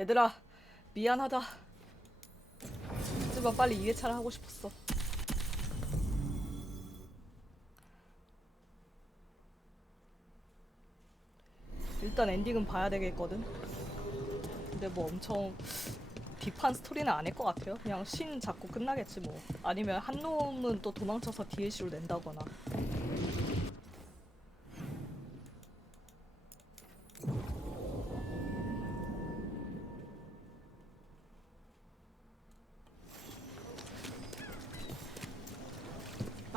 얘들아 미안하다. 하지만 빨리 2회차를 하고 싶었어. 일단 엔딩은 봐야 되겠거든. 근데 뭐 엄청 딥한 스토리는 아닐 것 같아요. 그냥 신 잡고 끝나겠지 뭐. 아니면 한 놈은 또 도망쳐서 DLC로 낸다거나.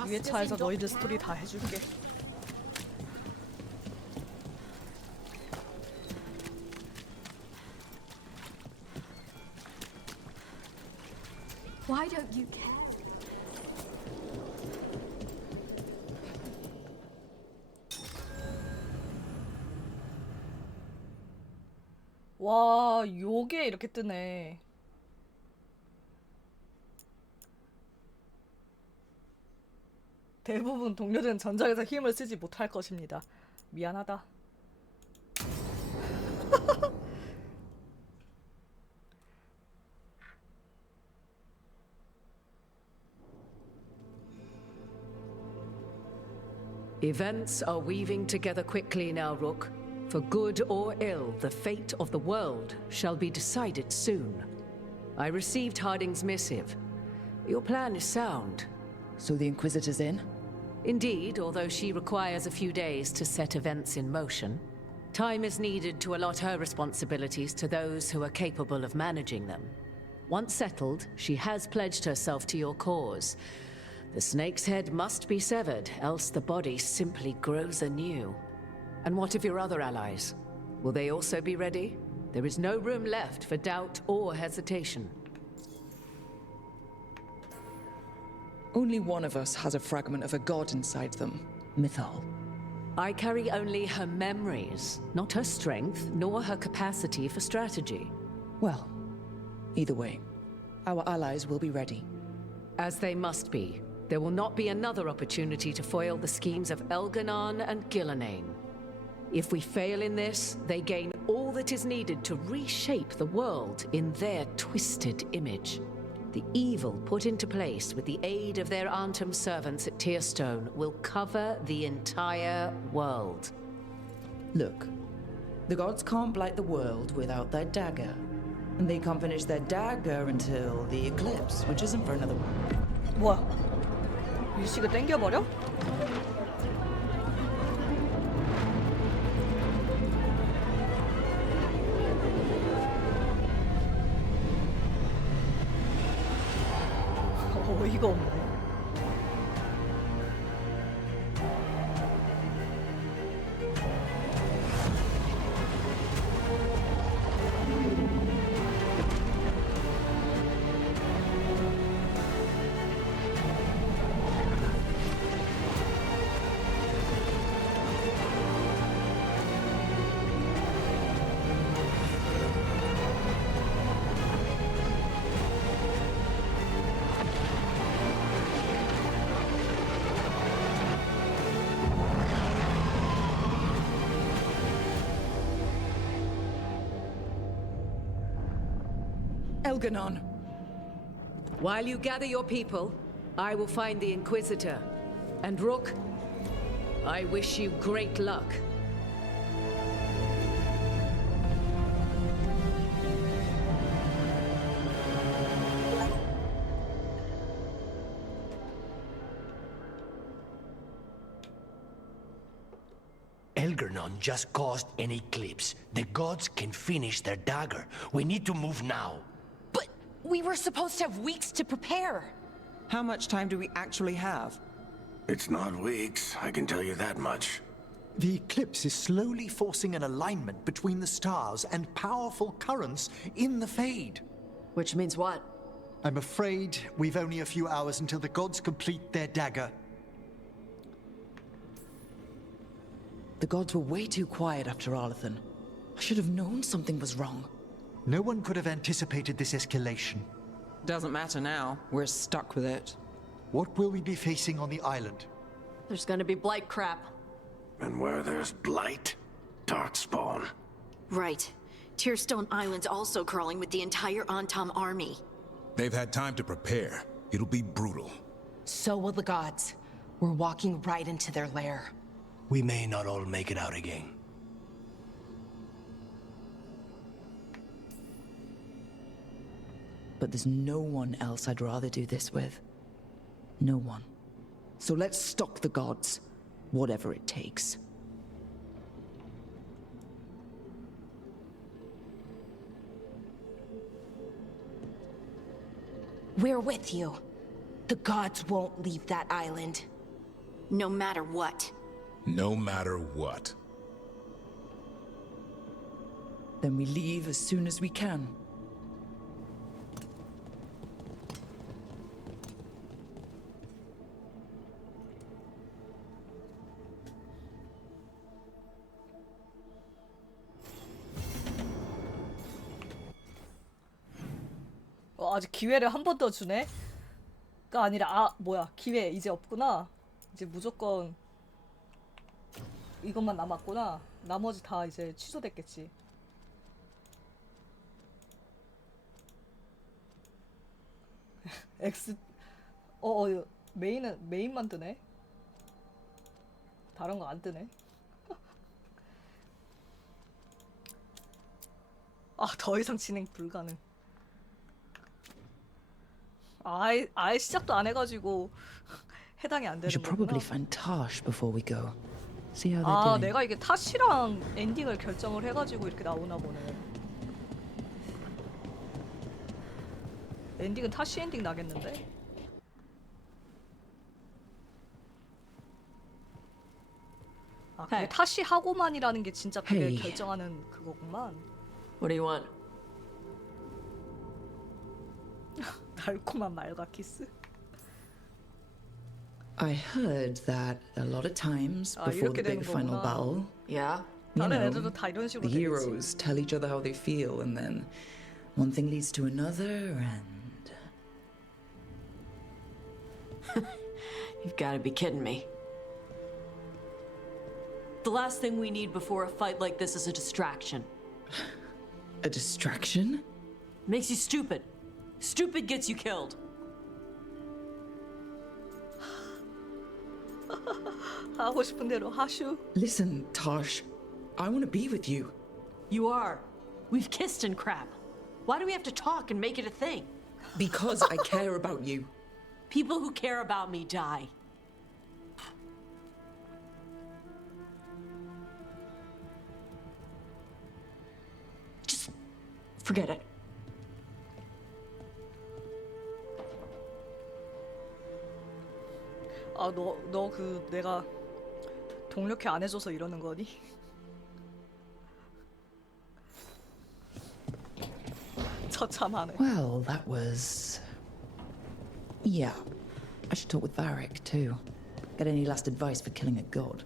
이 회차에서 너희들 스토리 다 해줄게. Why don't you care? 와, 요게 이렇게 뜨네. 대부분 동료들은 전장에서 힘을 쓰지 못할 것입니다. 미안하다. Events are weaving together quickly now, Rook. For good or ill, the fate of the world shall be decided soon. I received Harding's missive. Your plan is sound. So the Inquisitor's in? Indeed, although she requires a few days to set events in motion. Time is needed to allot her responsibilities to those who are capable of managing them. Once settled, she has pledged herself to your cause. The snake's head must be severed, else the body simply grows anew. And what of your other allies? Will they also be ready? There is no room left for doubt or hesitation. Only one of us has a fragment of a god inside them. Mythal. I carry only her memories, not her strength, nor her capacity for strategy. Well, either way, our allies will be ready. As they must be. There will not be another opportunity to foil the schemes of Elganon and Gillenane. If we fail in this, they gain all that is needed to reshape the world in their twisted image. The evil put into place with the aid of their Arnhem servants at Tearstone will cover the entire world. Look, the gods can't blight the world without their dagger. And they can't finish their dagger until the eclipse, which isn't for another... 뭐야? 유식을 땡겨버려? 어이가 없네. Elganon! While you gather your people, I will find the Inquisitor. And Rook, I wish you great luck. Elganon just caused an eclipse. The gods can finish their dagger. We need to move now. But we were supposed to have weeks to prepare. How much time do we actually have? It's not weeks, I can tell you that much. The eclipse is slowly forcing an alignment between the stars and powerful currents in the Fade. Which means what? I'm afraid we've only a few hours until the gods complete their dagger. The gods were way too quiet after Arlathan. I should have known something was wrong. No one could have anticipated this escalation. Doesn't matter now. We're stuck with it. What will we be facing on the island? There's gonna be blight crap. And where there's blight, darkspawn. Right. Tearstone Island's also crawling with the entire Antam army. They've had time to prepare. It'll be brutal. So will the gods. We're walking right into their lair. We may not all make it out again. But there's no one else I'd rather do this with. No one. So let's stop the gods, whatever it takes. We're with you. The gods won't leave that island. No matter what. No matter what. Then we leave as soon as we can. 아직 기회를 한 번 더 주네? 가 아니라 뭐야 기회 이제 없구나. 이제 무조건 이것만 남았구나. 나머지 다 이제 취소됐겠지. X 메인만 뜨네. 다른 거 안 뜨네. 더 이상 진행 불가능. 아예 시작도 안 해가지고 해당이 안 We should 되는 probably 거구나. find Tosh before we go. See how they're doing. 내가 이게 타시랑 엔딩을 결정을 해가지고 이렇게 나오나 보네. 엔딩은 타시 엔딩 나겠는데? 그게 타시 하고만이라는 게 진짜 그게 Hey. 결정하는 그거구만. What do you want? 달콤한 말과 키스. I heard that a lot of times before 이렇게 the big 되는 final 거구나. battle, Yeah? you 다른 know, 애들도 다 이런 식으로 the 되겠지. heroes tell each other how they feel, and then one thing leads to another, and You've got to be kidding me. The last thing we need before a fight like this is a distraction. a distraction? Makes you stupid. Stupid gets you killed. 하고 싶은 대로 하슈. Listen, Tosh, I want to be with you. You are. We've kissed and crap. Why do we have to talk and make it a thing? Because I care about you. People who care about me die. Just forget it. 너 내가 동력회 안 해줘서 이러는 거니? 처참하네. Well, that was... Yeah. I should talk with Varric, too. Get any last advice for killing a god.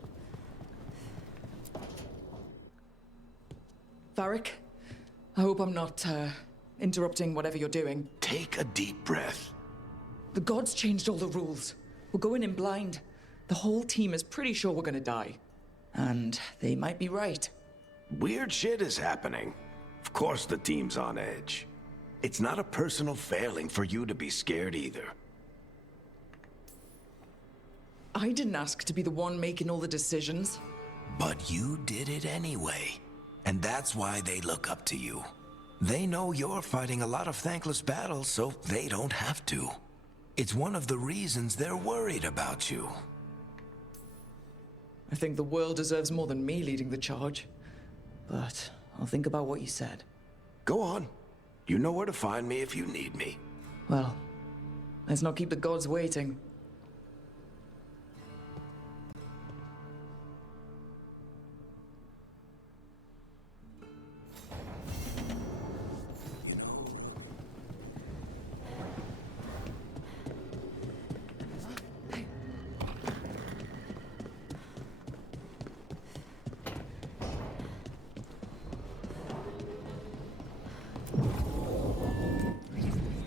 Varric, I hope I'm not, interrupting whatever you're doing. Take a deep breath. The gods changed all the rules. We're going in blind. The whole team is pretty sure we're gonna die. And they might be right. Weird shit is happening. Of course the team's on edge. It's not a personal failing for you to be scared either. I didn't ask to be the one making all the decisions. But you did it anyway. And that's why they look up to you. They know you're fighting a lot of thankless battles, so they don't have to. It's one of the reasons they're worried about you. I think the world deserves more than me leading the charge. But I'll think about what you said. Go on. You know where to find me if you need me. Well, let's not keep the gods waiting.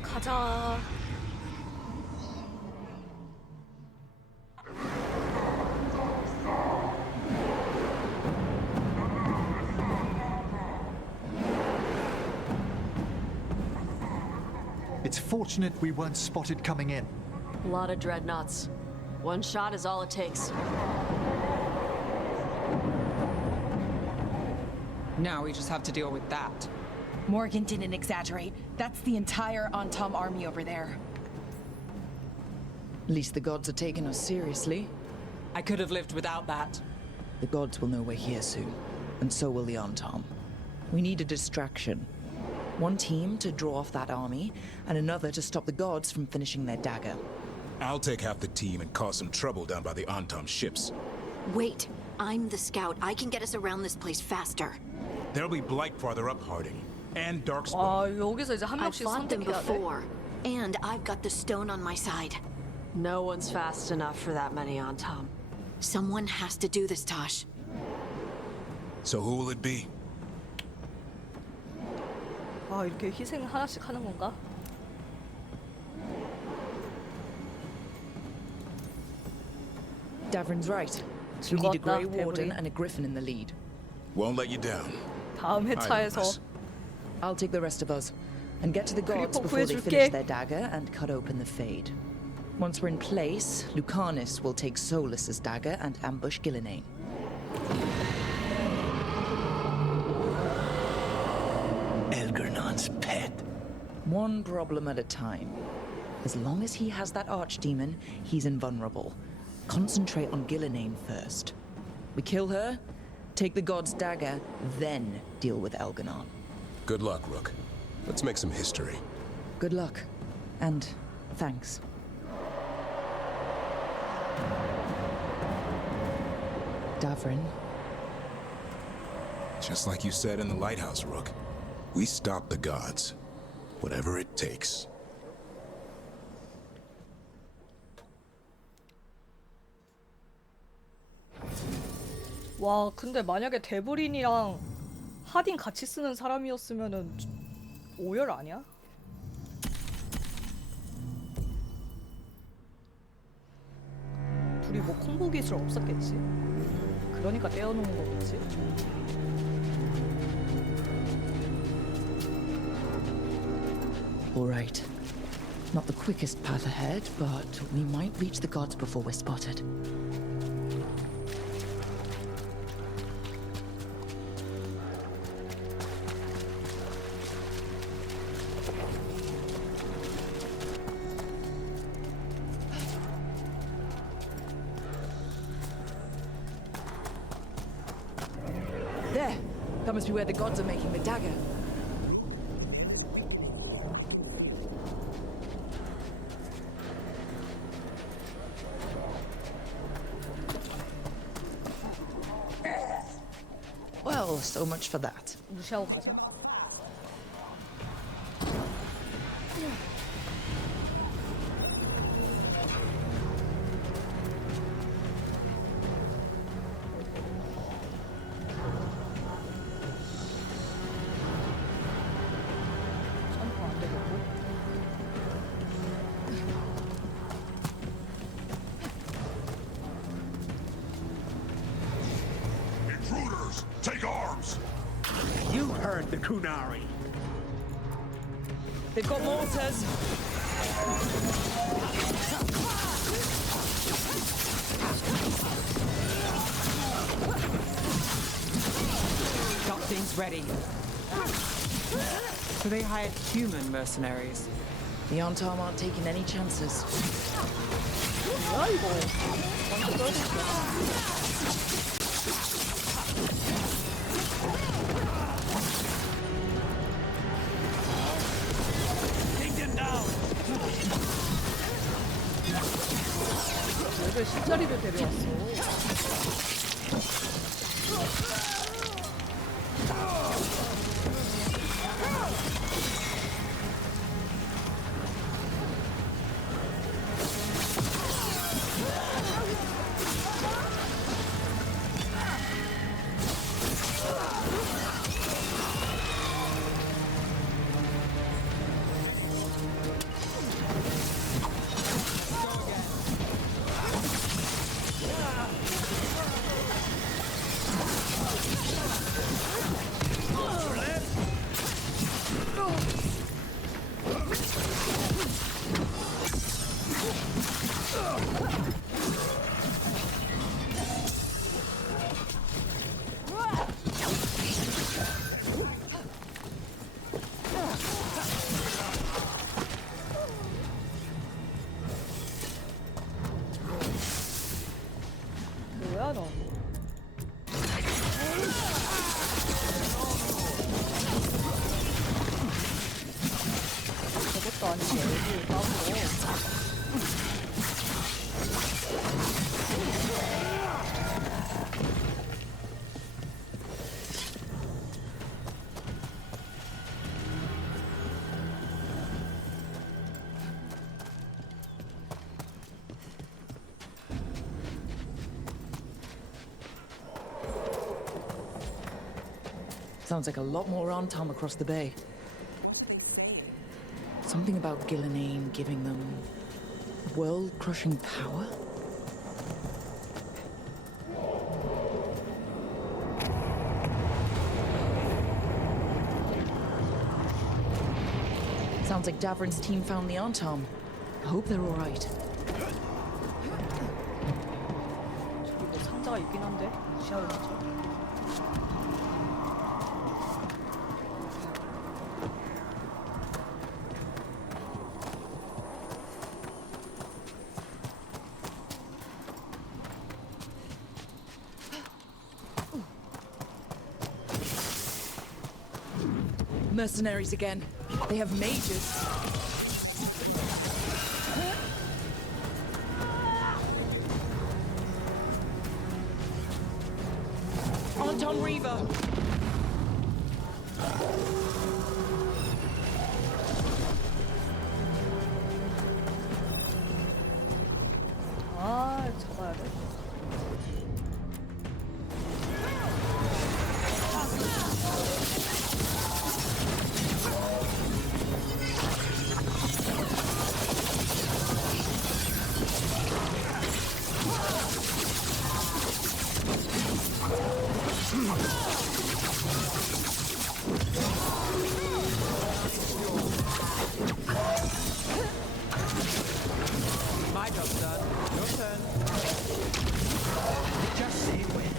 가자. It's fortunate we weren't spotted coming in. A lot of dreadnoughts. One shot is all it takes. Now we just have to deal with that. Morgan didn't exaggerate. That's the entire Antom army over there. At least the gods are taking us seriously. I could have lived without that. The gods will know we're here soon, and so will the Antom. We need a distraction. One team to draw off that army, and another to stop the gods from finishing their dagger. I'll take half the team and cause some trouble down by the Antom ships. Wait, I'm the scout. I can get us around this place faster. There'll be Blight farther up, Harding. And Darkspawn. 와 여기서 이제 한 I've 명씩 fought them 선택해야 돼. before, and I've got the stone on my side. No one's fast enough for that many on Tom. Someone has to do this, Tosh. So who will it be? 아 이렇게 희생 하나씩 하는 건가? Davrin's right. We need a 즐거웠다, Grey Warden 대부리. and a Griffin in the lead. Won't let you down. 다음 회차에서 Idleness. I'll take the rest of us, and get to the gods 그리고 before they 구해줄게. finish their dagger and cut open the Fade. Once we're in place, Lucanus will take Solus's dagger and ambush Gillinane. Elgernon's pet. One problem at a time. As long as he has that archdemon, he's invulnerable. Concentrate on Gillinane first. We kill her, take the god's dagger, then deal with Elganon. Good luck, Rook. Let's make some history. Good luck, and thanks. Davrin, Just like you said in the lighthouse, Rook. We stop the gods. Whatever it takes. 와 근데 만약에 데브린이랑 하딘 같이 쓰는 사람이었으면은 오열 아니야? 둘이 뭐 콤보 기술 없었겠지? 그러니까 떼어놓은 거겠지? all right. Not the quickest path ahead, but we might reach the gods before we're spotted. There! That must be where the gods are making the dagger. Well, so much for that. 무시하고 가자. 점프 안 되겠고. Intruders, take arms! You heard the Kunari. They've got mortars! Got things ready. So they hired human mercenaries. The Antom aren't taking any chances. 뭐야 이거? 완전 떨어졌어. Take them down. 왜 실자리를 데려왔어? Sounds like a lot more Antom across the bay. Something about Gillenane giving them world-crushing power? Sounds like Davrin's team found the Antom. I hope they're all right. 저기 뭐 상자가 있긴 한데 시야를 맞춰. Mercenaries again. They have mages. Anton Reaver. 아, 잡아야 돼. My job's done. Your turn. Just say when.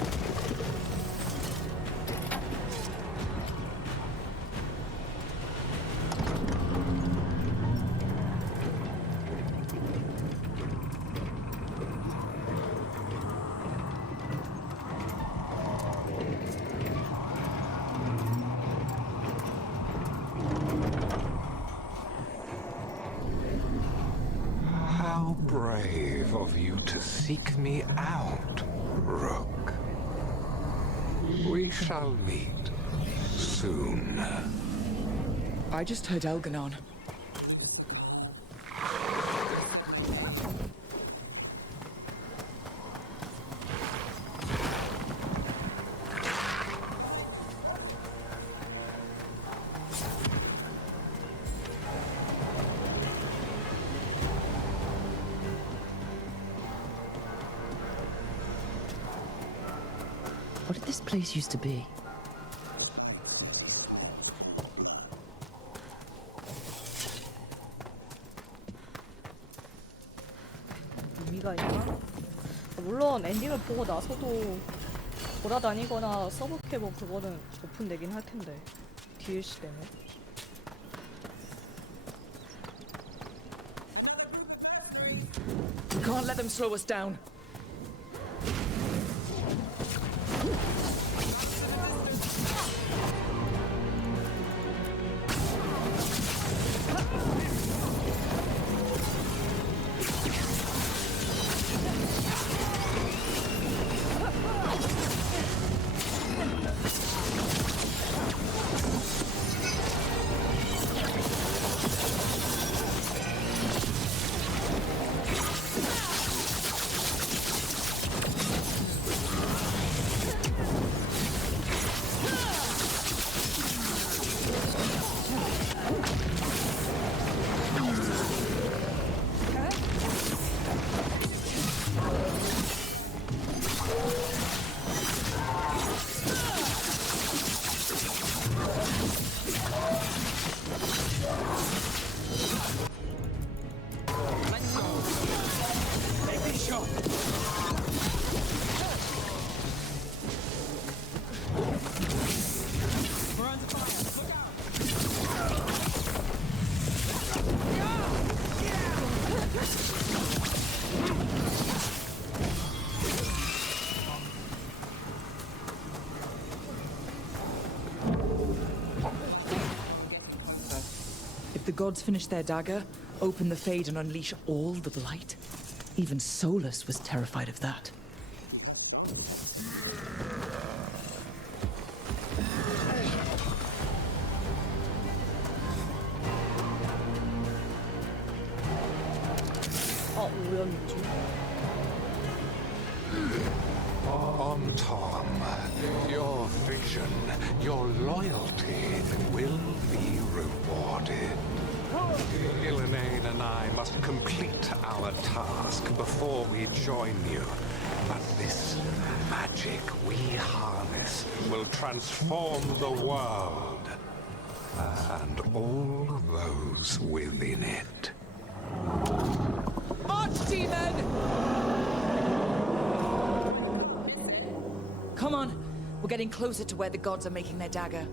How brave of you to seek me out, Rook. We shall meet soon. I just heard Elganon. What did this place used to be? 의미가 있나? 물론 엔딩을 보고 나서도 돌아다니거나 서브캐버 그거는 오픈되긴 할 텐데 DLC 때문에. We can't let them slow us down. If the gods finish their dagger, open the Fade and unleash all the blight. Even Solus was terrified of that. 아, 오염이지. On Tom, your vision, your loyalty will be rewarded. Elaine and I must complete our task before we join you. But this magic we harness will transform the world and all those within it. Archdemon! Come on, we're getting closer to where the gods are making their dagger.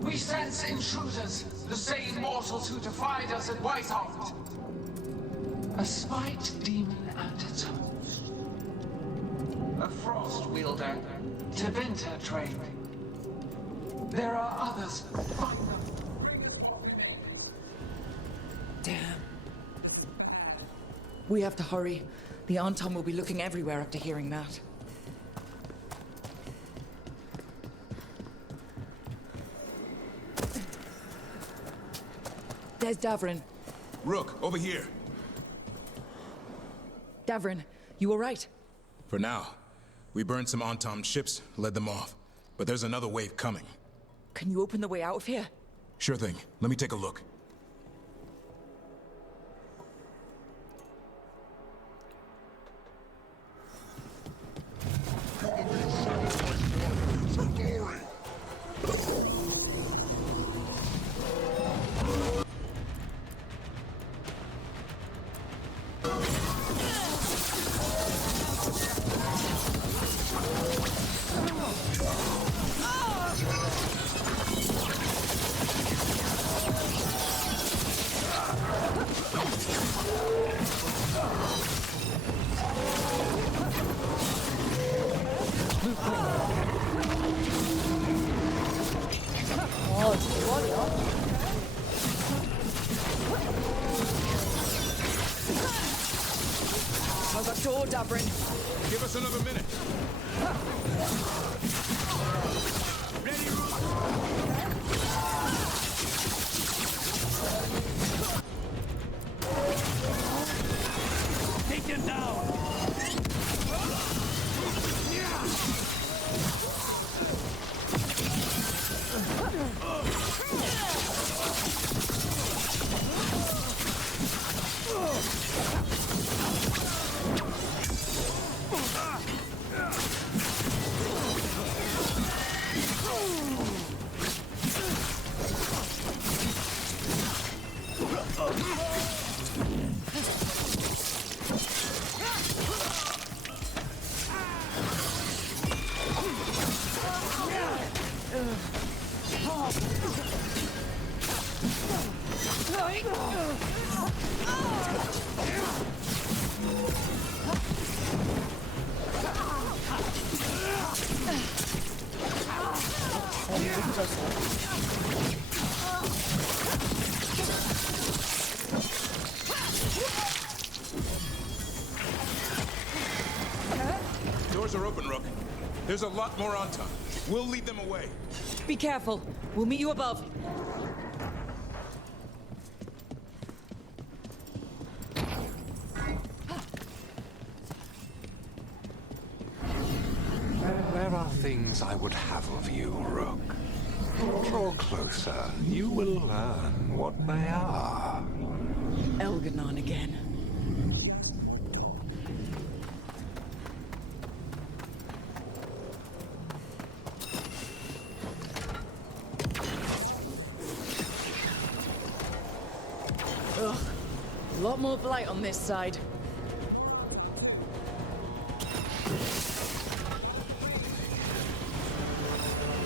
We sense intruders, the same mortals who defied us at Whitehall. A spiked demon and its host. A frost wielder, Tevinter trained. There are others. Find them. Damn. We have to hurry. The Anton will be looking everywhere after hearing that. There's Davrin. Rook, over here. Davrin, you all right? For now. We burned some Antom ships, led them off. But there's another wave coming. Can you open the way out of here? Sure thing. Let me take a look. How's that door, Davrin? Give us another minute. Take him down! Doors are open, Rook. There's a lot more Antom. We'll lead them away. Be careful. We'll meet you above. There are things I would have of you, Rook. Draw closer. You will learn what they are. Elganon again. Ugh. A lot more blight on this side.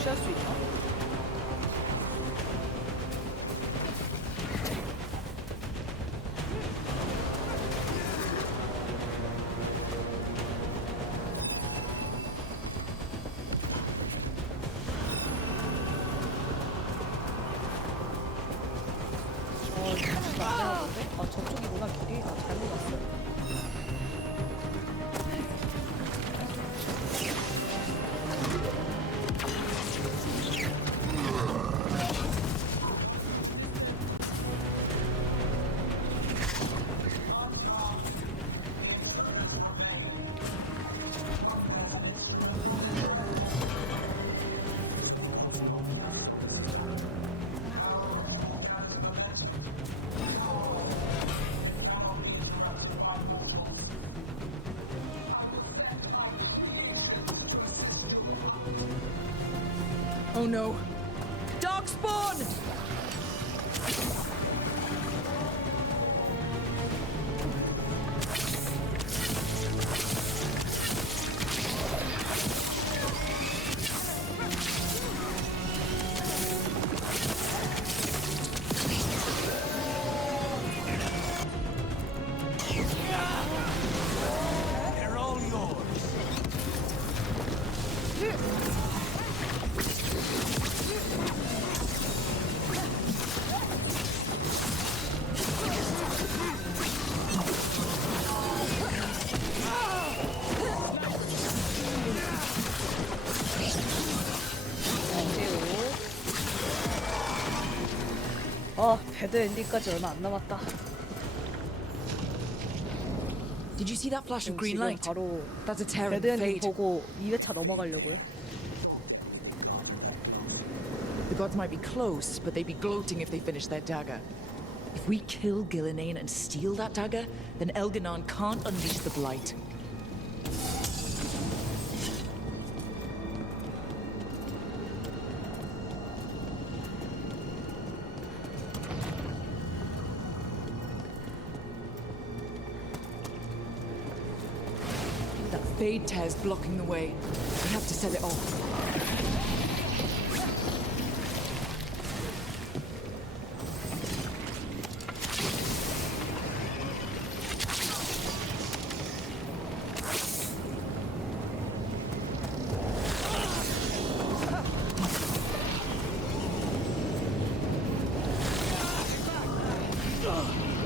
취할 수 있나? 아 저쪽이구나 길이. 나 잘못 왔어. Oh no. Darkspawn! They're all yours. 아 배드 엔딩까지 얼마 안 남았다. Did you see that flash of green 지금 light? 바로 That's a Terran 배드 엔딩 fade. 보고 2회차 넘어가려고요. The gods might be close, but they'd be gloating if they finished their dagger. If we kill Gillinane and steal that dagger, then Elganon can't unleash the Blight. That fade tear's blocking the way. We have to set it off.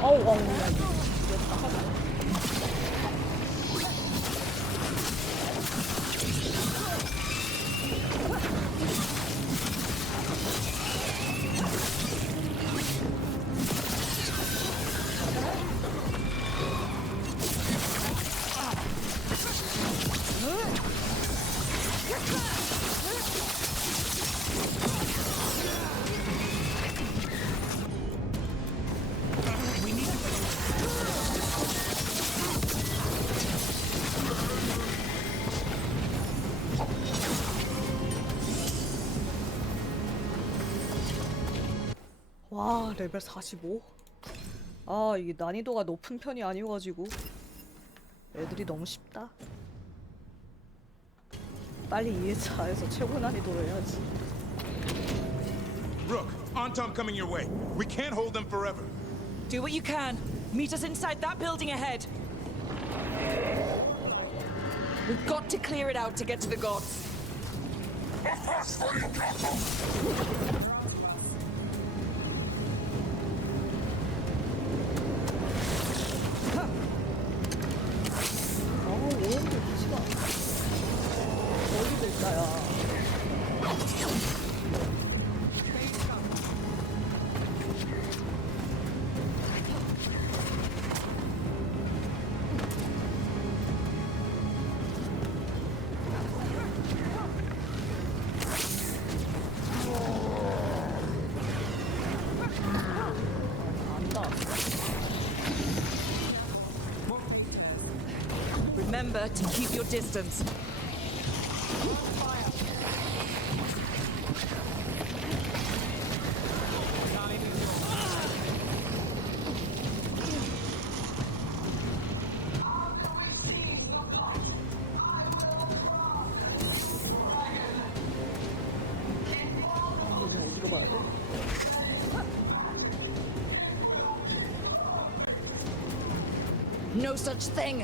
어우 와 레벨 45? 아 이게 난이도가 높은 편이 아니어가지고 애들이 너무 쉽다. 빨리 2회차에서 최고 난이도로 해야지. Rook, Antom coming your way. We can't hold them forever. Do what you can. Meet us inside that building ahead. We've got to clear it out to get to the gods. 오염도 미치가 않아. 어디도 있다야. Remember to keep your distance. 어디로 가야 돼? No such thing.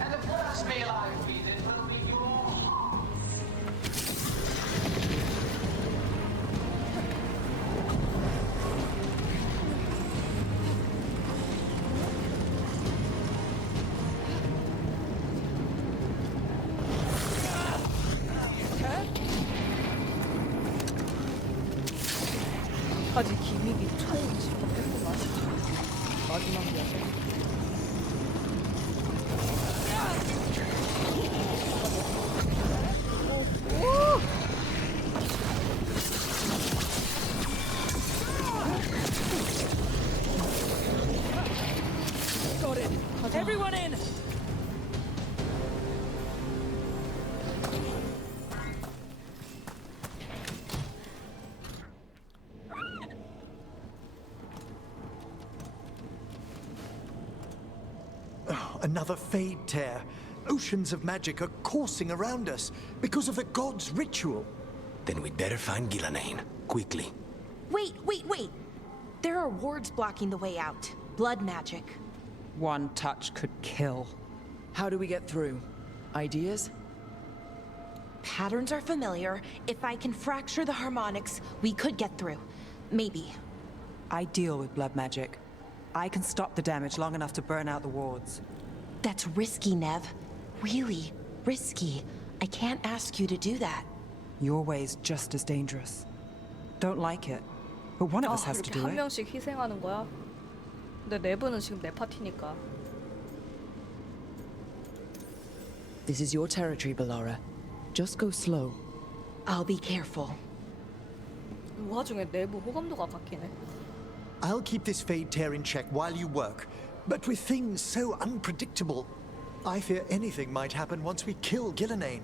And the first meal I feed it will be your heart. 여기까지 기믹이 총 집합했구만. 마지막이어서. Got it. Everyone in. Another fade tear. Oceans of magic are coursing around us because of the god's ritual. Then we'd better find Gillenane, quickly. Wait. There are wards blocking the way out. Blood magic. One touch could kill. How do we get through? Ideas? Patterns are familiar. If I can fracture the harmonics, we could get through. Maybe. I deal with blood magic. I can stop the damage long enough to burn out the wards. That's risky, Nev. Really risky. I can't ask you to do that. Your way's just as dangerous. Don't like it, but one of us has to 이렇게 do 한 it. 명씩 희생하는 거야? 근데 내부는 지금 내 파티니까. This is your territory, Bellara. Just go slow. I'll be careful. 이 와중에 내부 호감도가 바뀌네. I'll keep this fade tear in check while you work. But with things so unpredictable, I fear anything might happen once we kill Gillenane.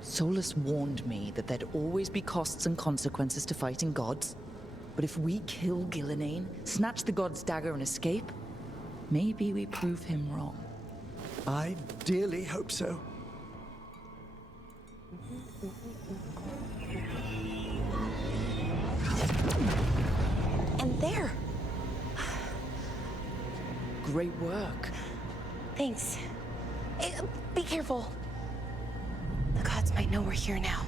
Solus warned me that there'd always be costs and consequences to fighting gods. But if we kill Gillenane, snatch the god's dagger and escape, maybe we prove him wrong. I dearly hope so. And there. Great work. Thanks. Be careful. The gods might know we're here now.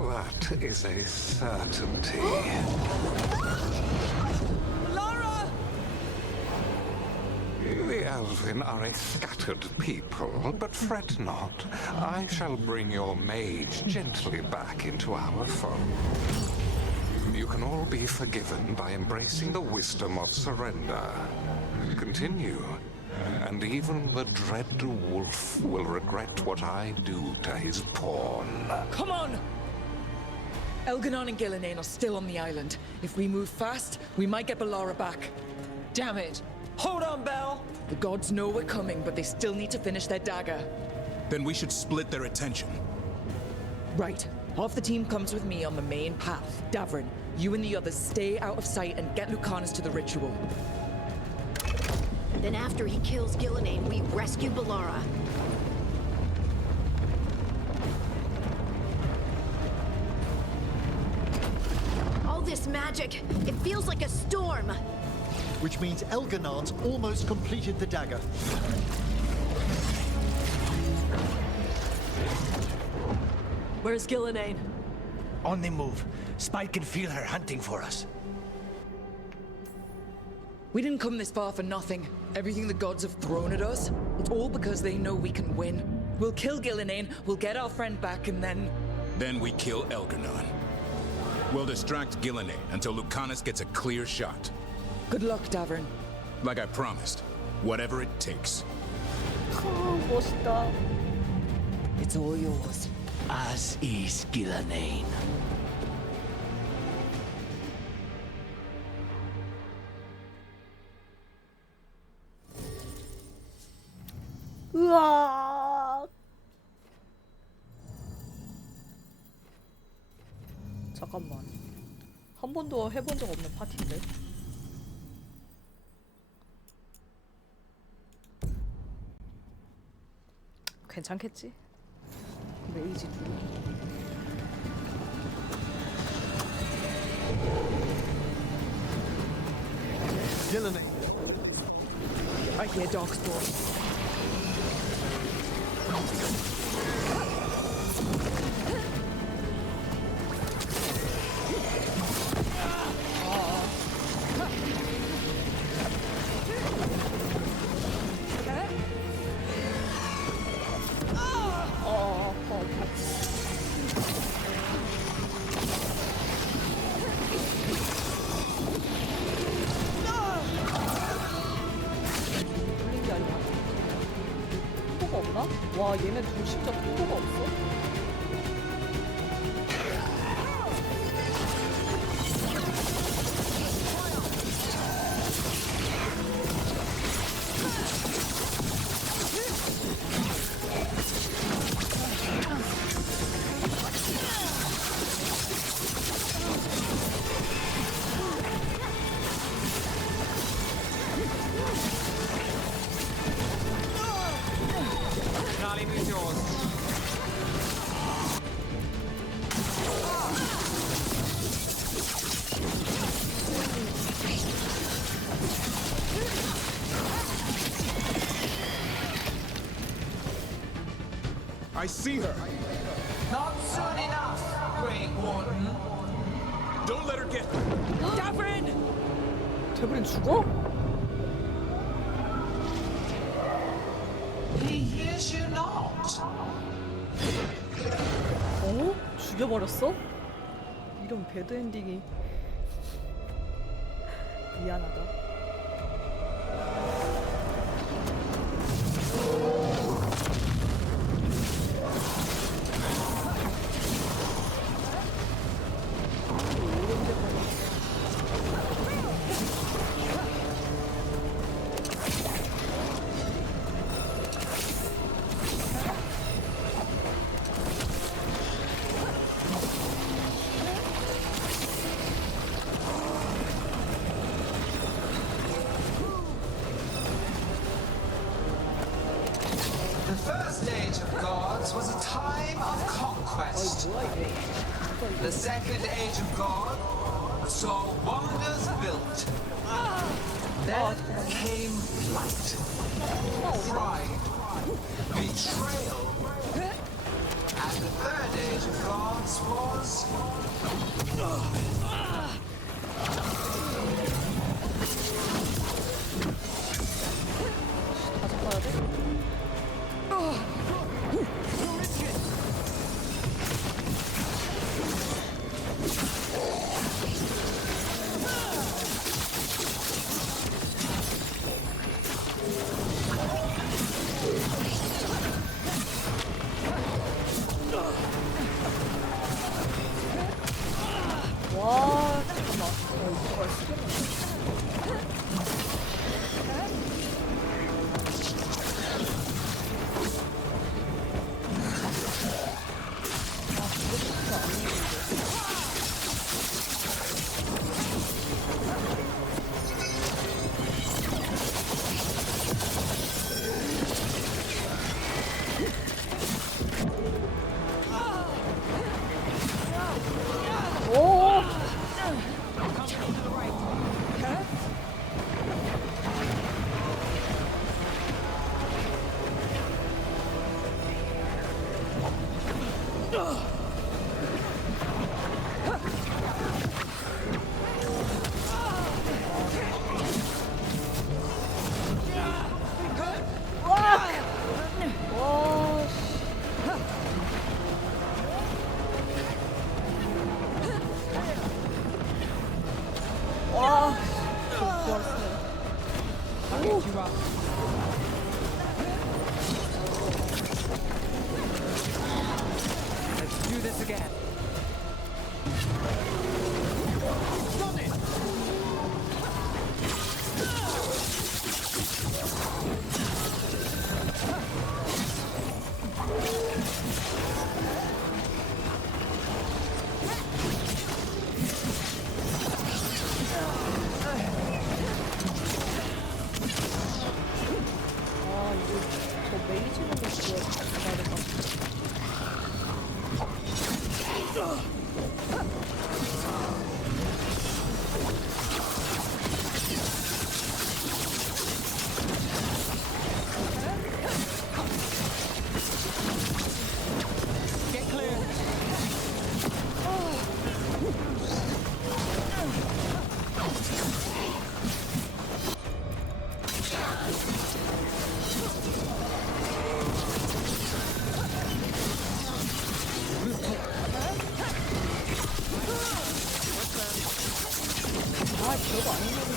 That is a certainty. Laura! The Elven are a scattered people, but fret not. I shall bring your mage gently back into our fold. You can all be forgiven by embracing the wisdom of surrender. Continue, and even the dread wolf will regret what I do to his pawn. Come on! Elganon and Gillenane are still on the island. If we move fast, we might get Bellara back. Damn it! Hold on, Belle! The gods know we're coming, but they still need to finish their dagger. Then we should split their attention. Right. Half the team comes with me on the main path. Davrin, you and the others stay out of sight and get Lucanus to the ritual. Then after he kills Gillenane, we rescue Bellara. All this magic, it feels like a storm. Which means Elganon's almost completed the dagger. Where's Gillenane? On the move. Spike can feel her hunting for us. We didn't come this far for nothing. Everything the gods have thrown at us, it's all because they know we can win. We'll kill Gillenane, we'll get our friend back, and then... Then we kill Elganon. We'll distract Gillenane until Lucanus gets a clear shot. Good luck, Davrin. Like I promised, whatever it takes. 멋있다. It's all yours. As is Gillenane. 으아. 잠깐만. 한 번도 해본 적 없는 파티인데. 괜찮겠지? 메이지 두. Gillenane. I hear dogs voice. 와 얘네 둘 진짜 통로가 없어? Charlie is yours. I see her. Not soon enough, Great Warden. Don't let her get. Davrin! 데브린 죽어? He hears you not. 어? 죽여버렸어? 이런 배드 엔딩이 미안하다. The first age of gods was a time of conquest. The second age of God saw wonders built. Then came flight, pride, betrayal. And the third age of gods was... 와 잠깐만. 이걸 쓰겠네. 오! 와, I'll get you up. Let's do this again. Run it! 아 이거 저 메이지는 거 죽어야 되겠다. Get clear. 아 별거 안 했는데.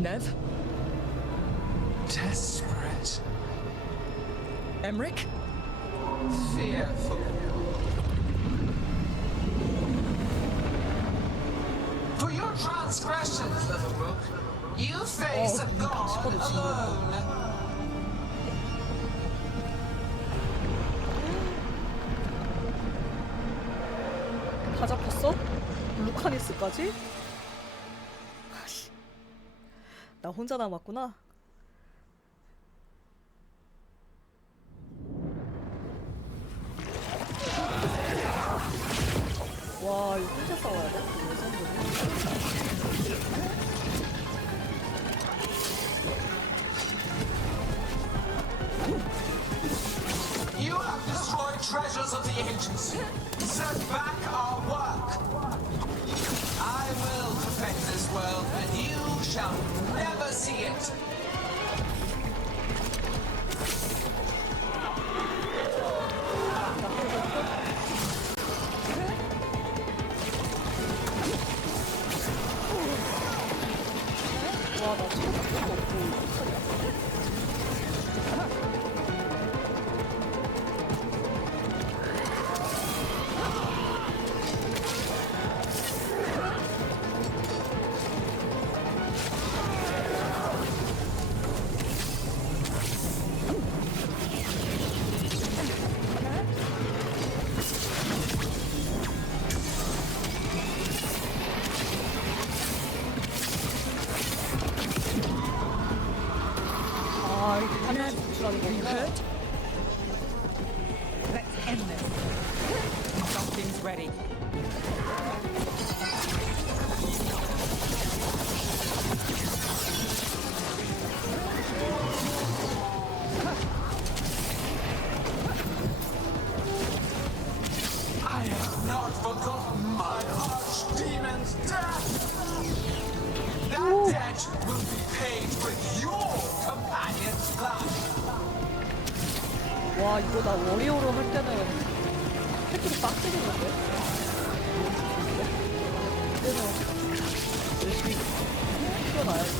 Nev? Desperate. Emmerich? Fearful. For your transgressions, little rook, you face a god alone. 다 잡혔어? 루카니스까지? 아씨, 나 혼자 남았구나. 와, 이거 혼자 싸워야 돼? You have destroyed treasures of the ancients. Set back our work. I will perfect this world, and you shall never see it. 와, 나 지금 것도 없고. Let's end this. Something's ready. I have not forgotten my archdemon's death. That debt will be paid with your companion's blood. 와, 이거 나 워리어로 할 때는 패트리 빡치겠는데? 이때는 열심히 뛰어나야지.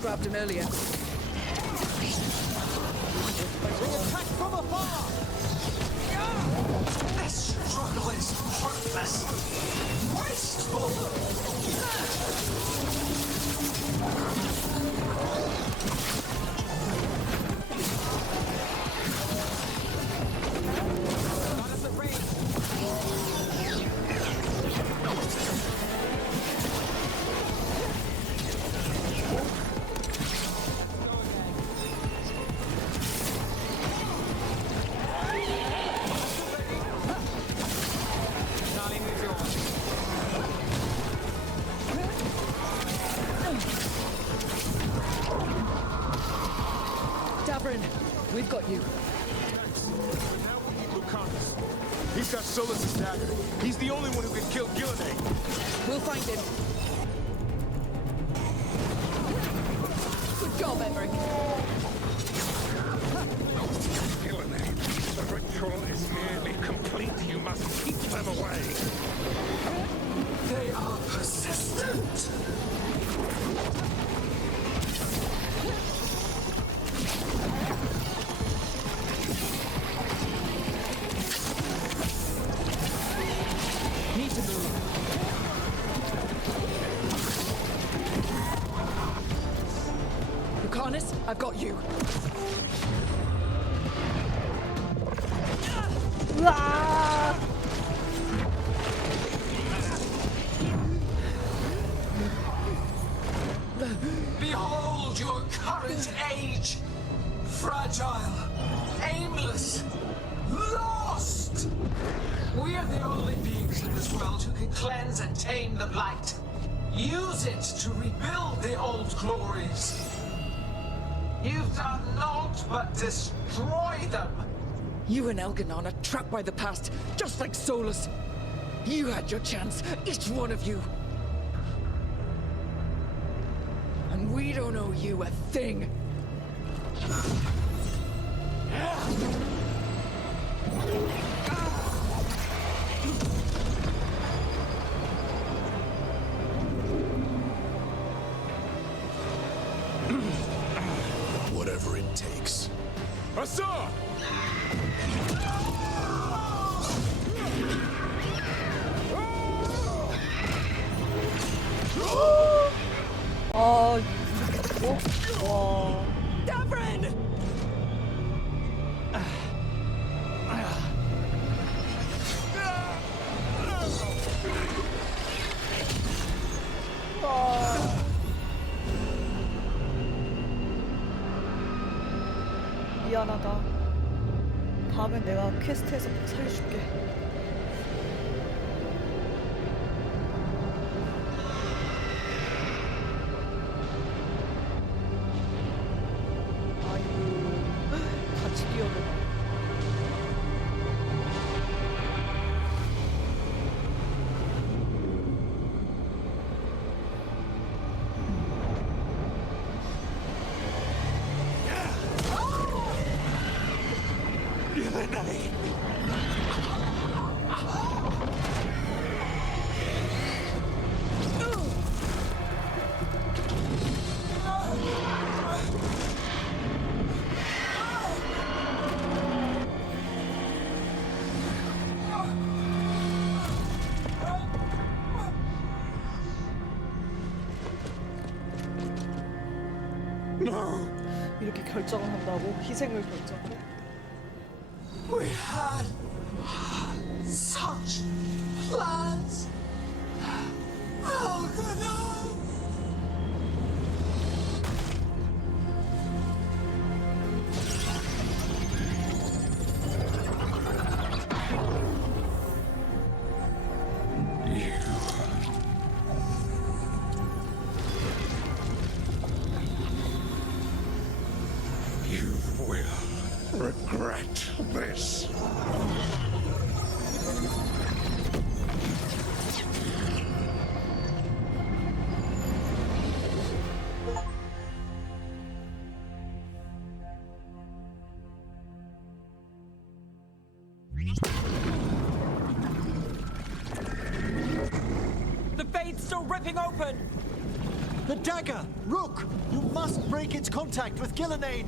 Grabbed him earlier. Attack from afar! This struggle is hopeless, wasteful. We've got you. Now we need Lucanus. He's got Solus's dagger. He's the only one who can kill Gillenay. We'll find him. Good job, Emmerich. Gillenay, the ritual is nearly complete. You must keep them away. They are persistent. Need to move. Lucanus, I've got you. Behold your current age. fragile, aimless, lost. We are the only beings in this world who can cleanse and tame the blight. Use it to rebuild the old glories. You've done naught but destroy them. You and Elganon are trapped by the past, just like Solus. You had your chance, each one of you. And we don't owe you a thing. Whatever it takes. Asa! 아, 와. Davrin! 미안하다. 다음엔 내가 퀘스트에서 꼭 살려줄게. 아이고, 같이 뛰어들어. 이렇게 결정을 한다고? 희생을 결정해? We had such plans. Oh, good on. You will regret this. The fade's still ripping open! The dagger! Rook! You must break its contact with Gillenane!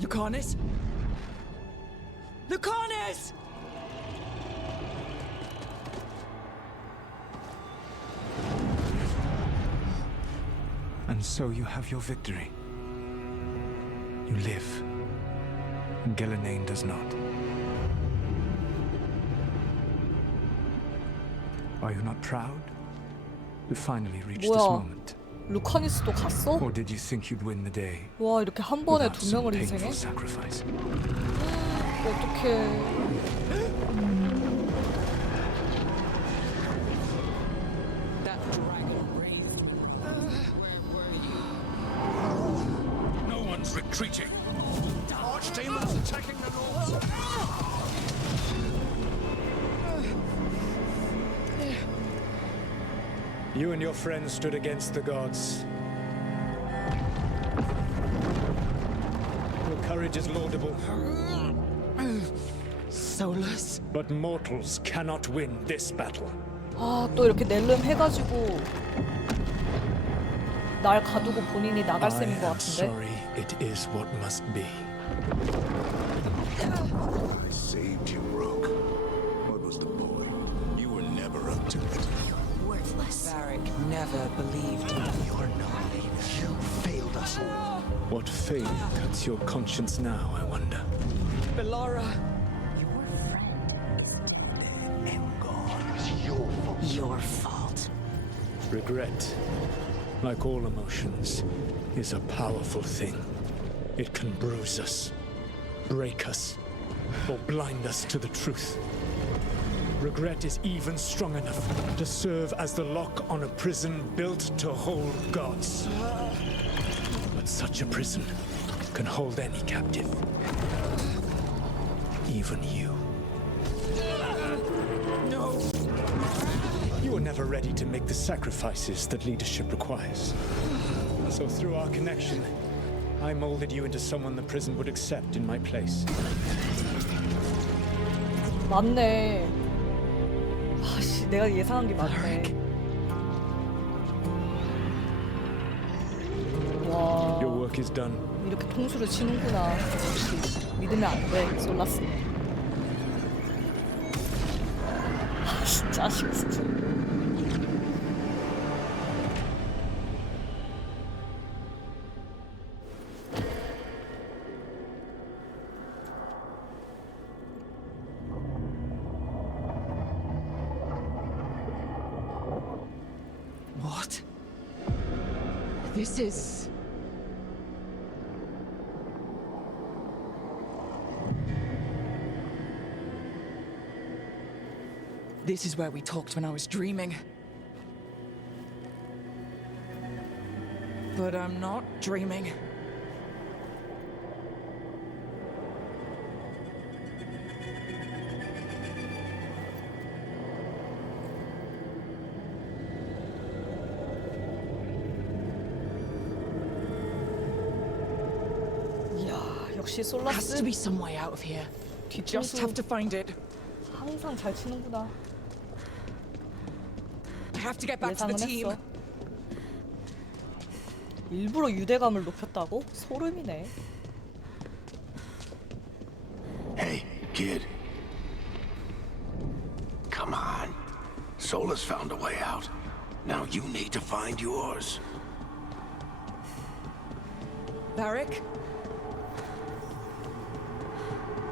Lucanus? Lucanus! And so you have your victory. You live, and Gillenane does not. Are you not proud to finally reach this 뭐야? moment? 루카니스도 갔어? Or did you think you'd win the day 와, 이렇게 한 번에 without 두 some 명을 painful 희생해? sacrifice? 어떡해. That dragon raised. Where were you? No one's retreating. Archdemons attacking the north. You and your friends stood against the gods. Your courage is laudable. Solus? But mortals cannot win this battle. 아, 또 이렇게 낼름 해가지고 날 가두고 본인이 나갈 셈인 것 I am 같은데. sorry, it is what must be. I saved you, Rook. What was the point? You were never up to it. Worthless. Varric, ever believed You're not. You failed us. What failure cuts your conscience now, I wonder? Bellara. Your fault. Regret, like all emotions, is a powerful thing. It can bruise us, break us, or blind us to the truth. Regret is even strong enough to serve as the lock on a prison built to hold gods. But such a prison can hold any captive. Even you. No! You were never ready to make the sacrifices that leadership requires. So through our connection, I molded you into someone the prison would accept in my place. 맞네. 아씨, 내가 예상한 게 맞네. 와. Your work is done. 이렇게 통수를 치는구나. 역시 믿으면 안 돼, 솔라스. 아, 진짜 진짜. What? This is... This is where we talked when I was dreaming. But I'm not dreaming. 역시 Has to 솔라스 be some way out of here. Just have to find it. 항상 잘 치는구나. I have to get back to the 예상은 team. 했어. 일부러 유대감을 높였다고? 소름이네. Hey, kid. Come on. Solus found a way out. Now you need to find yours. Varric?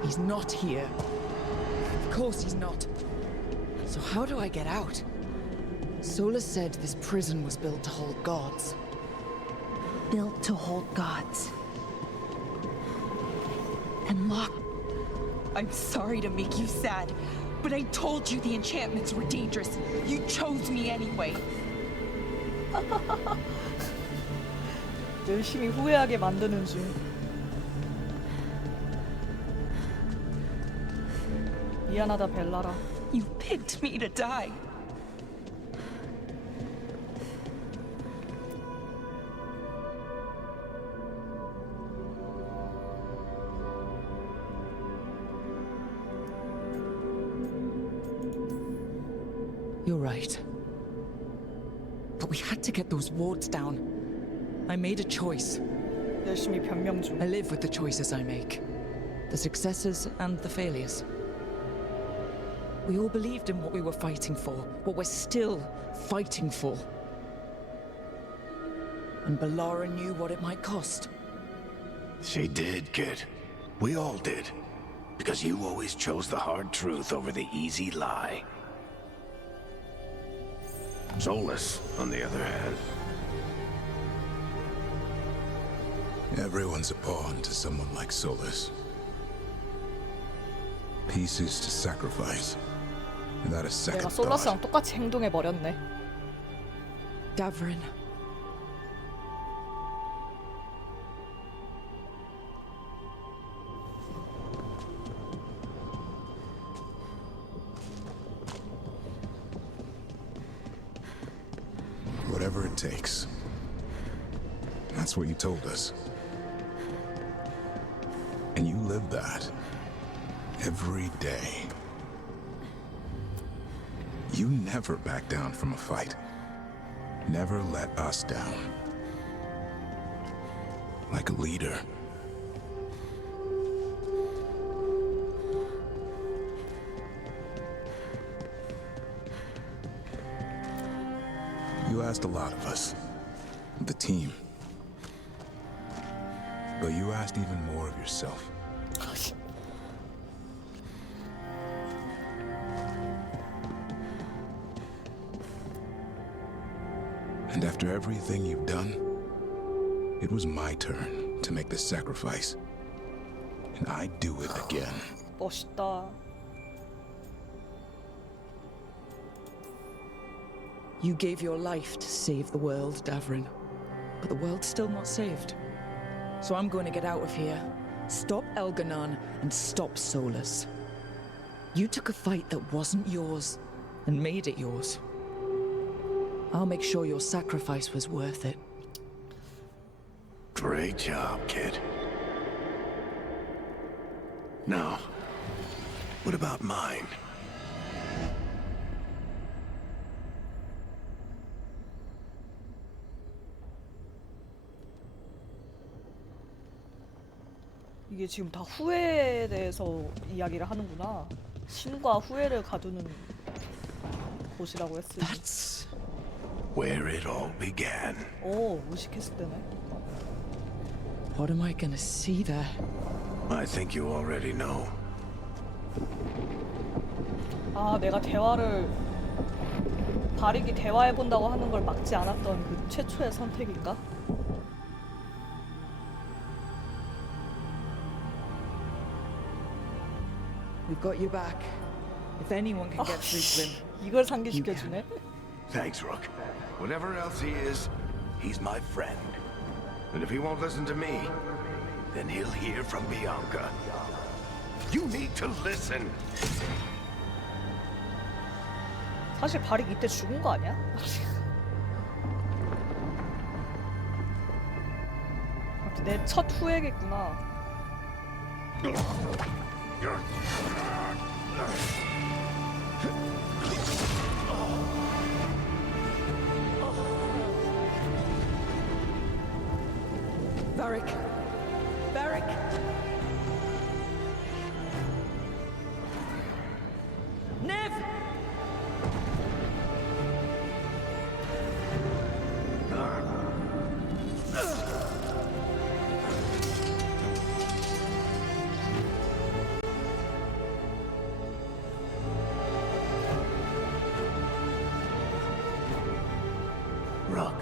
He's not here. Of course he's not. So how do I get out? Solus said this prison was built to hold gods. Built to hold gods. And locked. I'm sorry to make you sad, but I told you the enchantments were dangerous. You chose me anyway. 열심히 후회하게 만드는 중. 미안하다, 벨라라. You picked me to die. You're right. But we had to get those wards down. I made a choice. 열심히 변명 중. I live with the choices I make. The successes and the failures. We all believed in what we were fighting for, what we're still fighting for. And Bellara knew what it might cost. She did, kid. We all did. Because you always chose the hard truth over the easy lie. Solus, on the other hand. Everyone's a pawn to someone like Solus. Pieces to sacrifice. Without a second 내가 thought. 솔라스랑 똑같이 행동해 버렸네. Davrin. Whatever it takes. That's what you told us. And you live that. Every day. You never back down from a fight. Never let us down. Like a leader. You asked a lot of us, the team. But you asked even more of yourself. And after everything you've done, it was my turn to make this sacrifice. And I'd do it again. 멋있다. You gave your life to save the world, Davrin. But the world's still not saved. So I'm going to get out of here. Stop Elganon and stop Solus. You took a fight that wasn't yours and made it yours. I'll make sure your sacrifice was worth it. Great job, kid. Now, what about mine? 이게 지금 다 후회에 대해서 이야기를 하는구나. 신과 후회를 가두는 곳이라고 했으니. That's where it all began. 오, 의식했을 때네. What am I gonna see there? I think you already know. 아, 내가 대화를 바릭이 대화해본다고 하는 걸 막지 않았던 그 최초의 선택인가? We've got you back. If anyone can get through to him, 이걸 상기시켜주네. Thanks, Rook. Whatever else he is, he's my friend. And if he won't listen to me, then he'll hear from Bianca. You need to listen. 사실 바릭 이때 죽은 거 아니야? 내 첫 후회겠구나. Varric! Varric! Nev! Rook.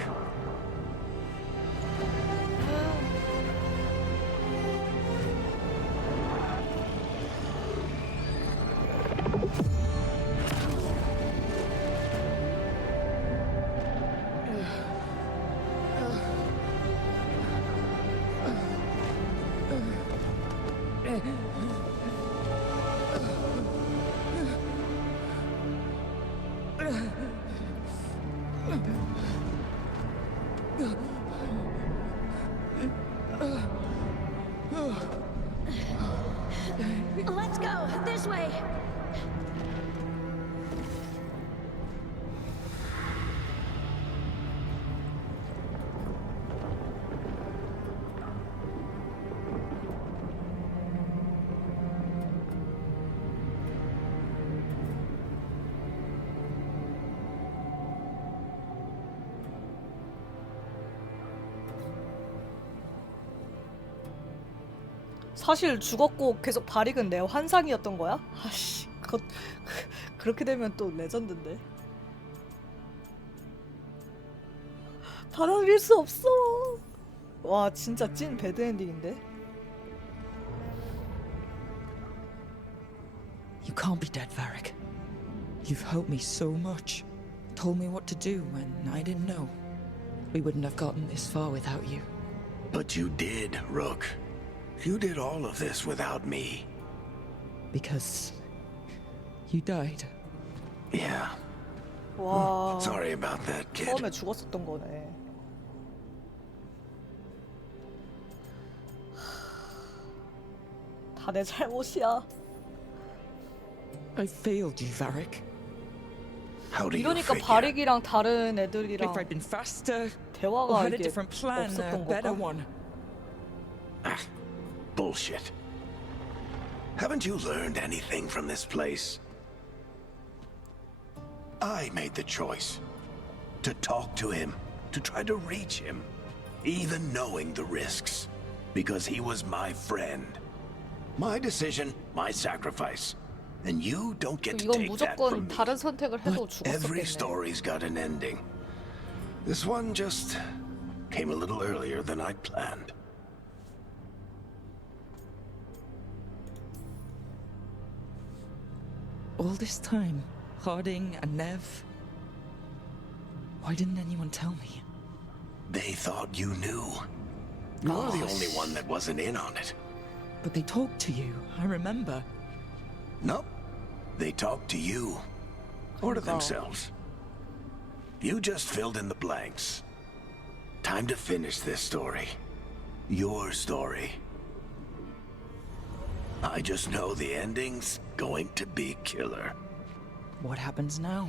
Let's go this way. 사실 죽었고 계속 바릭은 내 환상이었던 거야? 아씨, 그렇게 되면 또 레전드인데. 받아들일 수 없어. 와, 진짜 찐 배드엔딩인데. You can't be dead, Varric. You've helped me so much. Told me what to do when I didn't know. We wouldn't have gotten this far without you. But you did, Rook. You did all of this without me. Because you died. Yeah. 와. Sorry about that, kid. 처음에 죽었었던 거네. 다 내 잘못이야. I failed you, Varric. How do you 이러니까 figure? 바릭이랑 다른 애들이랑 If I'd been faster, or 대화가 had a 이게 different plan, a 없었던 better 건가? one. Ah, bullshit. Haven't you learned anything from this place? I made the choice. to talk to him, to try to reach him, even knowing the risks, because he was my friend. My decision, my sacrifice. And you don't get to 이건 take that from 무조건 me. 다른 선택을 해도 Every 죽었었겠네. story's got an ending. This one just came a little earlier than I'd planned. All this time, Harding and Nev. Why didn't anyone tell me? They thought you knew. You're the only one that wasn't in on it. But they talked to you, I remember. Nope. They talked to you. Or to themselves. You just filled in the blanks. Time to finish this story. Your story. I just know the ending's going to be killer. What happens now?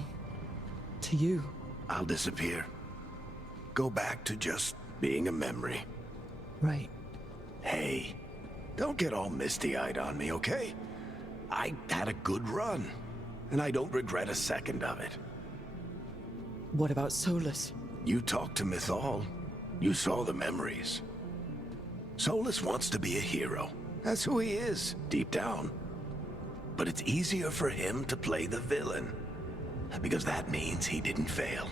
To you? I'll disappear. Go back to just being a memory. Right. Hey, don't get all misty-eyed on me, okay? I had a good run, and I don't regret a second of it. What about Solus? You talked to Mythal. You saw the memories. Solus wants to be a hero. That's who he is, deep down. But it's easier for him to play the villain, because that means he didn't fail.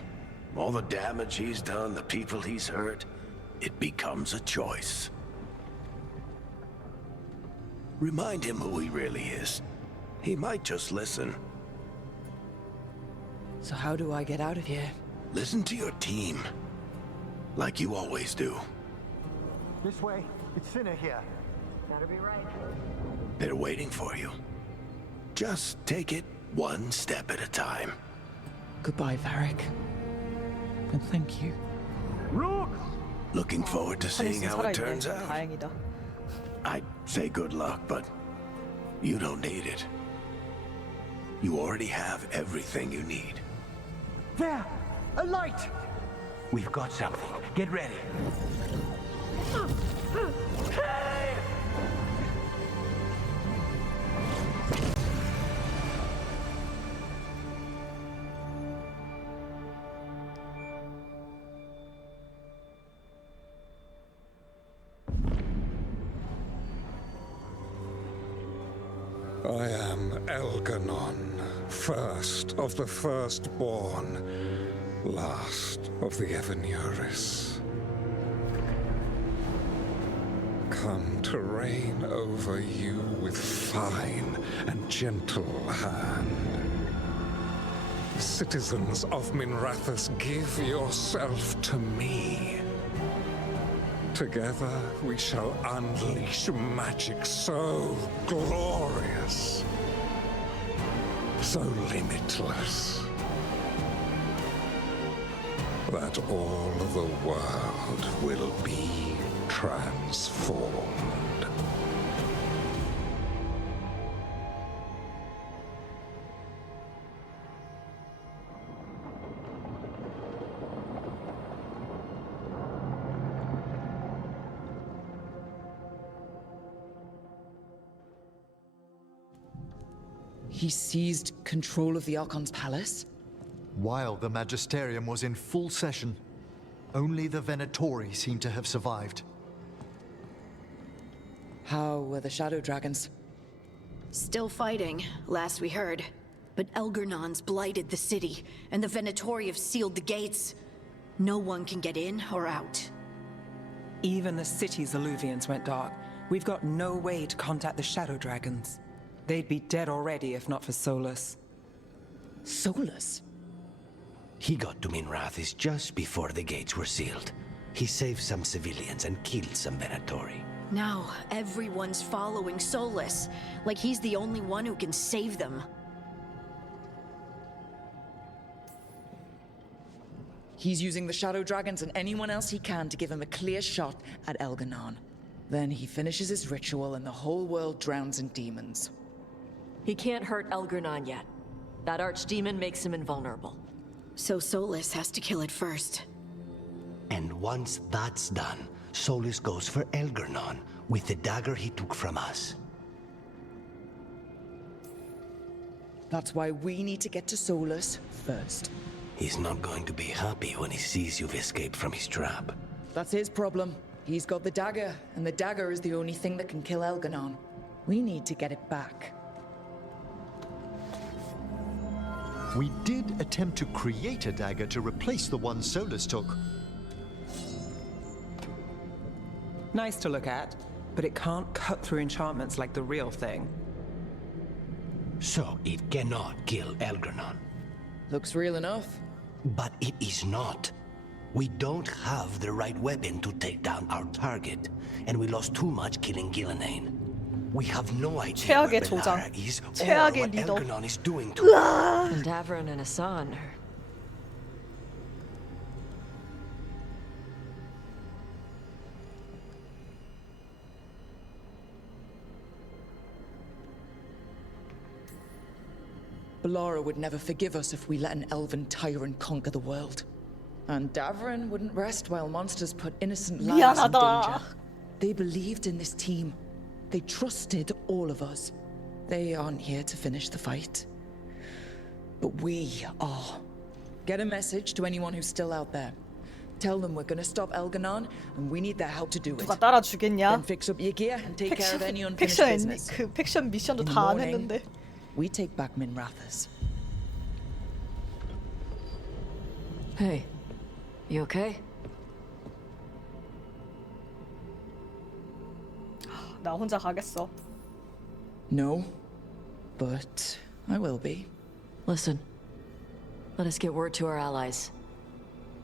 All the damage he's done, the people he's hurt, it becomes a choice. Remind him who he really is. He might just listen. So how do I get out of here? Listen to your team, like you always do. This way. It's thinner here. Better be right. They're waiting for you. Just take it one step at a time. Goodbye, Varric. And thank you. Looking forward to seeing how it turns out. 다행이다. I'd say good luck, but you don't need it. You already have everything you need. There! A light! We've got something. Get ready. I am Elganon, first of the firstborn, last of the Evanuris. Come to reign over you with fine and gentle hand. Citizens of Minrathous, give yourself to me. Together we shall unleash magic so glorious, so limitless, that all the world will be transformed. He seized control of the Archon's palace? While the Magisterium was in full session, only the Venatori seem to have survived. How were the Shadow Dragons? Still fighting, last we heard. But Elgernon's blighted the city, and the Venatori have sealed the gates. No one can get in or out. Even the city's Alluvians went dark. We've got no way to contact the Shadow Dragons. They'd be dead already if not for Solus. Solus? He got to Minrathous just before the gates were sealed. He saved some civilians and killed some Venatori. Now, everyone's following Solus, like he's the only one who can save them. He's using the Shadow Dragons and anyone else he can to give him a clear shot at Elganon. Then he finishes his ritual and the whole world drowns in demons. He can't hurt Elgernon yet. That archdemon makes him invulnerable. So Solus has to kill it first. And once that's done, Solus goes for Elgernon with the dagger he took from us. That's why we need to get to Solus first. He's not going to be happy when he sees you've escaped from his trap. That's his problem. He's got the dagger, and the dagger is the only thing that can kill Elganon. We need to get it back. We did attempt to create a dagger to replace the one Solus took. Nice to look at, but it can't cut through enchantments like the real thing. So it cannot kill Elgranon. Looks real enough. But it is not. We don't have the right weapon to take down our target, and we lost too much killing Gillenane. We have no idea where 최악의 조장. Belara is or 최악의 what 리더. Elgranon is doing to her. And Davron and Hassan are... Belara would never forgive us if we let an elven tyrant conquer the world. And Davron wouldn't rest while monsters put innocent lives in 미안하다. danger. They believed in this team. They trusted all of us. They aren't here to finish the fight. But we are. Get a message to anyone who's still out there. Tell them we're gonna stop Elganon, and we need their help to do it. 누가 따라주겠냐? Then fix up your gear and take care of any unfinished 팩션 business. 그 팩션 미션도 In the 다 안 morning, 했는데. we take back Minrathous. Hey, you okay? 나 혼자 가겠어. No, but I will be. Listen, let us get word to our allies.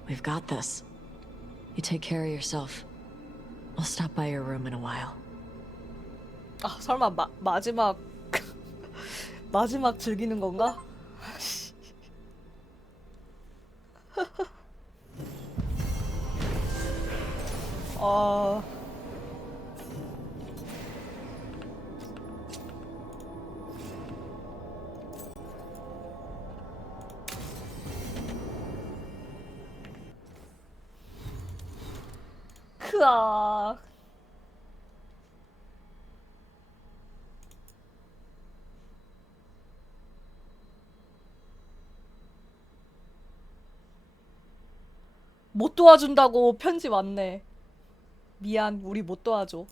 We've got this. You take care of yourself. I'll stop by your room in a while. 아 설마 마지막 마지막 즐기는 건가? 크아. 못 도와준다고 편지 왔네. 미안, 우리 못 도와줘.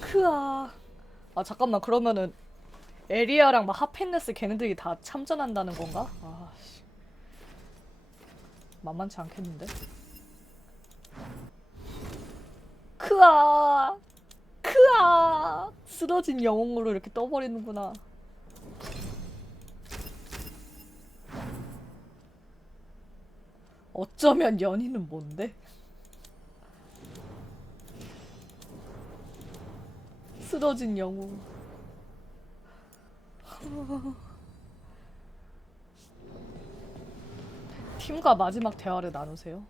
크아. 아 잠깐만, 그러면은 에리아랑 막 하펜네스 걔네들이 다 참전한다는 건가? 아씨, 만만치 않겠는데? 크아, 크아, 쓰러진 영웅으로 이렇게 떠버리는구나. 어쩌면 연인은 뭔데? 쓰러진 영웅. 팀과 마지막 대화를 나누세요.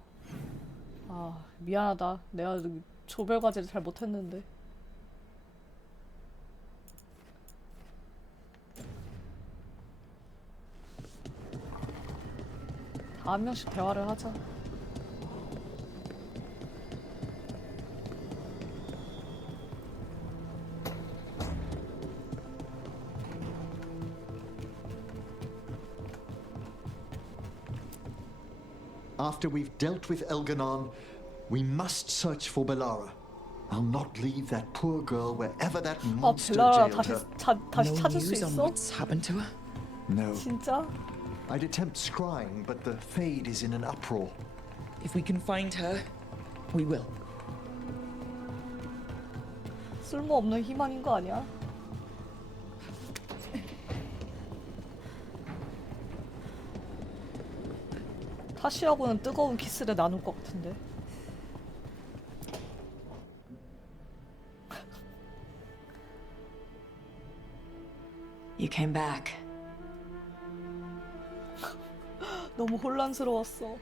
아 미안하다. 내가 조별 과제를 잘 못했는데. 다 한 명씩 대화를 하자. After we've dealt with Elganon, we must search for Belara. I'll not leave that poor girl wherever that monster 벨라라 jailed 다시 her. 다시 No 찾을 수 news on 있어? what's happened to her? No. 진짜? I'd attempt scrying, but the Fade is in an uproar. If we can find her, we will. 쓸모없는 희망인 거 아니야? 타시하고는 뜨거운 키스를 나눌 것 같은데. You came back. 너무 혼란스러웠어.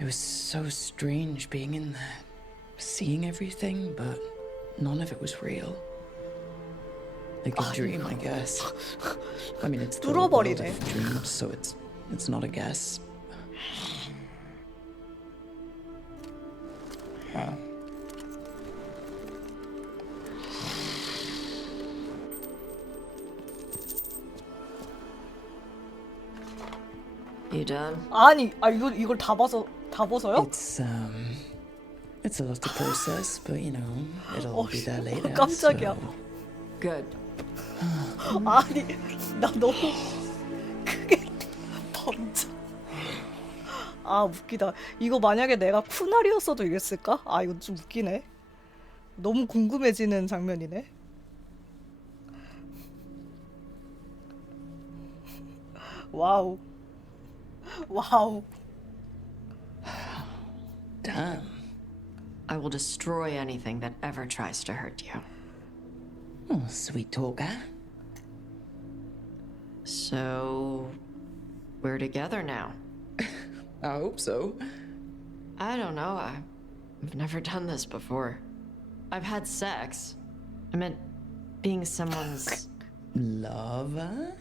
It was so strange being in there, seeing everything, but none of it was real. Like a dream, I guess. I mean, it's the world of 뚫어버리네. dreams, so it's not a guess. Wow. You done? 아니, 이걸 다 벗어요? It's a lot to process, but you know, it'll be there later. 깜짝이야. So. Good. 아니, 나 너무 크게 번져. 아, 웃기다. 이거 만약에 내가 쿠나리였어도 이랬을까? 아, 이거 좀 웃기네. 너무 궁금해지는 장면이네. 와우. 와우. Damn. I will destroy anything that ever tries to hurt you. Oh, sweet talker. So, we're together now. I hope so. I don't know. I've never done this before. I've had sex. I meant being someone's lover?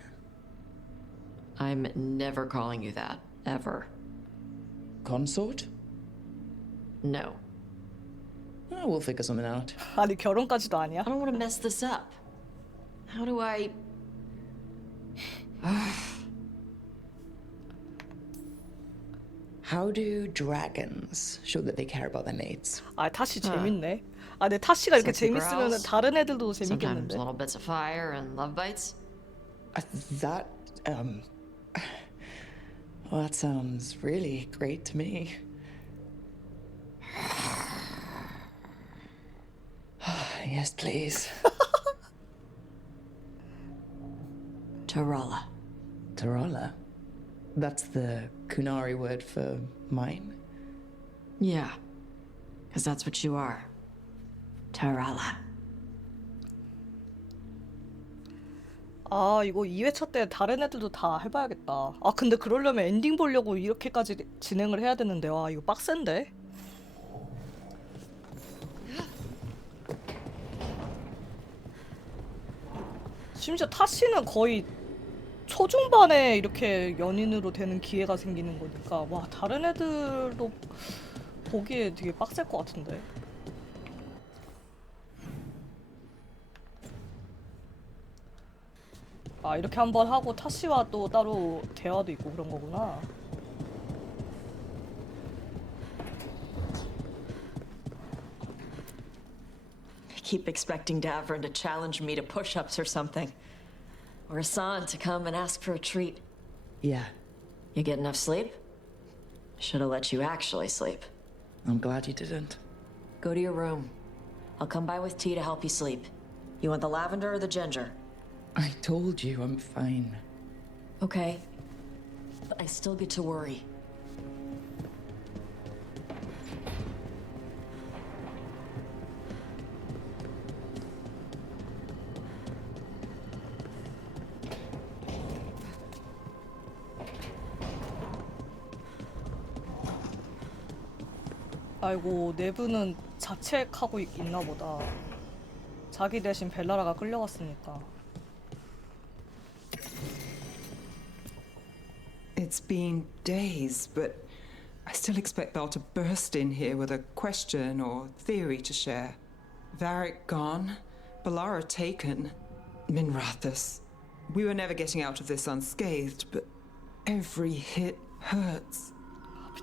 I'm never calling you that, ever. Consort? No. Oh, we'll figure something out. 아니, 결혼까지도 아니야? I don't want to mess this up. How do I... How do dragons show that they care about their mates? 아, 타시 재밌네. 아, 근데 타시가 이렇게 재밌으면 다른 애들도 Sometimes 재밌겠는데. little bits of fire and love bites. Well, that sounds really great to me. Yes, please. Tarala. Tarala? That's the Kunari word for mine? Yeah, because that's what you are. Tarala. 아, 이거 2회차 때 다른 애들도 다 해봐야겠다. 아, 근데 그러려면 엔딩 보려고 이렇게까지 진행을 해야 되는데, 와, 이거 빡센데? 심지어 타시는 거의 초중반에 이렇게 연인으로 되는 기회가 생기는 거니까, 와, 다른 애들도 보기에 되게 빡셀 것 같은데. 아, 이렇게 한번 하고 타시와 또 따로 대화도 있고 그런 거구나. I keep expecting Davrin to challenge me to push-ups or something. Or Hassan to come and ask for a treat. Yeah. You get enough sleep? Should have let you actually sleep. I'm glad you didn't. Go to your room. I'll come by with tea to help you sleep. You want the lavender or the ginger? I told you I'm fine. Okay. But I still get to worry. 아이고, 내부는 자책하고 있나 보다. 자기 대신 벨라라가 끌려갔으니까. It's been days, but I still expect Belle to burst in here with a question or theory to share. Varric gone, Balara taken, Minrathus. We were never getting out of this unscathed, but every hit hurts.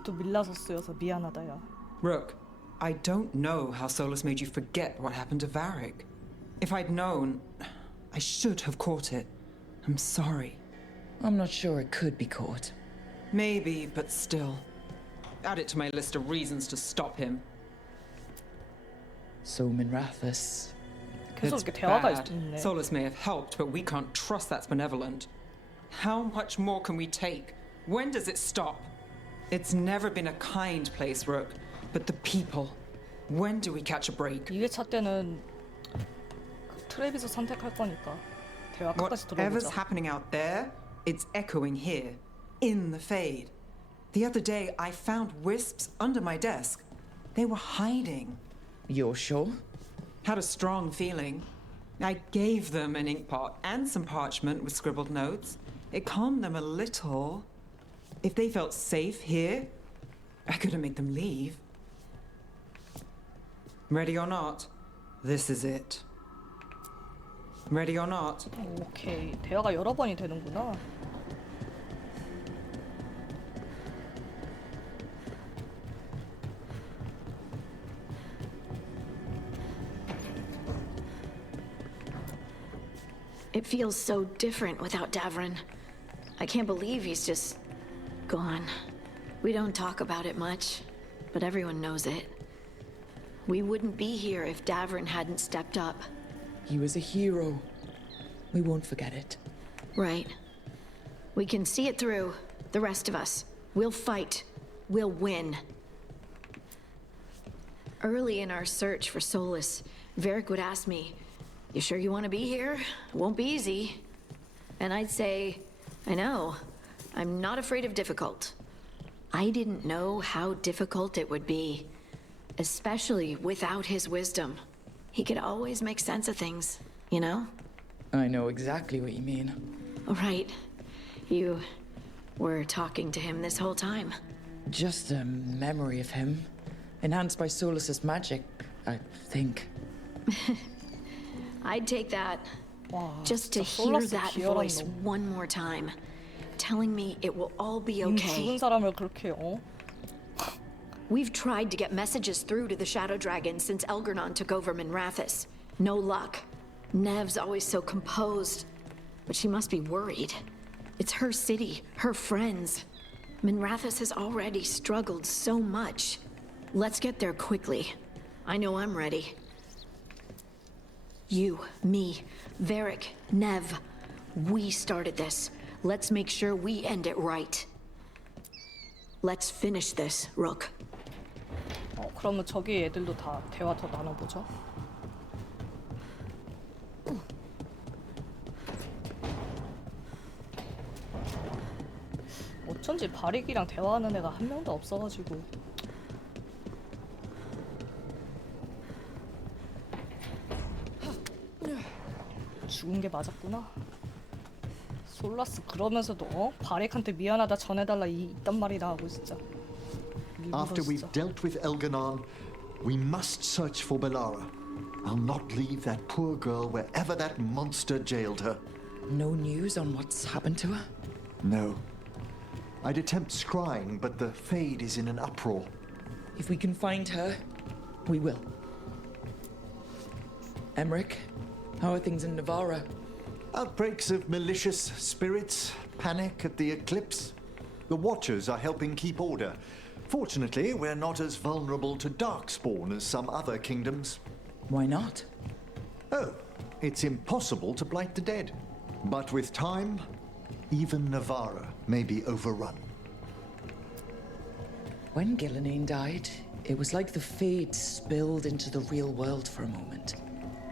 또 밀라서 쓰여서 미안하다야. Rook, I don't know how Solus made you forget what happened to Varric. If I'd known, I should have caught it. I'm sorry. I'm not sure it could be caught. Maybe, but still. Add it to my list of reasons to stop him. So Minrathus. 계속 It's 이렇게 대화가 bad. 있네. Solus may have helped, but we can't trust that's benevolent. How much more can we take? When does it stop? It's never been a kind place, Rook, but the people. When do we catch a break? 2회차 때는 트레비스 선택할 거니까 대화 끝까지 Whatever's 들어보자. happening out there, it's echoing here, in the Fade. The other day, I found wisps under my desk. They were hiding. You're sure? Had a strong feeling. I gave them an inkpot and some parchment with scribbled notes. It calmed them a little. If they felt safe here, I couldn't make them leave. Ready or not, this is it. Ready or not? 오케이. 대화가 여러 번이 되는구나. It feels so different without Davrin. I can't believe he's just gone. We don't talk about it much, but everyone knows it. We wouldn't be here if Davrin hadn't stepped up. He was a hero. We won't forget it. Right. We can see it through, the rest of us. We'll fight. We'll win. Early in our search for solace, Varric would ask me, "You sure you want to be here? It won't be easy." And I'd say, "I know. I'm not afraid of difficult." I didn't know how difficult it would be, especially without his wisdom. He could always make sense of things, you know? I know exactly what you mean. Right. You were talking to him this whole time. Just a memory of him, enhanced by Solus's magic, I think. I'd take that. 와, Just to 진짜 hear 솔라스 that 귀여운 voice 놈. one more time, telling me it will all be 죽은 okay. 사람을 그렇게 We've tried to get messages through to the Shadow Dragon since Elgernon took over Minrathous. No luck. Nev's always so composed, but she must be worried. It's her city, her friends. Minrathous has already struggled so much. Let's get there quickly. I know I'm ready. You, me, Varric, Nev. We started this. Let's make sure we end it right. Let's finish this, Rook. 그러면 저기 애들도 다 대화 더 나눠보죠. 어쩐지 바릭이랑 대화하는 애가 한 명도 없어가지고. 죽은 게 맞았구나. 솔라스 그러면서도 바릭한테 미안하다 전해달라 이딴 말이나 하고 진짜. After we've dealt with Elgernon, we must search for Bellara. I'll not leave that poor girl wherever that monster jailed her. No news on what's happened to her? No. I'd attempt scrying, but the Fade is in an uproar. If we can find her, we will. Emmerich, how are things in Navarra? Outbreaks of malicious spirits, panic at the eclipse. The Watchers are helping keep order. Fortunately, we're not as vulnerable to Darkspawn as some other kingdoms. Why not? Oh, it's impossible to blight the dead. But with time, even Navarra may be overrun. When Gillenane died, it was like the Fade spilled into the real world for a moment.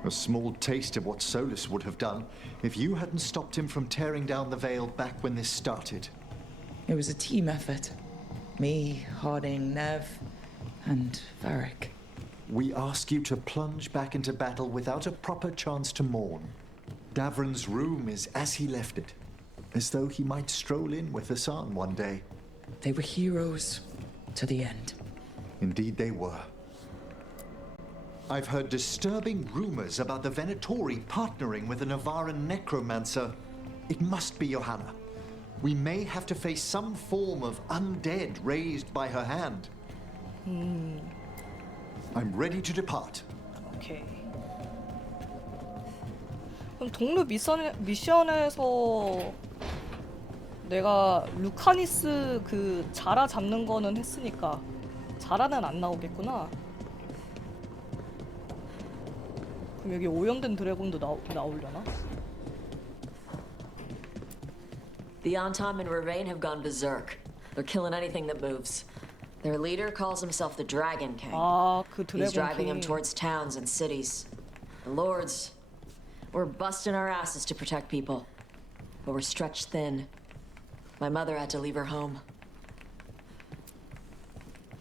A small taste of what Solus would have done if you hadn't stopped him from tearing down the Veil back when this started. It was a team effort. Me, Harding, Nev, and Varric. We ask you to plunge back into battle without a proper chance to mourn. Davrin's room is as he left it, as though he might stroll in with Hassan one day. They were heroes to the end. Indeed they were. I've heard disturbing rumors about the Venatori partnering with a Navaran necromancer. It must be Johanna. We may have to face some form of undead raised by her hand. I'm ready to depart. 오케이. 그럼 동료 미션에서 내가 루카니스 그 자라 잡는 거는 했으니까 자라는 안 나오겠구나. 그럼 여기 오염된 드래곤도 나오려나? The Antam and Ravain have gone berserk. They're killing anything that moves. Their leader calls himself the Dragon King. 그 드래곤 He's driving them king. towards towns and cities. The lords, we're busting our asses to protect people, but we're stretched thin. My mother had to leave her home.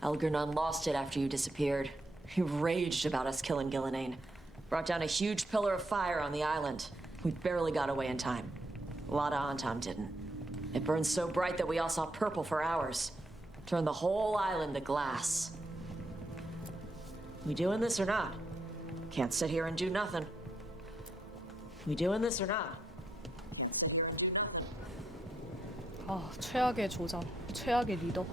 Elgernon lost it after you disappeared. He raged about us killing Gillenane. Brought down a huge pillar of fire on the island. We barely got away in time. A lot of Antam didn't. It burned so bright that we all saw purple for hours. Turned the whole island to glass. We doing this or not? Can't sit here and do nothing. We doing this or not? 아, 최악의 조장, 최악의 리더.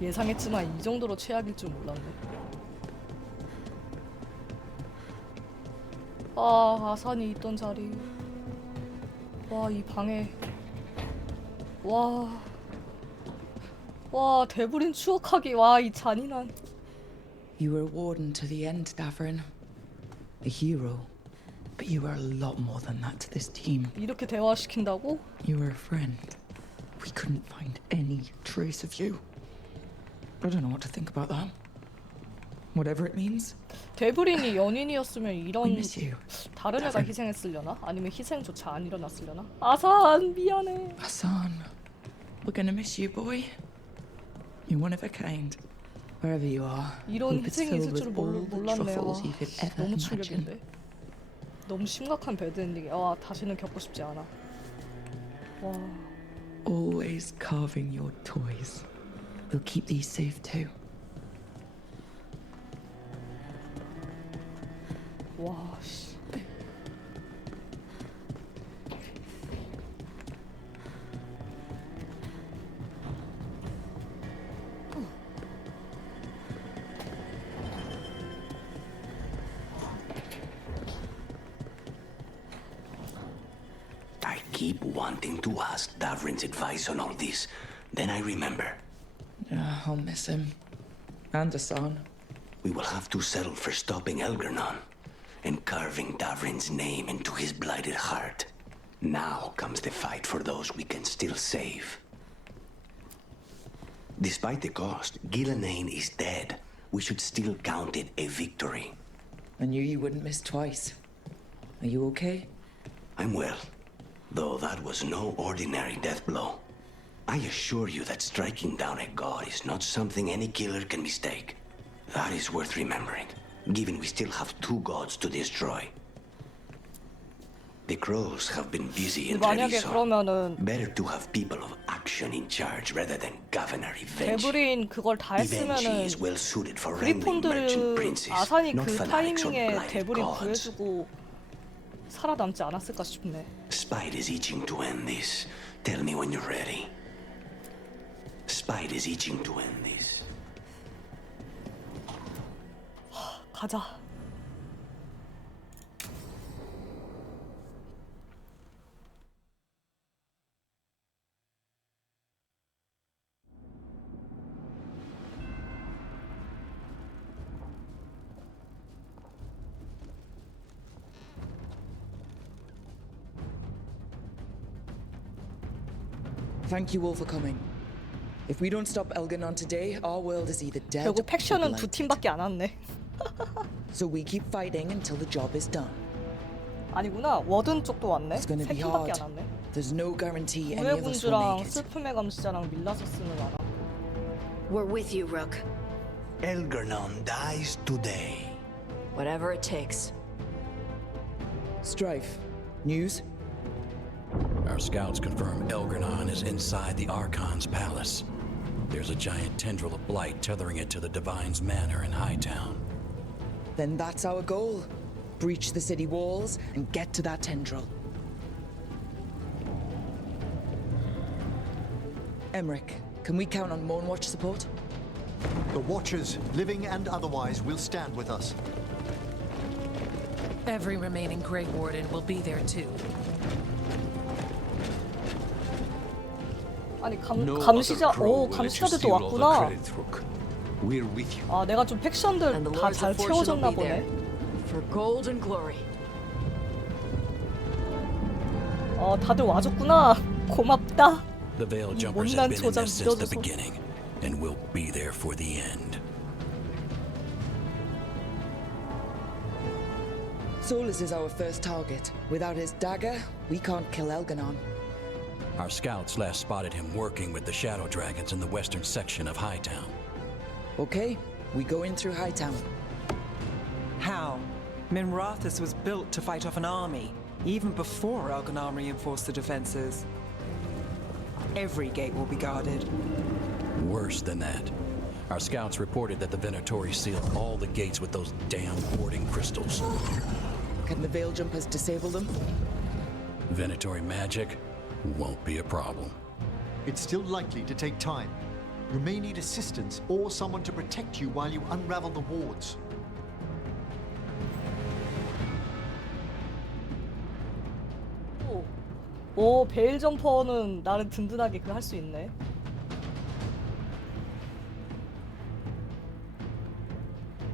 예상했지만 이 정도로 최악일 줄 몰랐네. 아, 아산이 있던 자리. 와, 이 방에. 와, 대부린 추억하기. 와, 이 잔인한. You were a warden to the end, Davrin. A hero. But you were a lot more than that to this team. 이렇게 대화시킨다고? You were a friend. We couldn't find any trace of you. I don't know what to think about that. Whatever it means. 데브린이 연인이었으면 이런 We miss you. 다른 애가 희생했으려나? 아니면 희생조차 안 일어났으려나? 아산 미안해. Hassan, we're gonna miss you, boy. You're one of a kind. Wherever you are. 이런 hope it's 희생이 있을 filled 줄 with all the 몰랐네요. truffles you could ever 너무 imagine. 충격인데. 너무 심각한 배드 엔딩이. 와, 다시는 겪고 싶지 않아. 와. Always carving your toys. We'll keep these safe too. 와, 씨. I keep wanting to ask Davrin's advice on all this. Then I remember. Yeah, I'll miss him. And Hassan. We will have to settle for stopping Elgernon and carving Davrin's name into his blighted heart. Now comes the fight for those we can still save. Despite the cost, Gillenane is dead. We should still count it a victory. I knew you wouldn't miss twice. Are you okay? I'm well, though that was no ordinary death blow. I assure you that striking down a god is not something any killer can mistake. That is worth remembering, given we still have 2 gods to destroy. The crows have been busy in 만약에 그러면은 better to have people of action in charge rather than governor revenge. 데브린 그걸 다 Eventually 했으면은 is well suited for wrangling merchant 그리폰들 princes, 아산이 not 그 fanatics or 타이밍에 blighted 데브린 gods. 구해주고 살아남지 않았을까 싶네. Spite is itching to end this. Tell me when you're ready. Spite is itching to end this. 가자. Thank you all for coming. If we don't stop Elgernon today, our world is either dead 결국 or 팩션은 두 blighted. 팀밖에 안 왔네. So we keep fighting until the job is done. 아니구나. 워든 쪽도 왔네. It's gonna 세 be 팀밖에 hard. 안 왔네. There's no guarantee any of us will 구해군주랑 make it. 슬픔의 감시자랑 밀라서스는 알아. We're with you, Rook. Elgernon dies today. Whatever it takes. Strife, news? Our scouts confirm Elgernon is inside the Archon's palace. There's a giant tendril of blight tethering it to the Divine's manor in Hightown. Then that's our goal. Breach the city walls and get to that tendril. Emmerich, can we count on Moonwatch support? The Watchers, living and otherwise, will stand with us. Every remaining Grey Warden will be there too. 아니 감시자, 오 감시자들도 왔구나. We're with you. 아 내가 좀 팩션들 다 잘 채워줬나 보네. For gold and glory. 다들 와줬구나. 고맙다. The Veil Jumpers have been in this since the beginning, and will be there for the end. Solus is our first target. Without his dagger, we can't kill Elgernon. Our scouts last spotted him working with the shadow dragons in the western section of Hightown. Okay, we go in through Hightown. How? Minrathous was built to fight off an army, even before Elganon reinforced the defenses. Every gate will be guarded. Worse than that. Our scouts reported that the Venatori sealed all the gates with those damn warding crystals. Can the Veil Jumpers disable them? Venatori magic won't be a problem. It's still likely to take time. You may need assistance or someone to protect you while you unravel the wards. 오, 베일 점퍼는 나는 든든하게 그 할 수 있네.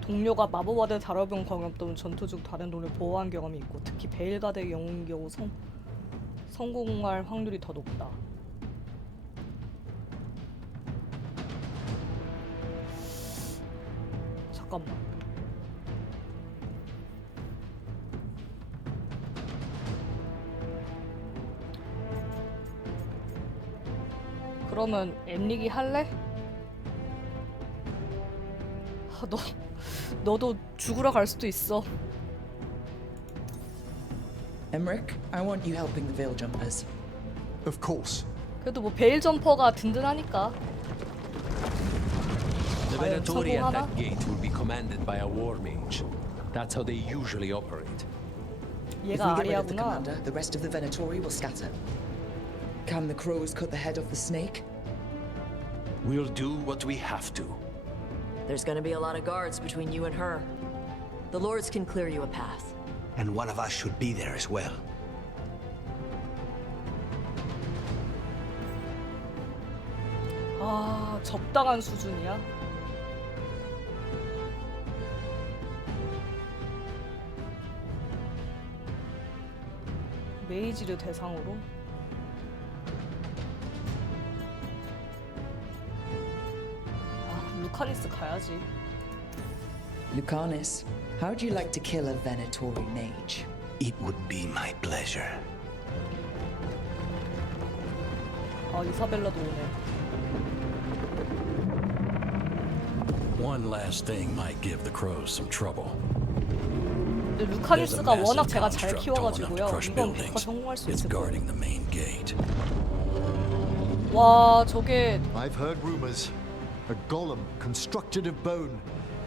동료가 마법와드 다뤄본 경험 또는 전투 중 다른 돈을 보호한 경험이 있고 특히 베일가드의 영웅인 경우 성공할 확률이 더 높다. 잠깐만. 그러면 엠릭이 할래? 아, 너도 죽으러 갈 수도 있어. Emmerich, I want you helping the Veil Jumpers. Of course. 그래도 뭐 베일 점퍼가 든든하니까. The 과연 Venatori at 성공하나? that gate will be commanded by a war mage. That's how they usually operate. If 얘가 we get rid of the 아리아구나. commander, the rest of the Venatori will scatter. Can the crows cut the head off the snake? We'll do what we have to. There's gonna be a lot of guards between you and her. The lords can clear you a path. And one of us should be there as well. 아, 적당한 수준이야. 메이지를 대상으로. 아, 루카니스 가야지. Lucanis, how'd you like to kill a Venatori mage? It would be my pleasure. 아, 이사벨라도 오네. One last thing might give the crows some trouble. 근데 There's a 루카니스가 워낙 massive 제가 잘 construct tall enough to 키워가지고요. crush 이건 100% buildings. 성공할 수 It's 있을 거예요. guarding the main gate. 와, 저게 I've heard rumors. A golem constructed of bone.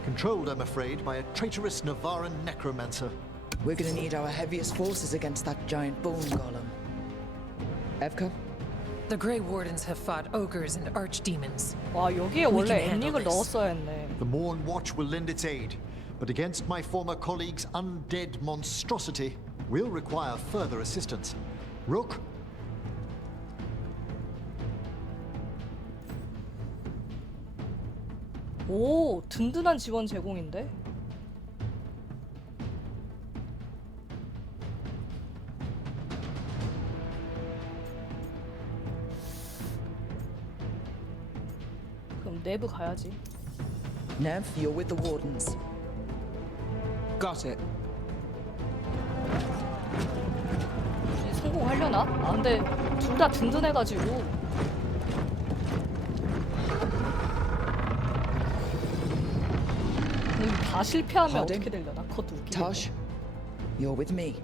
Controlled, I'm afraid, by a traitorous Navaran necromancer. We're gonna need our heaviest forces against that giant bone golem. Evka? The Grey Wardens have fought ogres and archdemons. 와, 여기에 We 원래 can handle 엠릭을 this. 넣었어야 했네. The Morn Watch will lend its aid, but against my former colleague's undead monstrosity, we'll require further assistance. Rook? 오, 든든한 지원 제공인데? 그럼 내부 가야지. Nev, you're with the Wardens. Got it. 성공하려나? 아, 근데 둘 다 든든해가지고. 다 실패하면 Harding, 어떻게 되려나? 그것도 웃기네. Tosh, you're with me.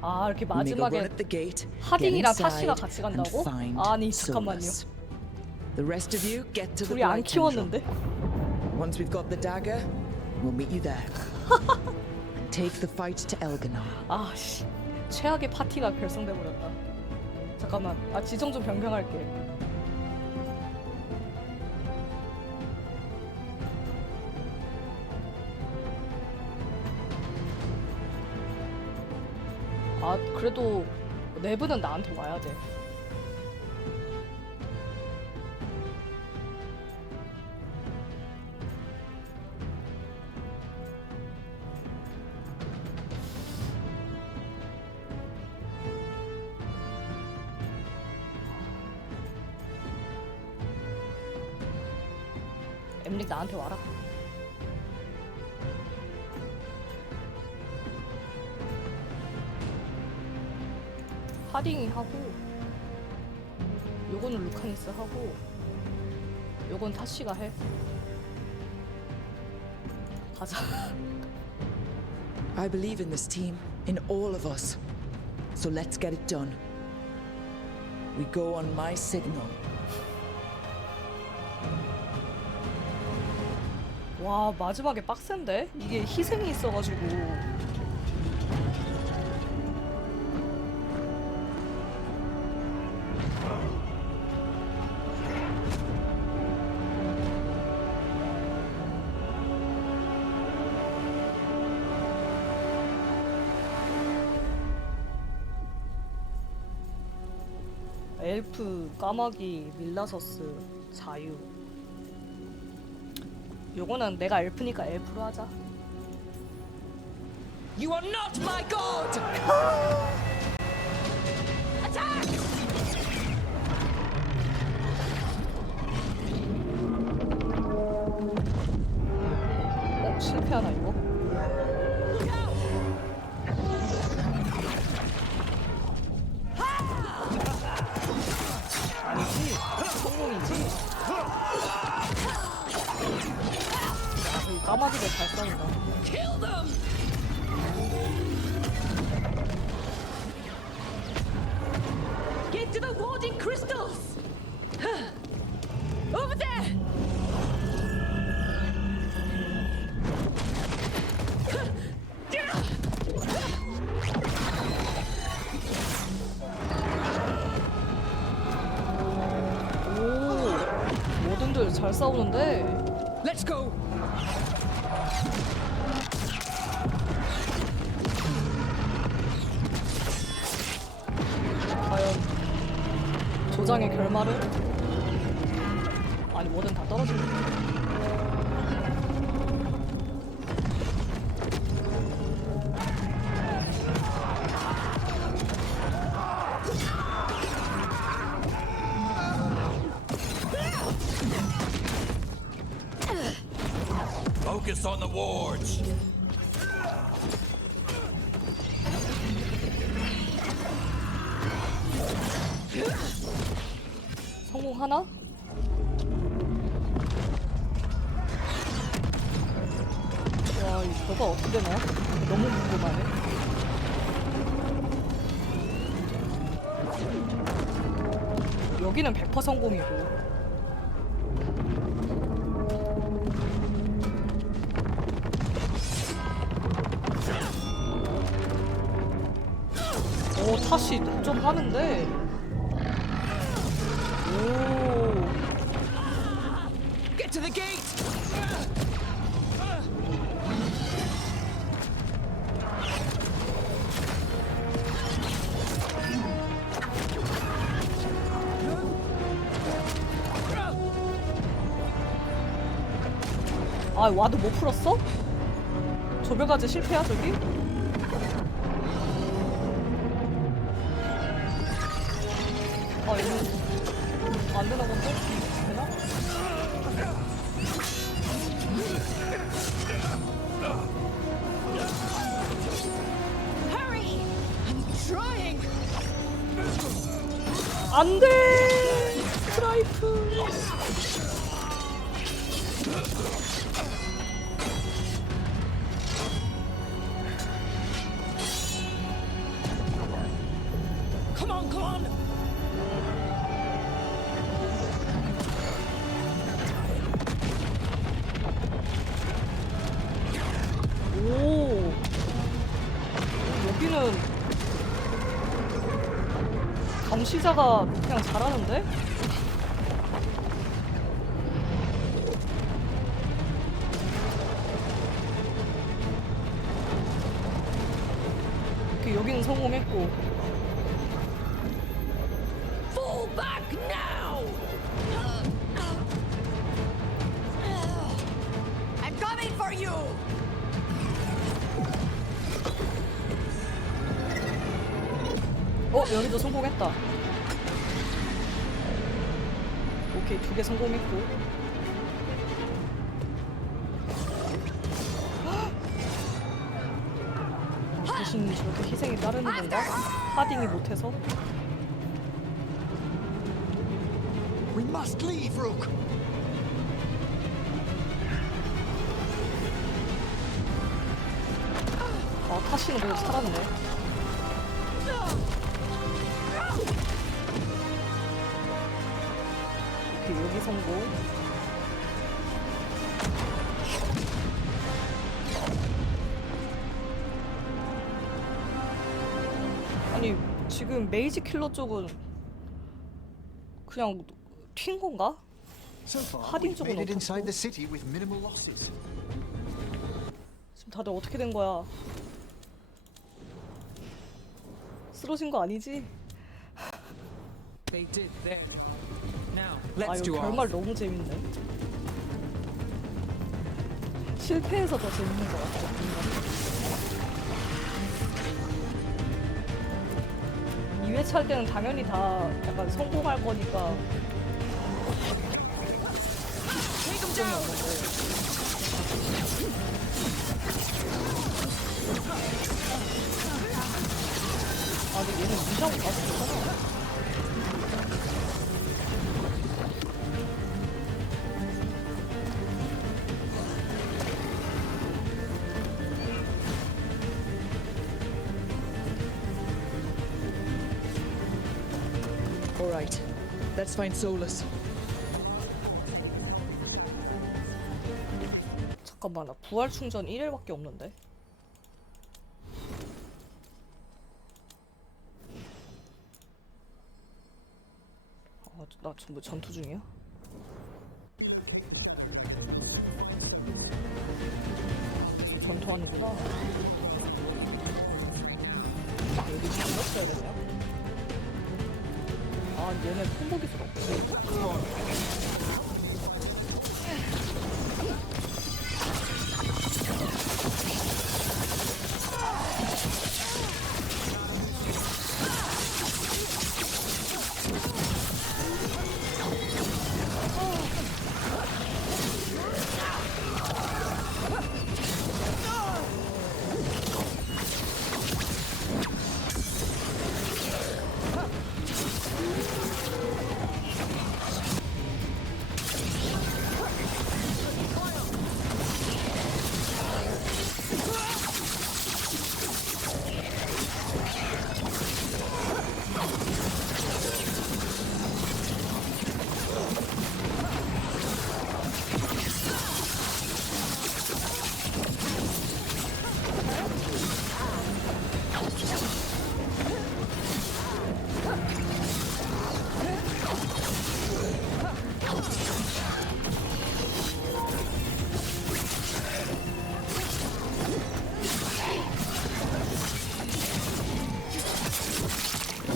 아, 이렇게 We make a run 마지막에 at the gate, get 하딩이랑 inside, 타시가 같이 and 간다고? find 아니, 잠깐만요. Solus. The rest of you get to the 둘이 안 Blight Tundra. 키웠는데? Once we've got the dagger, we'll meet you there. Take the fight to Elganon. 아, 씨. 최악의 파티가 결성돼 버렸다. 잠깐만. 아, 지정 좀 변경할게. 아, 그래도 내부는 나한테 와야 돼. 엠릭 나한테 와라. 파딩이 하고 요거는 루카니스 하고 요건 타시가 해. 가자. I believe in this team, in all of us. So let's get it done. We go on my signal. 와, 마지막에 빡센데? 이게 희생이 있어가지고. 엘프, 까마귀, 밀라서스, 자유. 요거는 내가 엘프니까 엘프로 하자. You are not my god! Attack! 실패하나 이거? 아니지? 성공이지? 이 까마귀들 잘 싸운다. Kill them! Get to the warding crystals! Over there! 오, 모든들 잘 싸우는데. Let's go! 과연 조장의 결말은? 아니 뭐든 다 떨어지네. Focus on the wards. 성공하나? 와, 이 저가 어떻게 되나? 너무 궁금하네. 여기는 100% 성공이고. 오, 타시 좀 하는데. 오. Get to the gate! 아, 와드 못 풀었어? 조별과제 실패야, 저기? 아, 이거 안 되나 본데? 되나? Hurry! I'm trying! 안 돼! 스트라이프! Come on, come on! 오. 여기는 감시자가 그냥 잘하는데? 오케이, 여기는 성공했고. Fall back now! I'm coming for you! 여기도 성공했다. 오케이, 2개 성공했고. 대신 저렇게 희생이 따르는 건가? 파딩이 못해서? must leave, Rook. 타시는 거 살았네. 오케이, 여기 성공. 아니, 지금 메이지 킬러 쪽은 그냥 튄 건가? So far, 하딘 we've 쪽은 made it inside 어떻고? the city with minimal losses. 지금 다들 어떻게 된 거야? 쓰러진 거 아니지? They did there. Now, 아, let's 이거 do ours. 결말 너무 재밌네. 실패해서 더 재밌는 것 같아. 뭔가. 2회차 할 때는 당연히 다 약간 성공할 거니까 걱정이 없는데. 아, 근데 얘는 무시하고 가서 괜찮아. All right, let's find Solus. 잠깐만, 나 부활 충전 1일밖에 없는데. 아, 나 전부 전투 중이야? 계속 전투하는구나. 여기 불렀어야 되냐? 아, 얘네 콤보 기술 없지.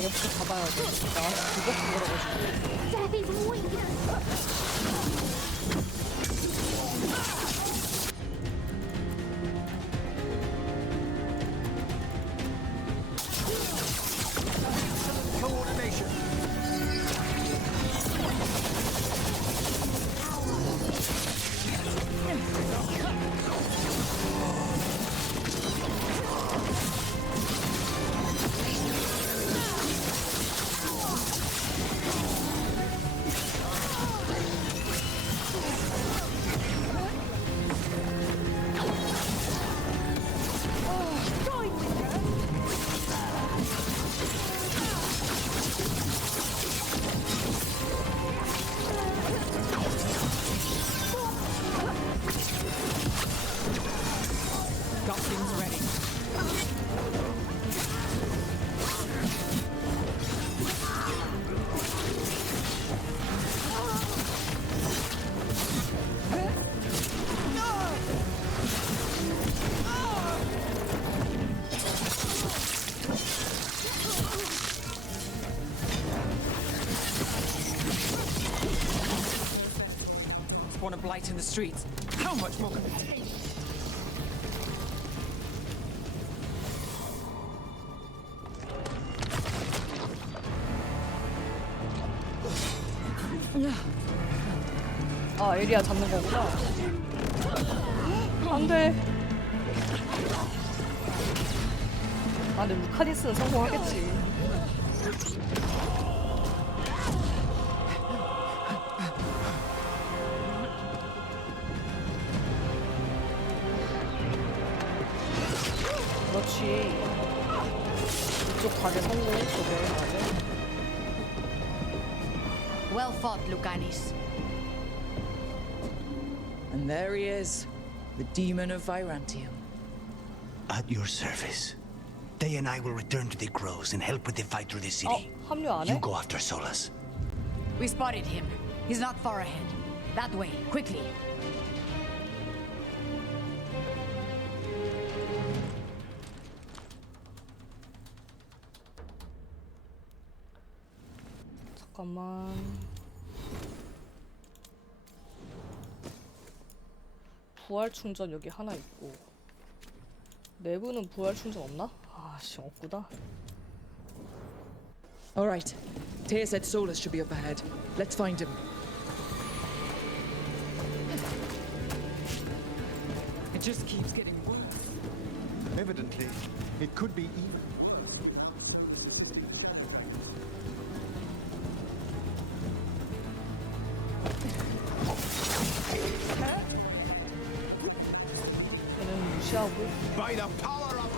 이렇게 잡아야 돼. 나한테 그거 그거라고. Got things ready. Spawn a blight in the streets. How much more can we take? 아, 에리아 잡는 거구나. 안 돼. 아, 근데 루카니스는 성공하겠지. 그렇지. 이쪽 가게 성공했어, 베일가드. Well fought, Lucanis. And there he is, the demon of Virantium. At your service. Day and I will return to the Crows and help with the fight through the city. 합류 안 You 해? go after Solus. We spotted him. He's not far ahead. That way, quickly. 잠깐만. 부활 충전 여기 하나 있고. 내부는 부활 충전 없나? 아씨, 없구나. All right. Taya said Solus should be up ahead. Let's find him. It just keeps getting worse. Evidently, it could be even. 얘는 무시하고. By the power of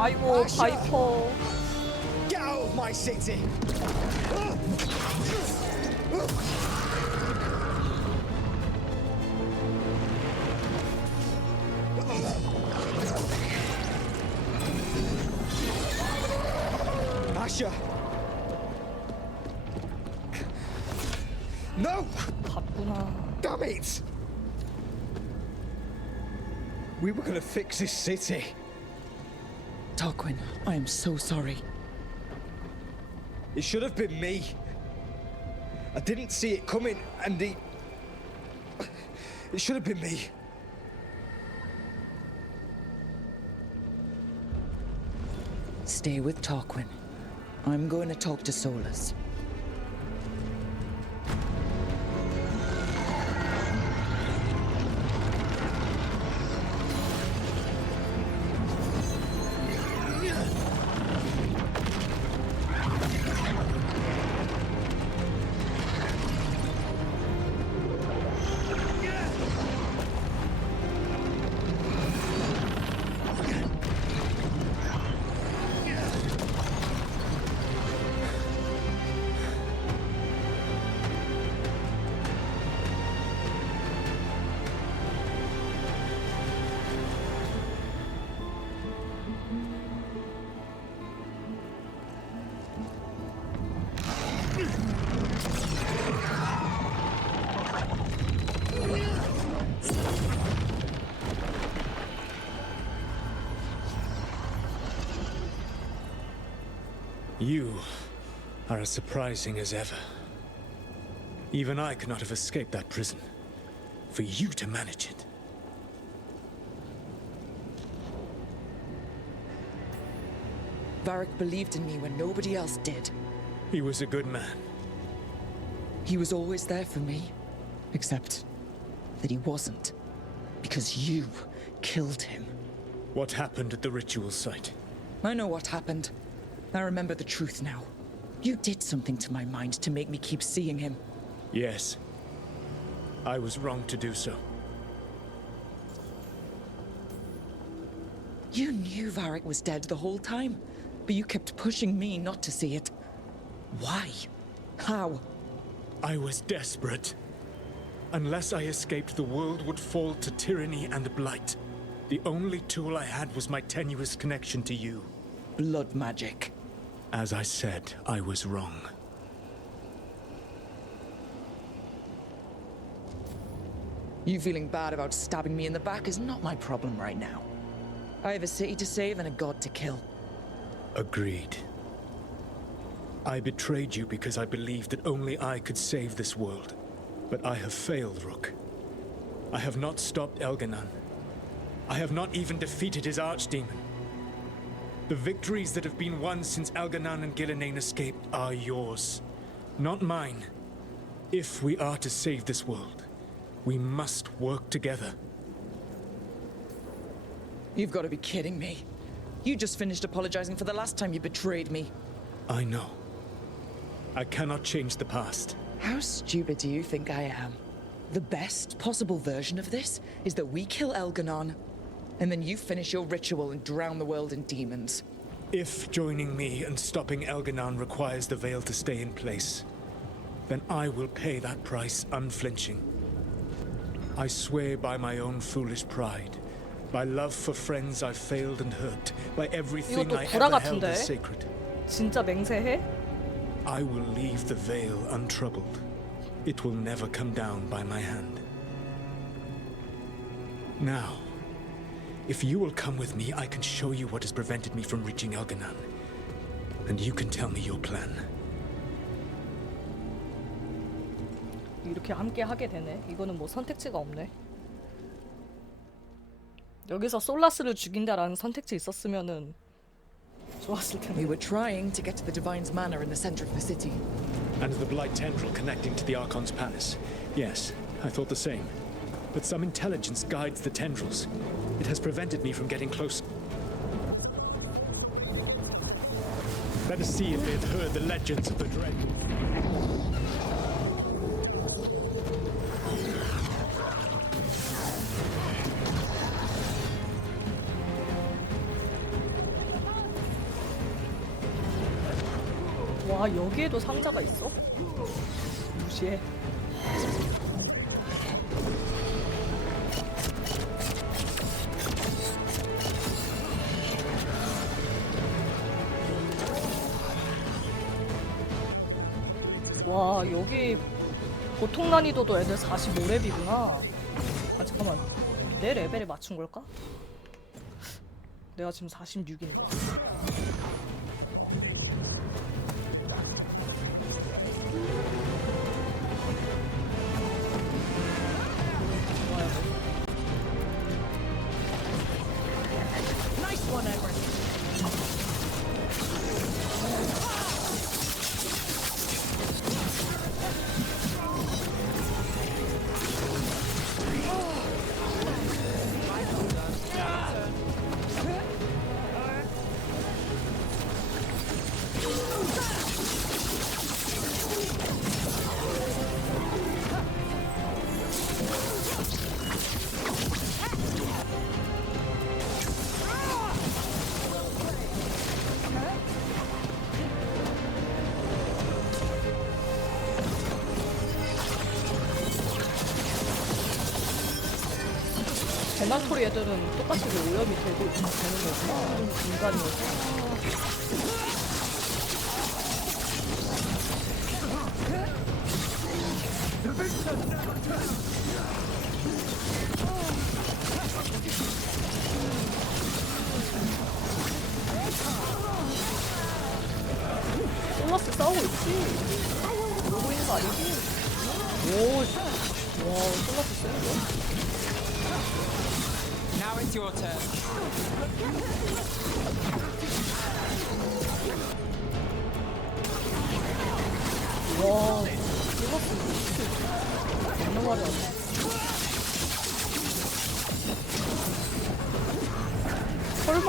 아이고, 바이퍼. Get out of my city! Asha! No! 갔구나. Damn it! We were gonna fix this city. Tarquin, I am so sorry. It should have been me. I didn't see it coming, and it should have been me. Stay with Tarquin. I'm going to talk to Solus. You are as surprising as ever. Even I could not have escaped that prison. For you to manage it. Varric believed in me when nobody else did. He was a good man. He was always there for me. Except that he wasn't. Because you killed him. What happened at the ritual site? I know what happened. I remember the truth now. You did something to my mind to make me keep seeing him. Yes. I was wrong to do so. You knew Varric was dead the whole time, but you kept pushing me not to see it. Why? How? I was desperate. Unless I escaped, the world would fall to tyranny and blight. The only tool I had was my tenuous connection to you. Blood magic. As I said, I was wrong. You feeling bad about stabbing me in the back is not my problem right now. I have a city to save and a god to kill. Agreed. I betrayed you because I believed that only I could save this world. But I have failed, Rook. I have not stopped Elganon. I have not even defeated his archdemon. The victories that have been won since Elganon and Gillenane escaped are yours, not mine. If we are to save this world, We must work together. You've got to be kidding me. You just finished apologizing for the last time you betrayed me. I know. I cannot change the past. How stupid do you think I am? The best possible version of this is that we kill Elganon, and then you finish your ritual and drown the world in demons. If joining me and stopping Elganon requires the veil to stay in place, then I will pay that price unflinching. I swear by my own foolish pride, by love for friends I've failed and hurt, by everything I ever held as sacred. 진짜 맹세해? I will leave the veil untroubled. It will never come down by my hand. Now, if you will come with me, I can show you what has prevented me from reaching Elganon. And you can tell me your plan. 이렇게 함께 하게 되네. 이거는 뭐 선택지가 없네. 여기서 솔라스를 죽인다라는 선택지 있었으면은 좋았을 텐데. We were trying to get to the Divine's Manor in the center of the city. And the Blight Tendril connecting to the Archon's palace. Yes, I thought the same. But some intelligence guides the tendrils. It has prevented me from getting close. Let us see if they've heard the legends of the Dread. 와, 여기에도 상자가 있어? 무시해. 와, 여기 보통 난이도도 애들 45렙이구나. 아, 잠깐만. 내 레벨에 맞춘 걸까? 내가 지금 46인데. Nice one, Edward. 베나토리 애들은 똑같이 오염이 되고 되는 거구나. 인간이어서. 솔라스 싸우고 있지. 놀고 있는 거 아니지? 오, 와, 솔라스 센데? Now it's your turn. 와, 솔라스 미치. 맞는 말이 안 돼. 설마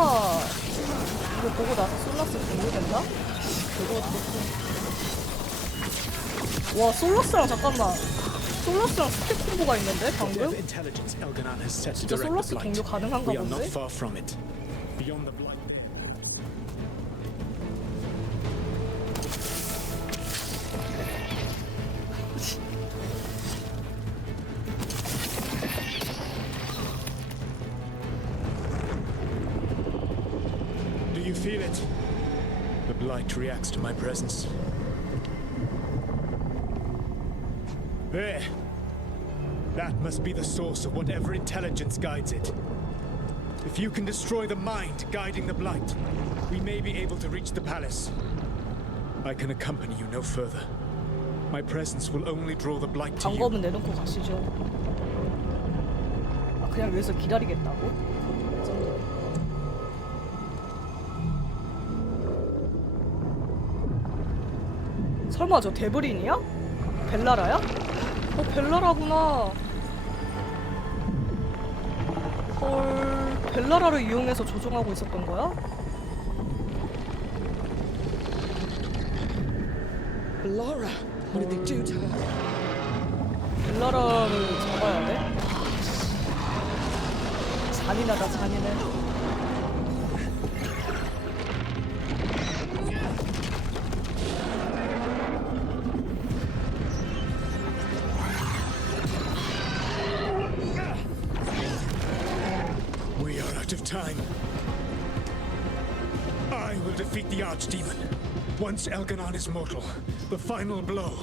이거 보고 나서 솔라스 공유된다? 그거 와, 솔라스랑 잠깐만. 솔라스랑 스택 콤보가 있는데 방금? 진짜 솔라스 공유 가능한가 본데? Do you feel it? The blight reacts to my presence. There! That must be the source of whatever intelligence guides it. If you can destroy the mind guiding the blight, we may be able to reach the palace. I can accompany you no further. My presence will only draw the blight to you. 방법은 내놓고 가시죠. 아, 그냥 여기서 기다리겠다고? 설마 저 데브린이야? 벨라라야? 벨라라구나. 헐, 벨라라를 이용해서 조종하고 있었던 거야? Laura, what did they do to her? 벨라라를 잡아야 돼? 잔인하다, 잔인해. We are out of time. I will defeat the Archdemon. Once Elganon is mortal, the final blow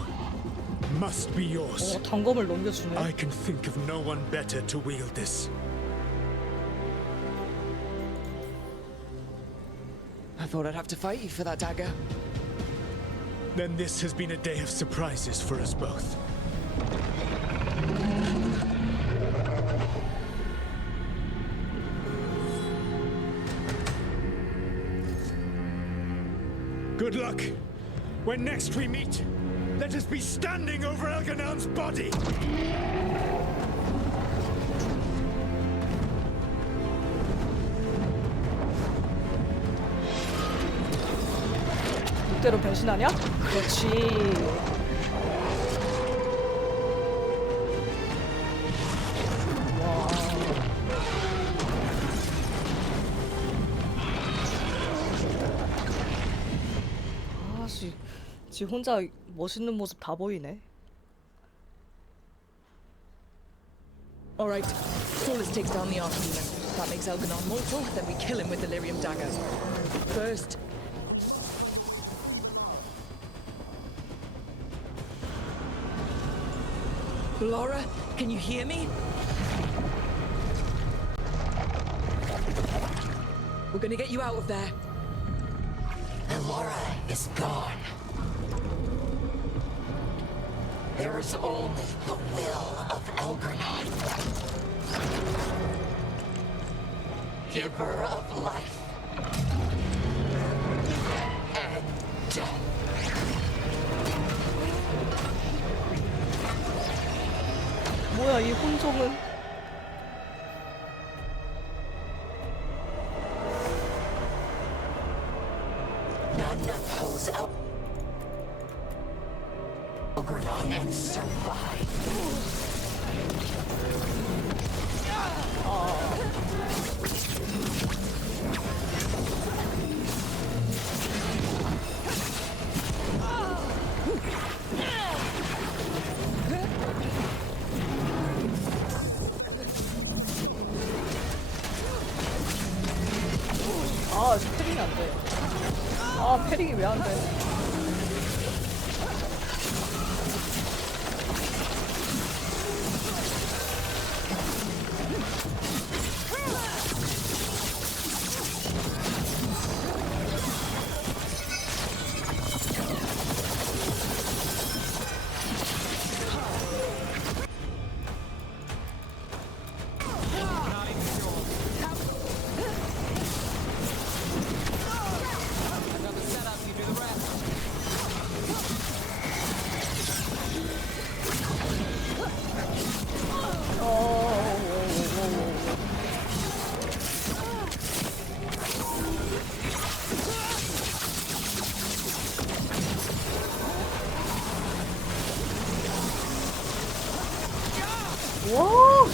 must be yours. 단검을 넘겨주네. I can think of no one better to wield this. I thought I'd have to fight you for that dagger. Then this has been a day of surprises for us both. Good luck. When next we meet, let us be standing over Elganon's body. 이대로 변신하냐? 그렇지. 와. 아씨, 지 혼자 멋있는 모습 다 보이네. All right, Solus takes down the Archdemon. That makes Elganon mortal, then we kill him with the Lyrium dagger. First. Laura, can you hear me? We're gonna get you out of there. Laura is gone. There is only the will of Elgranon, giver of life and death. 뭐야 이 혼종은? None of those Elgranon and survive. 아, 패링이 안 돼. 아, 패링이 왜 안 돼? 와!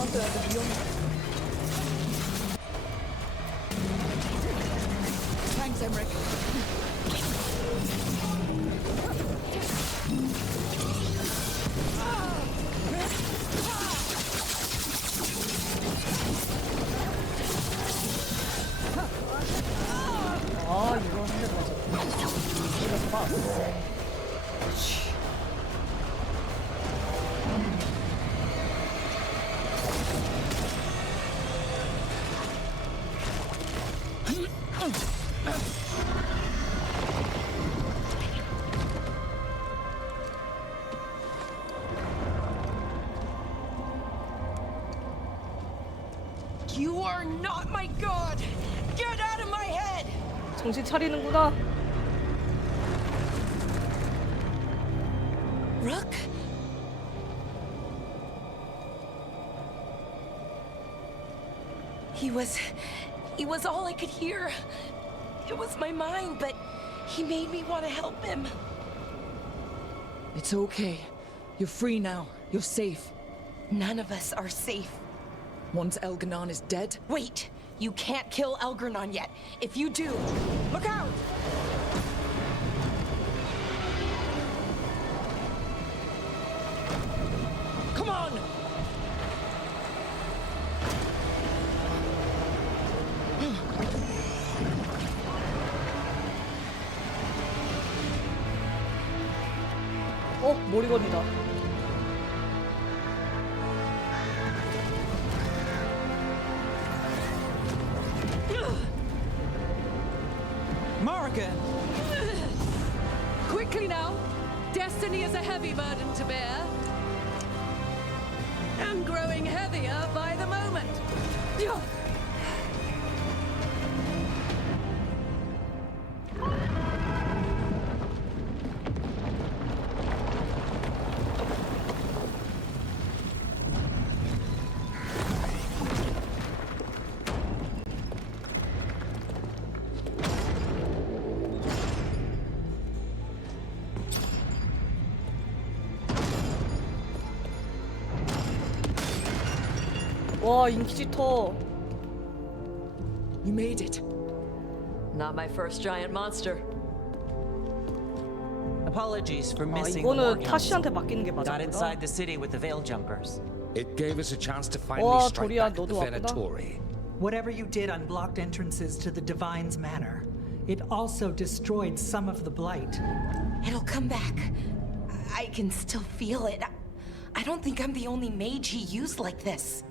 안돼 안돼 위험해. Thanks, Emmerich. 아 이거 한 대 맞아. 이거 봐. You are not my god! Get out of my head! 정신 차리는구나. Rook? He was all I could hear. It was my mind, but he made me want to help him. It's okay. You're free now. You're safe. None of us are safe. Once Elganon is dead? Wait! You can't kill Elgranon yet. If you do, look out! Come on! 몰이건이다. Morrigan! Quickly now! Destiny is a heavy burden to bear. And growing heavier by the moment. 와, 인키지터. You made it. Not my first giant monster. Apologies for missing the 이거는 war 타시한테 맡기는 게 Got 맞았구나. inside the city with the veil jumpers. It gave us a chance to 와, finally strike 도리야, back at the 너도 왔구나. Venatori. Whatever you did unblocked entrances to the Divine's Manor. It also destroyed some of the Blight. It'll come back. I can still feel it. I don't think I'm the only mage he used like this.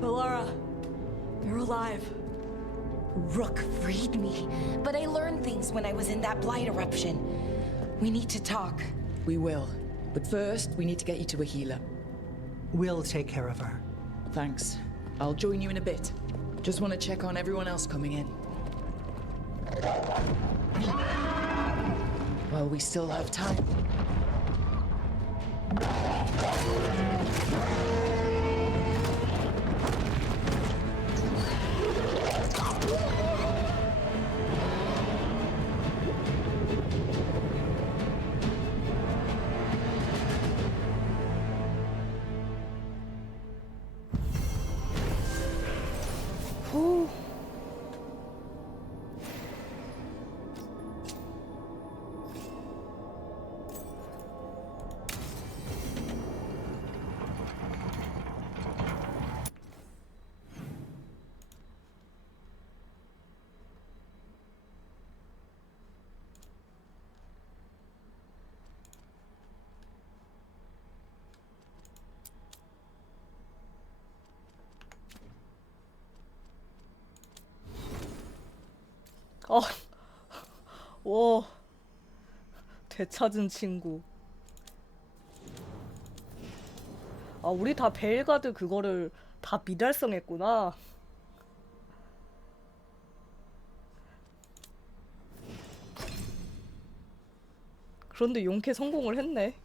Valara, you're alive. Rook freed me, but I learned things when I was in that Blight eruption. We need to talk. We will. But first, we need to get you to a healer. We'll take care of her. Thanks. I'll join you in a bit. Just want to check on everyone else coming in. Well, we still have time. 와, 되찾은 친구. 아, 우리 다 베일가드 그거를 다 미달성했구나. 그런데 용케 성공을 했네.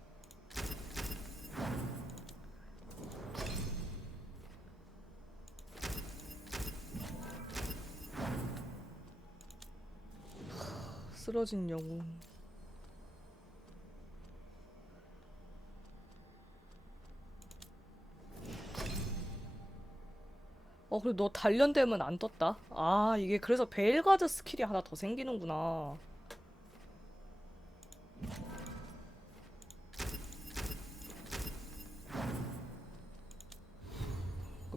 쓰러진 영웅. 그리고 너 단련되면 안 떴다. 아, 이게 그래서 베일가드 스킬이 하나 더 생기는구나.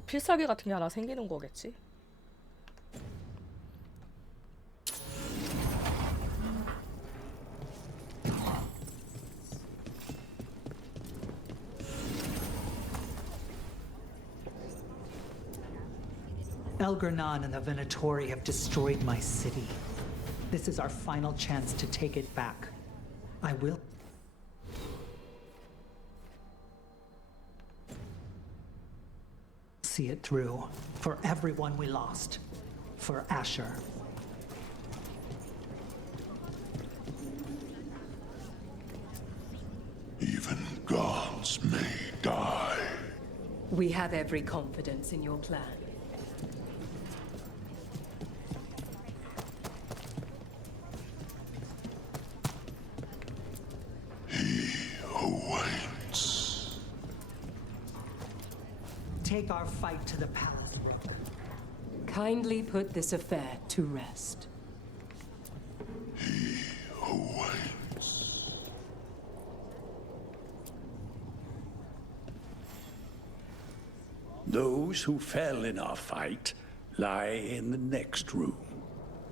필살기 같은 게 하나 생기는 거겠지? Elgranon and the Venatori have destroyed my city. This is our final chance to take it back. I will. see it through. For everyone we lost. For Asher. Even gods may die. We have every confidence in your plan. Take our fight to the palace, Rook. Kindly put this affair to rest. Those who fell in our fight lie in the next room.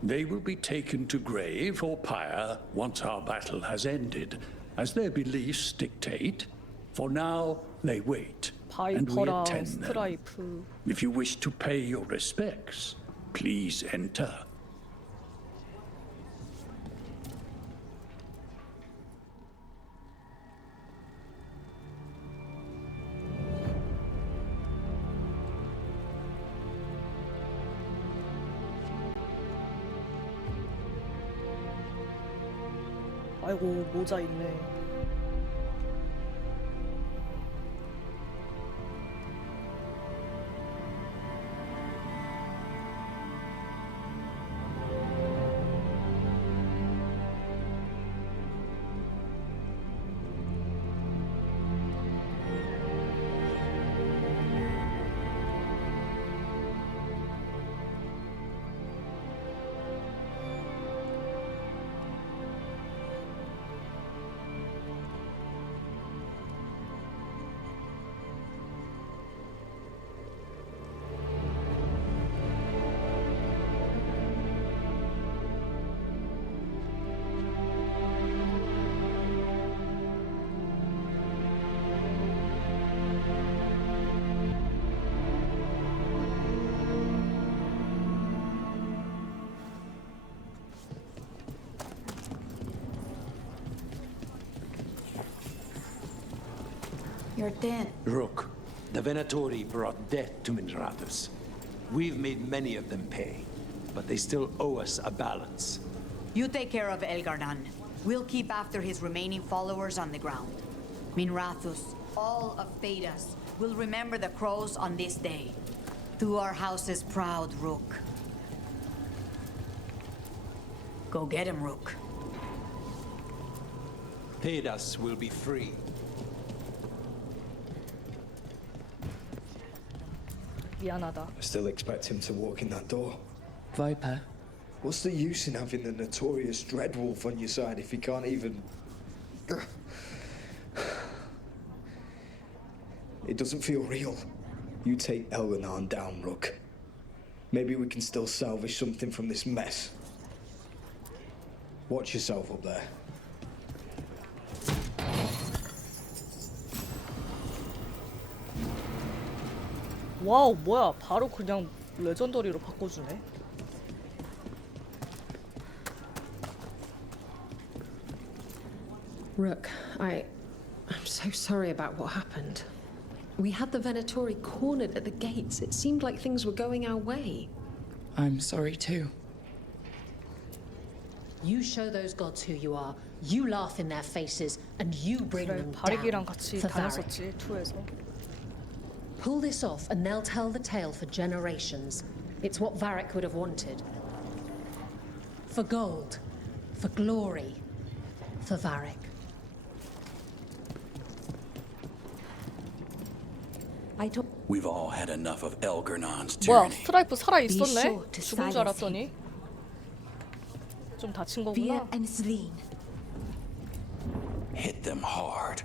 They will be taken to grave or pyre once our battle has ended, as their beliefs dictate. For now, they wait, and we 바이퍼랑 attend them. 스트라이프. If you wish to pay your respects, please enter. 아이고 모자 있네. You're dead. Rook, the Venatori brought death to Minrathous. We've made many of them pay, but they still owe us a balance. You take care of Elgardan. We'll keep after his remaining followers on the ground. Minrathous, all of Thedas, will remember the crows on this day. To our house's proud Rook. Go get him, Rook. Thedas will be free. 미안하다. I still expect him to walk in that door. Viper. What's the use in having the notorious Dreadwolf on your side if he can't even... It doesn't feel real. You take Elgarnan down, Rook. Maybe we can still salvage something from this mess. Watch yourself up there. 와우 뭐야 바로 그냥 레전더리로 바꿔주네. Rook, I'm so sorry about what happened. We had the Venatori cornered at the gates. It seemed like things were going our way. I'm sorry too. You show those gods who you are, you laugh in their faces, and you bring 그래 them 바리기랑 down 같이 for Varric. 다녔었지 2에서. Pull this off and they'll tell the tale for generations. It's what Varric would have wanted. For gold, for glory, for Varric. I don't... We've all had enough of Elgarnan's 뭐야 tyranny. 스트라이프 살아 Be 있었네. sure to 죽은 줄 silence 알았더니 좀 다친 Fear 거구나. and Selene. Hit them hard.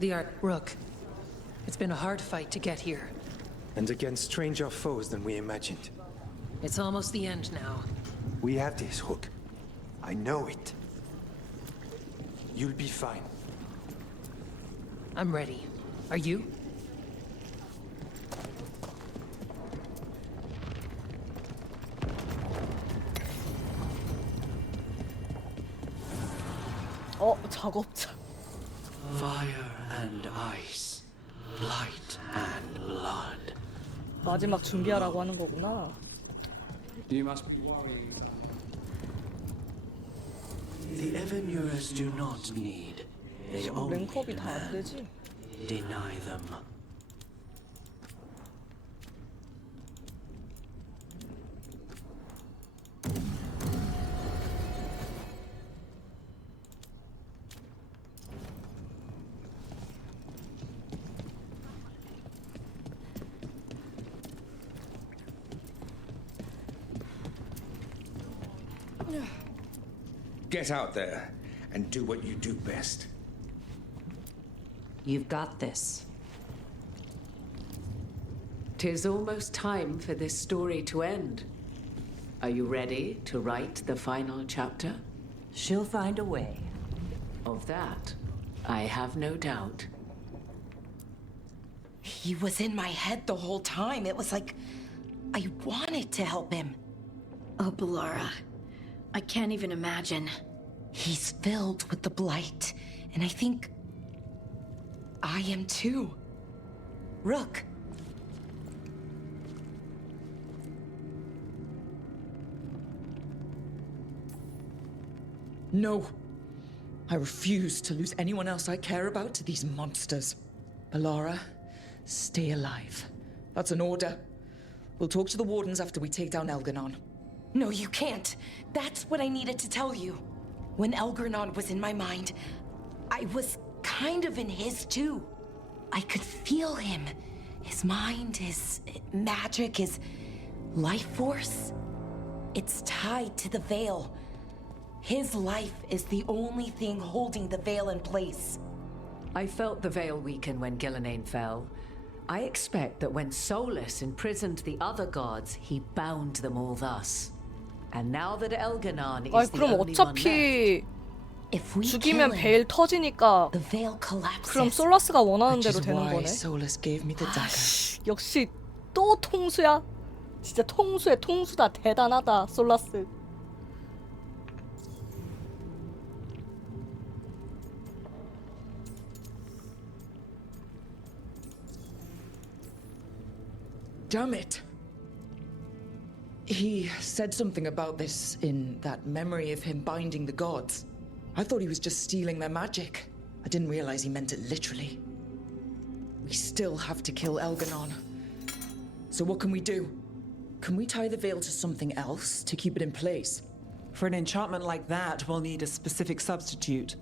The Rook. It's been a hard fight to get here. And against stranger foes than we imagined. It's almost the end now. We have this, Rook. I know it. You'll be fine. I'm ready. Are you? 작업자. Fire and ice. Light and blood. 마지막 준비하라고 하는 거구나. You must be worrying. The Evanurers do not need. They only 랭컵이 다 안 되지? deny them. Get out there and do what you do best. You've got this. 'Tis almost time for this story to end. Are you ready to write the final chapter? She'll find a way. Of that, I have no doubt. He was in my head the whole time. It was like I wanted to help him. Oh, Balara. I can't even imagine. He's filled with the blight, and I think I am too. Rook. No. I refuse to lose anyone else I care about to these monsters. Balara, stay alive. That's an order. We'll talk to the wardens after we take down Elganon. No, you can't. That's what I needed to tell you. When Elgarnon was in my mind, I was kind of in his too. I could feel him. His mind, his magic, his life force. It's tied to the Veil. His life is the only thing holding the Veil in place. I felt the Veil weaken when Gillenane fell. I expect that when Solus imprisoned the other gods, he bound them all thus. And now that Elganon is the 그럼 only one 어차피 left, 죽이면 베일 터지니까 그럼 솔라스가 원하는 대로 되는 거네. 역시 또 통수야. 진짜 통수의 통수다. 대단하다 솔라스. Damn it! He said something about this in that memory of him binding the gods. I thought he was just stealing their magic. I didn't realize he meant it literally. We still have to kill Elganon. So what can we do? Can we tie the veil to something else to keep it in place? For an enchantment like that, we'll need a specific substitute.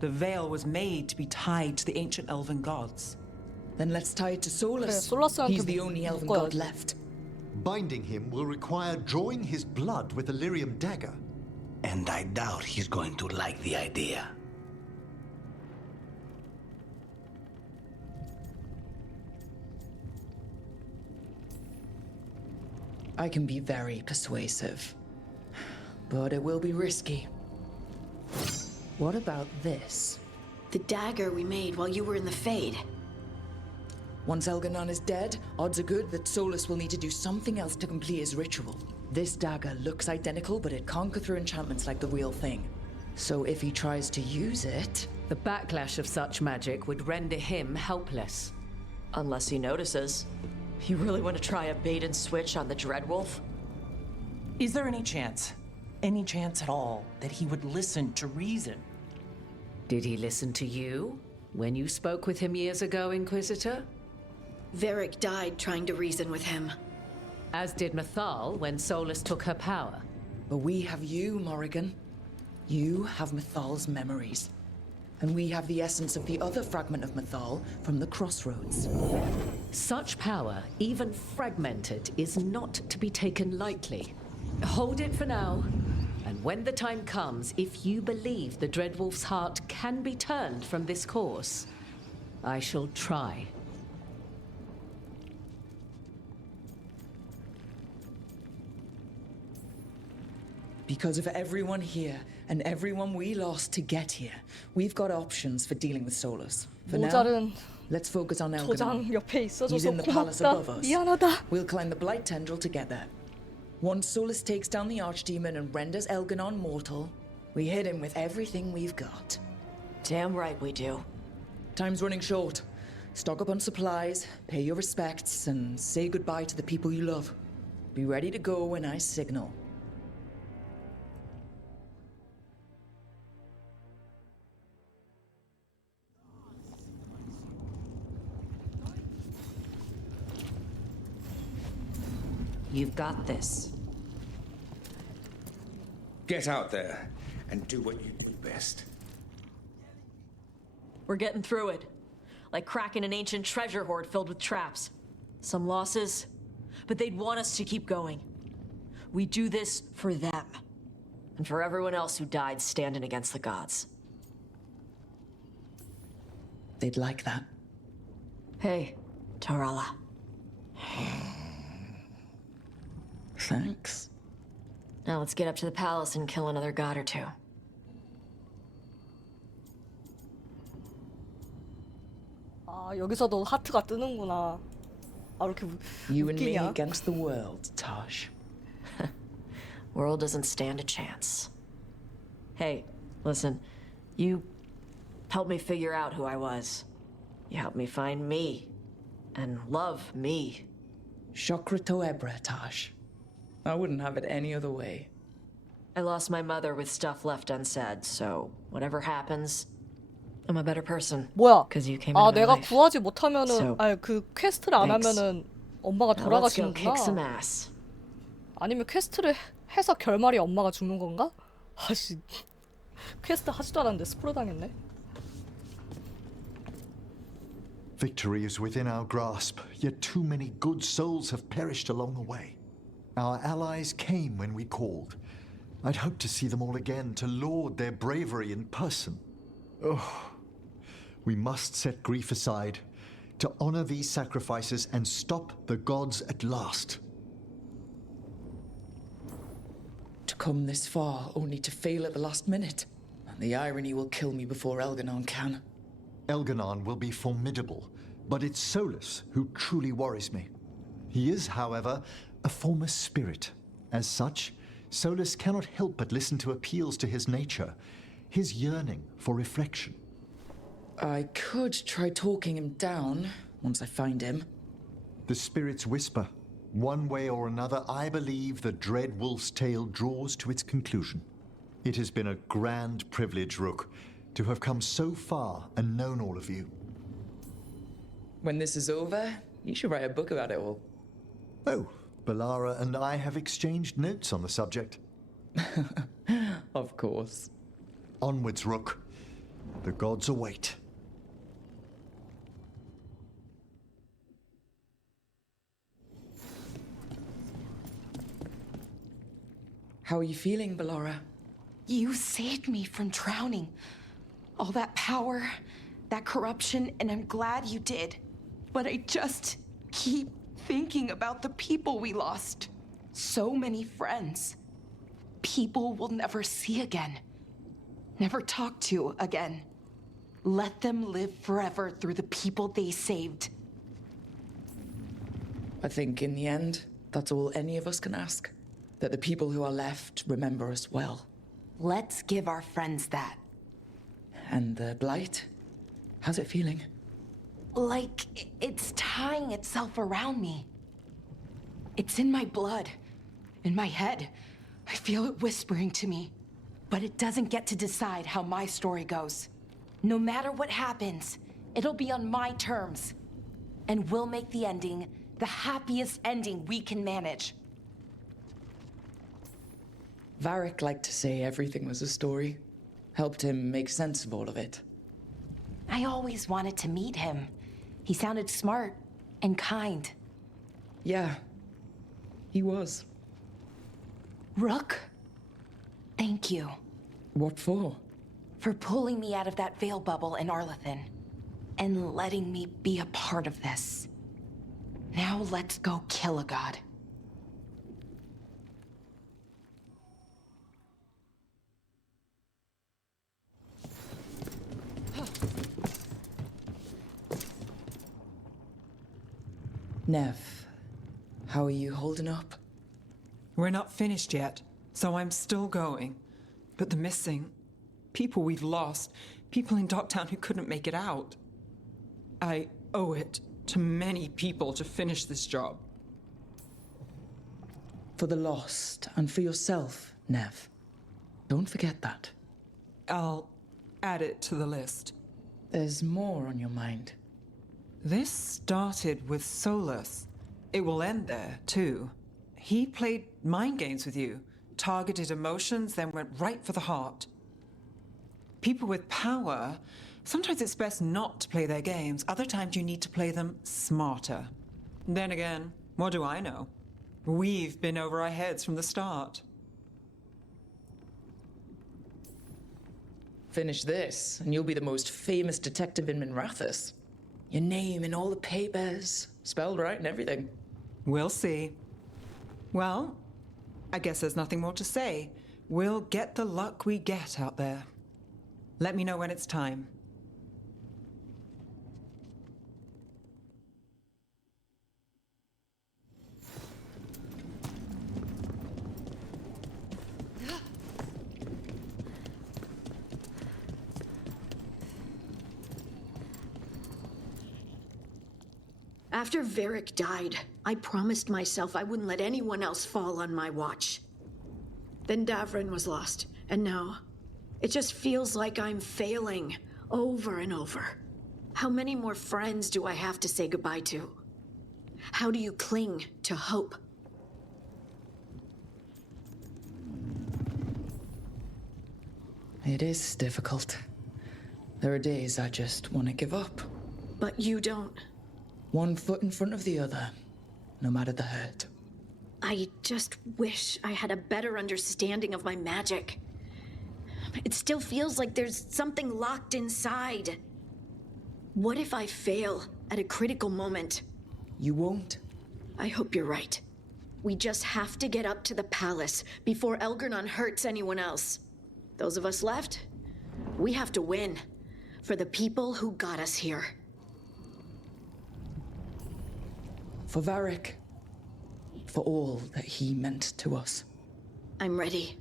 The veil was made to be tied to the ancient elven gods. Then let's tie it to Solus. He's the only elven god left. Binding him will require drawing his blood with a lyrium dagger. And I doubt he's going to like the idea. I can be very persuasive, but it will be risky. What about this? The dagger we made while you were in the Fade. Once Elganon is dead, odds are good that Solus will need to do something else to complete his ritual. This dagger looks identical, but it can't go through enchantments like the real thing. So if he tries to use it... The backlash of such magic would render him helpless. Unless he notices. You really want to try a bait and switch on the Dreadwolf? Is there any chance at all, that he would listen to reason? Did he listen to you when you spoke with him years ago, Inquisitor? Varric died trying to reason with him. As did Mythal when Solus took her power. But we have you, Morrigan. You have Mythal's memories. And we have the essence of the other fragment of Mythal from the Crossroads. Such power, even fragmented, is not to be taken lightly. Hold it for now. And when the time comes, if you believe the Dreadwolf's heart can be turned from this course, I shall try. Because of everyone here and everyone we lost to get here, we've got options for dealing with Solus. For now, let's focus on 도장 Elganon. 옆에 있어줘서 He's in the palace 고맙다. above us. 미안하다. We'll climb the Blight Tendril together. Once Solus takes down the Archdemon and renders Elganon mortal, we hit him with everything we've got. Damn right we do. Time's running short. Stock up on supplies, pay your respects, and say goodbye to the people you love. Be ready to go when I signal. You've got this. Get out there and do what you do best. We're getting through it. Like cracking an ancient treasure hoard filled with traps. Some losses, but they'd want us to keep going. We do this for them. And for everyone else who died standing against the gods. They'd like that. Hey, Tarala. Thanks. Now let's get up to the palace and kill another god or two. 아, 여기서도 하트가 뜨는구나. 아, 이렇게 You and me 웃기냐? against the world, Tosh. World doesn't stand a chance. Hey, listen. You helped me figure out who I was. You helped me find me. And love me. Shokra Toebra, Tosh. I wouldn't have it any other way. I lost my mother with stuff left unsaid, so whatever happens, I'm a better person. 뭐야? Because you came 아, into my 내가 life. 구하지 못하면은, So, 아니 그 퀘스트를 안 thanks. 하면은 엄마가 Now let's go kick some 돌아가시는구나. ass. 아니면 퀘스트를 해서 결말이 엄마가 죽는 건가? 아씨, 퀘스트 하지도 않았는데 스포를 당했네. Victory is within our grasp, yet too many good souls have perished along the way. Our allies came when we called. I'd hoped to see them all again, to laud their bravery in person. Oh, we must set grief aside, to honor these sacrifices and stop the gods at last. To come this far, only to fail at the last minute. The irony will kill me before Elganon can. Elganon will be formidable, but it's Solus who truly worries me. He is, however, a former spirit. As such, Solus cannot help but listen to appeals to his nature, his yearning for reflection. I could try talking him down once I find him. The spirits whisper. One way or another, I believe the dread wolf's tale draws to its conclusion. It has been a grand privilege, Rook, to have come so far and known all of you. When this is over, you should write a book about it all. Oh, Balara and I have exchanged notes on the subject. Of course. Onwards, Rook. The gods await. How are you feeling, Balara? You saved me from drowning. All that power, that corruption, and I'm glad you did. But I just keep thinking about the people we lost. So many friends. People we'll never see again. Never talk to again. Let them live forever through the people they saved. I think in the end, that's all any of us can ask. That the people who are left remember us well. Let's give our friends that. And the blight? How's it feeling? Like it's tying itself around me. It's in my blood, in my head. I feel it whispering to me. But it doesn't get to decide how my story goes. No matter what happens, it'll be on my terms. And we'll make the ending the happiest ending we can manage. Varric liked to say everything was a story. Helped him make sense of all of it. I always wanted to meet him. He sounded smart and kind. Yeah, he was. Rook, thank you. What for? For pulling me out of that veil bubble in Arlathan and letting me be a part of this. Now let's go kill a god. Nev, how are you holding up? We're not finished yet, so I'm still going. But the missing, people we've lost, people in Docktown who couldn't make it out. owe it to many people to finish this job. For the lost and for yourself, Nev. Don't forget that. I'll add it to the list. There's more on your mind. This started with Solus. It will end there, too. He played mind games with you, targeted emotions, then went right for the heart. People with power, sometimes it's best not to play their games. Other times you need to play them smarter. Then again, what do I know? We've been over our heads from the start. Finish this, and you'll be the most famous detective in Minrathous. Your name in all the papers, spelled right and everything. We'll see. Well, I guess there's nothing more to say. We'll get the luck we get out there. Let me know when it's time. After Varric died, I promised myself I wouldn't let anyone else fall on my watch. Then Davrin was lost, and now it just feels like I'm failing over and over. How many more friends do I have to say goodbye to? How do you cling to hope? It is difficult. There are days I just want to give up. But you don't. One foot in front of the other, no matter the hurt. I just wish I had a better understanding of my magic. It still feels like there's something locked inside. What if I fail at a critical moment? You won't. I hope you're right. We just have to get up to the palace before Elgarnon hurts anyone else. Those of us left, we have to win for the people who got us here. For Varric. For all that he meant to us. I'm ready.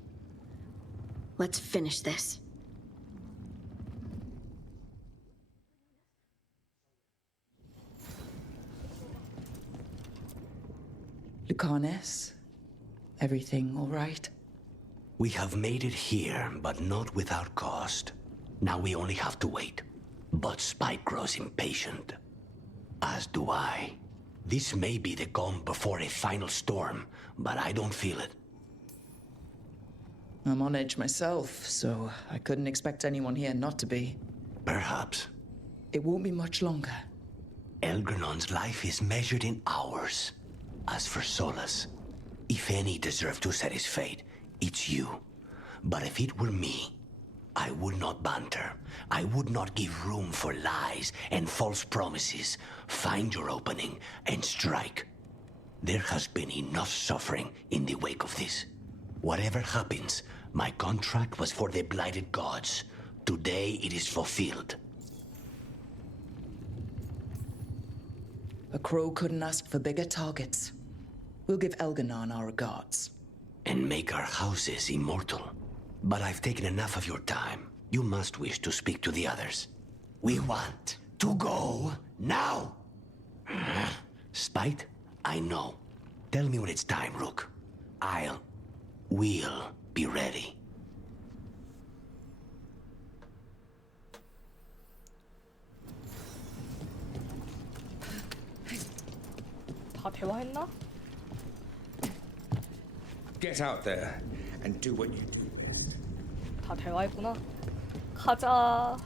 Let's finish this. Lucanus, everything all right? We have made it here, but not without cost. Now we only have to wait. But Spike grows impatient. As do I. This may be the calm before a final storm, but I don't feel it. I'm on edge myself, so I couldn't expect anyone here not to be. Perhaps. It won't be much longer. Elgernon's life is measured in hours. As for Solus, if any deserve to set his fate, it's you. But if it were me, I would not banter. I would not give room for lies and false promises. Find your opening and strike. There has been enough suffering in the wake of this. Whatever happens, my contract was for the blighted gods. Today it is fulfilled. A crow couldn't ask for bigger targets. We'll give Elgarnon our regards. And make our houses immortal. But I've taken enough of your time. You must wish to speak to the others. We want to go now! Spite? I know. Tell me when it's time, Rook. We'll be ready. 다 대화했나? Get out there and do what you do. 다 대화했구나. 가자.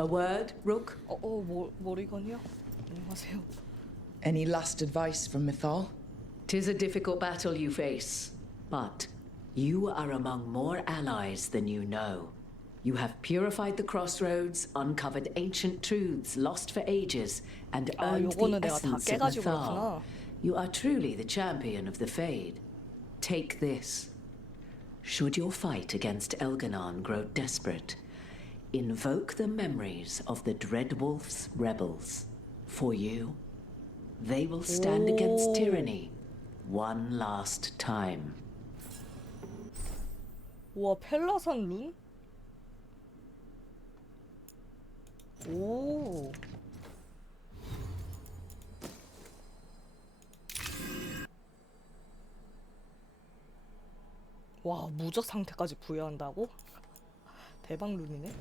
A word, Rook? 모리건이요? 안녕하세요. Any last advice from Mythal? 'Tis a difficult battle you face, but you are among more allies than you know. You have purified the crossroads, uncovered ancient truths lost for ages, and earned the 요거는 내가 다 essence of 깨가지고 Mythal. 그렇구나. You are truly the champion of the Fade. Take this. Should your fight against Elgarnon grow desperate, invoke the memories of the Dreadwolf's rebels. For you, they will stand against tyranny one last time. 우와, 펠라산 룬? 오. 와, 무적 상태까지 부여한다고? 대박 룬이네.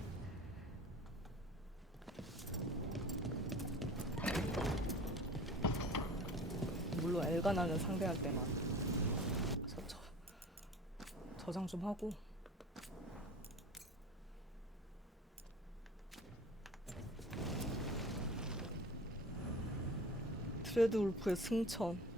물론 엘가나는 상대할 때만. 그래서 저장 좀 하고. 드레드울프의 승천.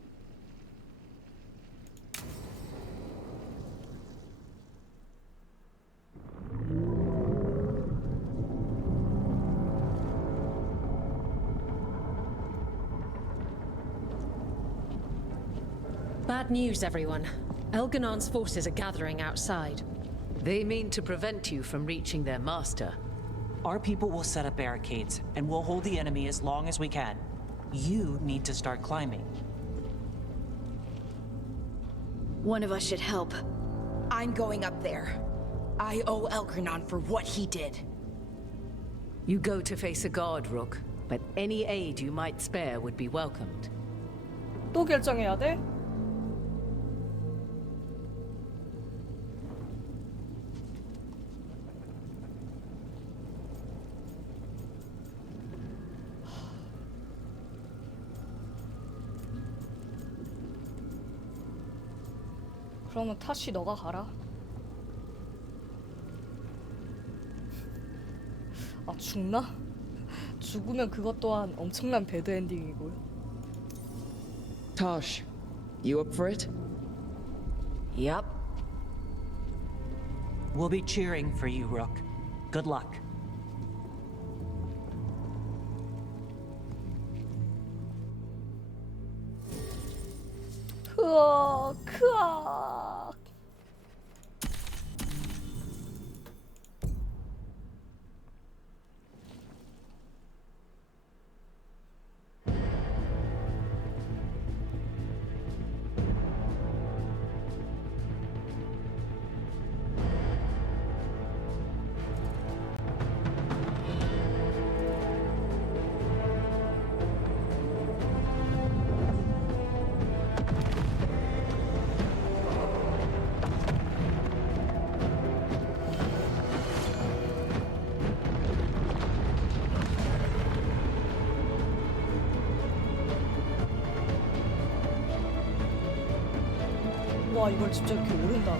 Bad news, everyone. Elganon's forces are gathering outside. They mean to prevent you from reaching their master. Our people will set up barricades, and we'll hold the enemy as long as we can. You need to start climbing. One of us should help. I'm going up there. I owe Elgranon for what he did. You go to face a guard, Rook, but any aid you might spare would be welcomed. 또 결정해야 돼? 그러면 타시 너가 가라. 아, 죽나? 죽으면 그것 또한 엄청난 배드 엔딩이고요. Tosh, you up for it? Yep. We'll be cheering for you, Rook. Good luck. 크악, 크악. 와, 이걸 진짜 이렇게 오른다.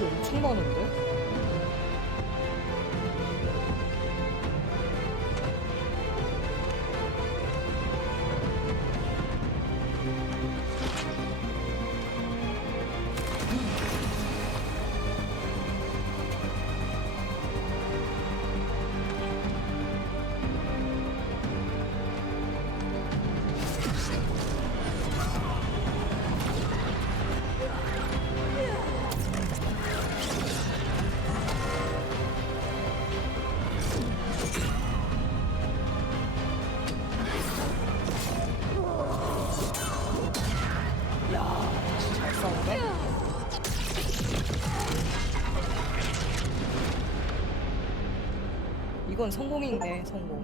엄청 많은데? 이건 성공이네, 성공.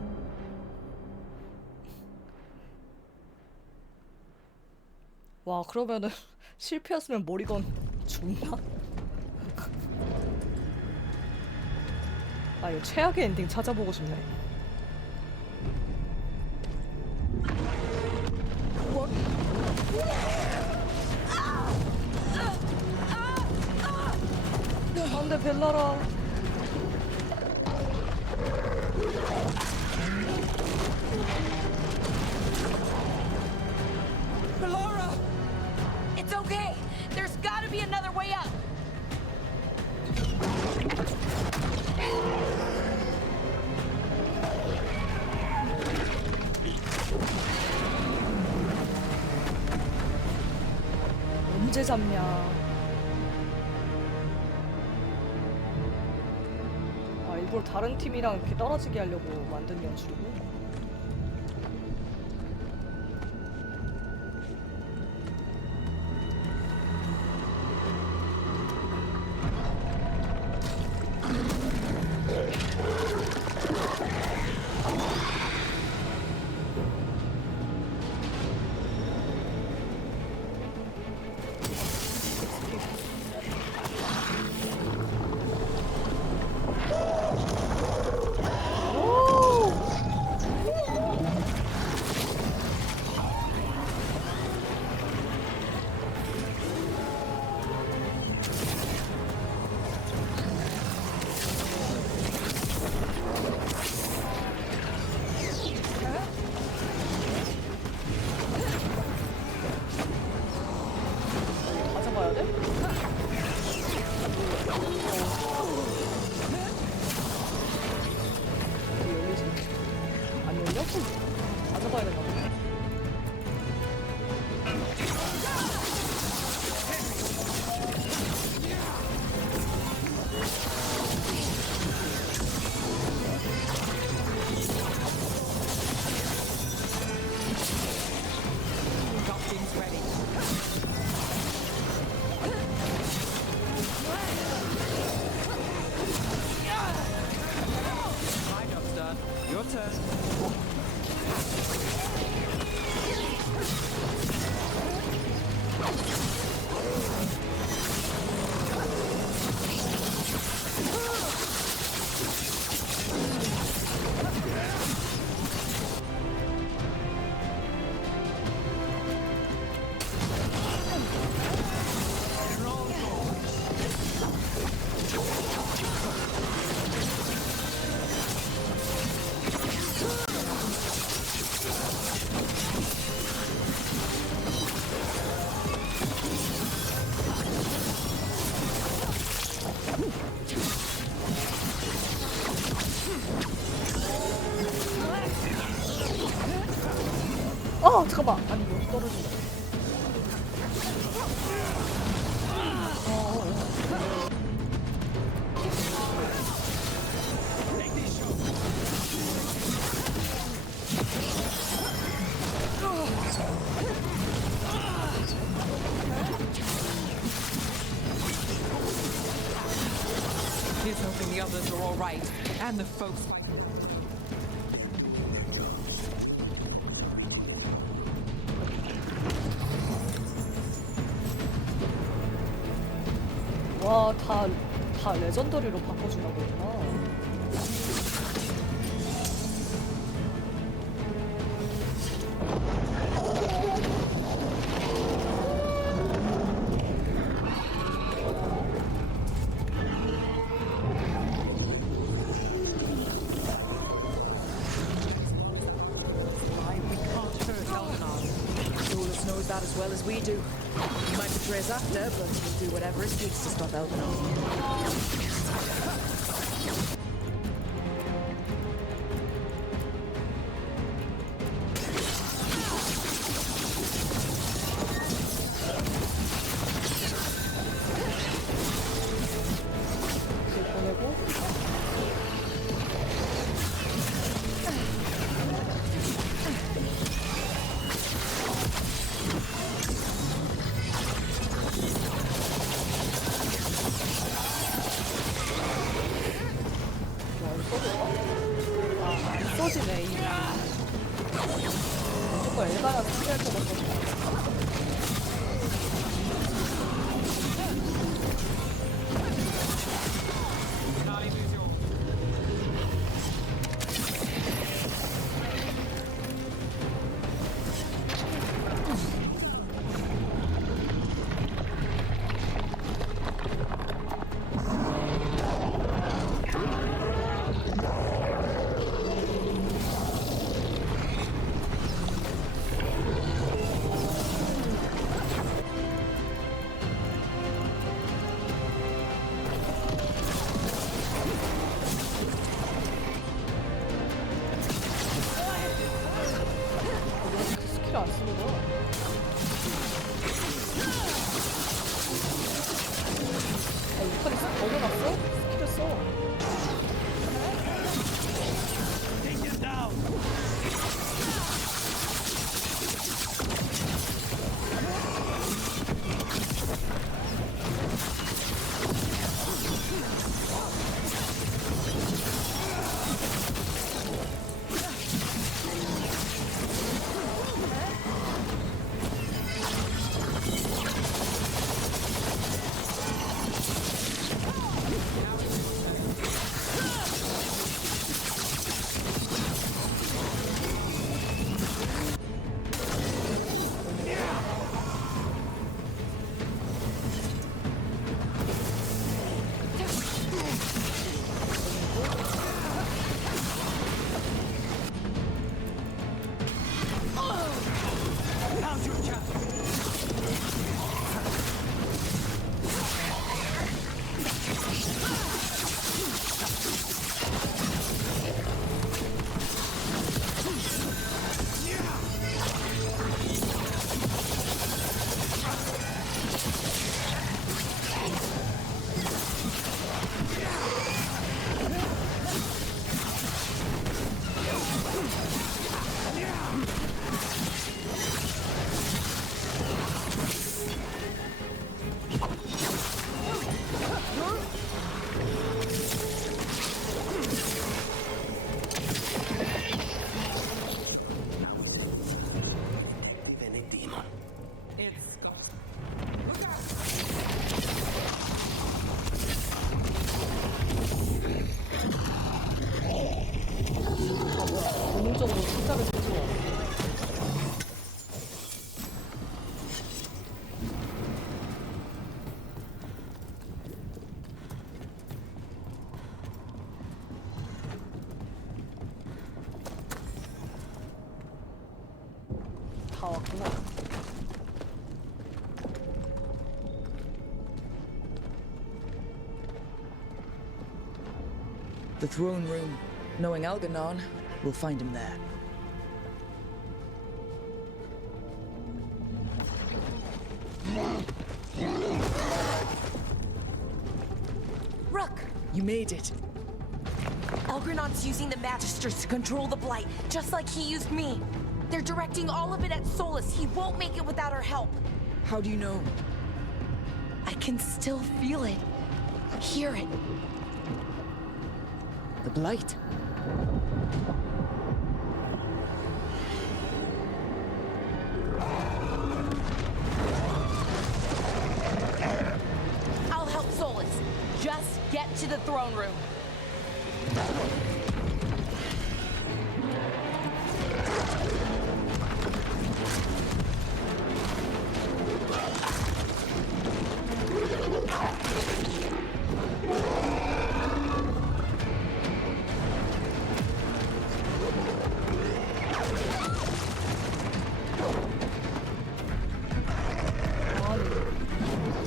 와, 그러면은 실패였으면 모리건 죽나? 아, 이거 최악의 엔딩 찾아보고 싶네. 안돼, 벨라라. Ballora! It's okay. There's gotta be another way up. 언제 잡냐. 아, 일부러 다른 팀이랑 이렇게 떨어지게 하려고 만든 연출이고. 잠깐만. 아니 여기 떨어진다. Here's hoping the others are all right, and the folks. 와, 다 레전더리로 바꿔주나 보구나. Knows that as well as we do. He might betray us after, but he'll do whatever it takes to stop Elganon. 써지네. 무조건 엘바랑 상대할 것 같아. 적극적으로 숫자를 세줘. 다 왔구나. The throne room. Knowing Algernon, we'll find him there. Rook! You made it. Elgernon's using the Magisters to control the Blight, just like he used me. They're directing all of it at Solus. He won't make it without our help. How do you know? I can still feel it. Hear it. The Blight. I'll help Solus. Just get to the throne room.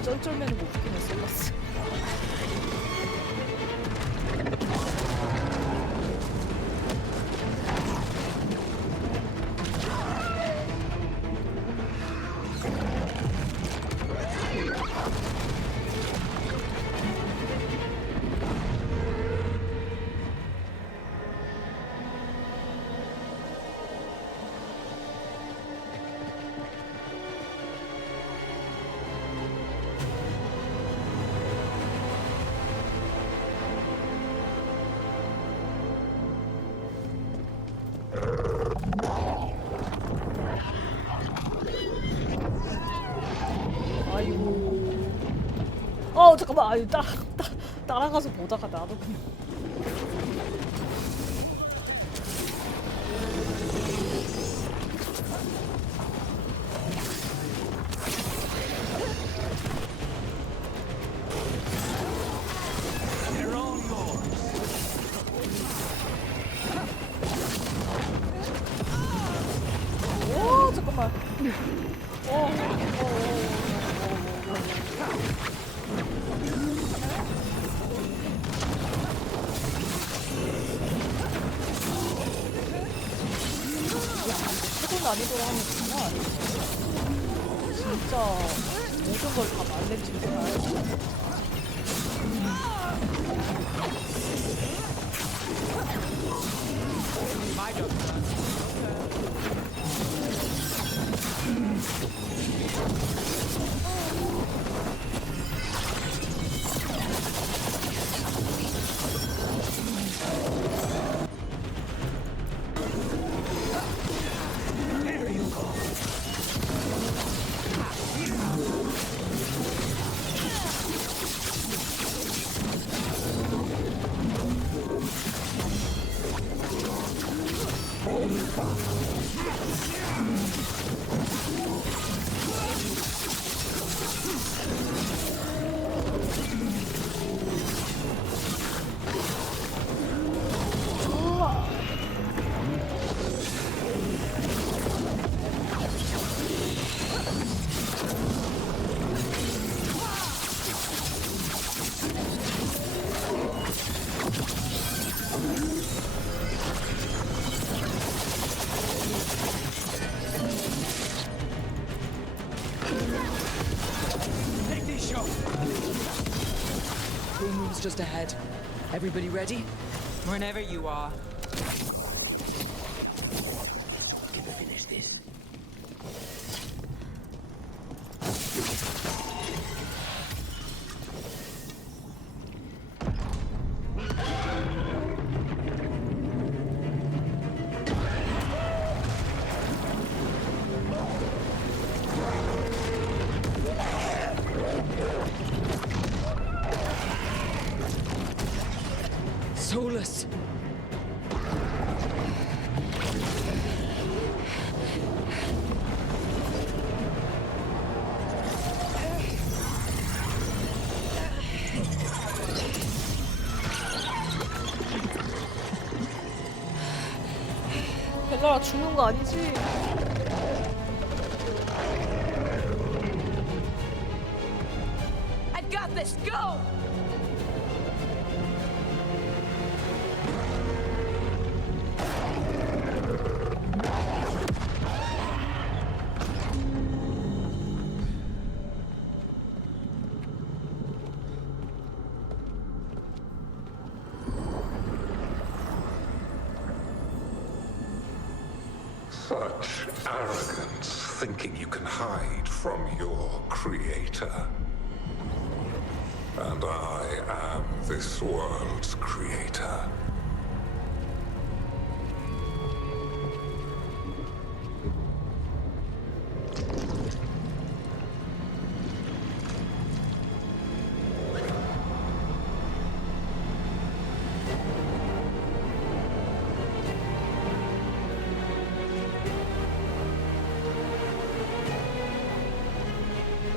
쩔쩔매는 못 피네 솔라스. 잠깐만. 아유 따라가서 보다가 나도 그냥. 오 잠깐만. 난이도로 하면 장난 아니지. 진짜 모든 걸 다 말렙 집에 가야지. Just ahead. Everybody ready? Whenever you are. Can we finish this? Solus! 올라라 죽는 거 아니지? I've got this. Go. Such arrogance, thinking you can hide from your creator. And I am this world's creator.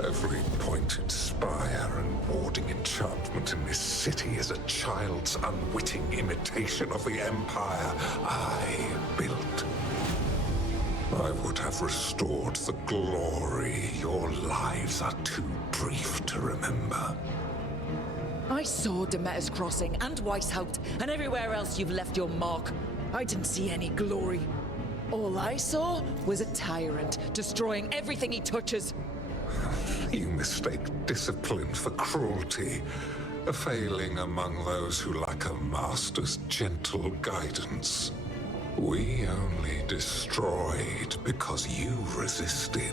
Every pointed spire and warding enchantment in this city is a child's unwitting imitation of the empire I built. I would have restored the glory. Your lives are too brief to remember. I saw Demeter's Crossing and Weishaupt and everywhere else you've left your mark. I didn't see any glory. All I saw was a tyrant destroying everything he touches. You mistake discipline for cruelty, a failing among those who lack a master's gentle guidance. We only destroyed because you resisted.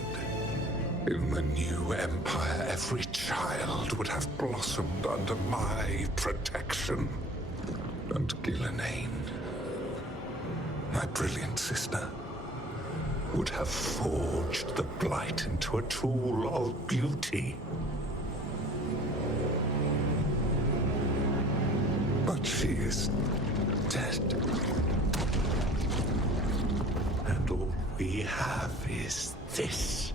In the new empire, every child would have blossomed under my protection. And Gillenane, my brilliant sister, would have forged the blight into a tool of beauty. But she is dead. And all we have is this.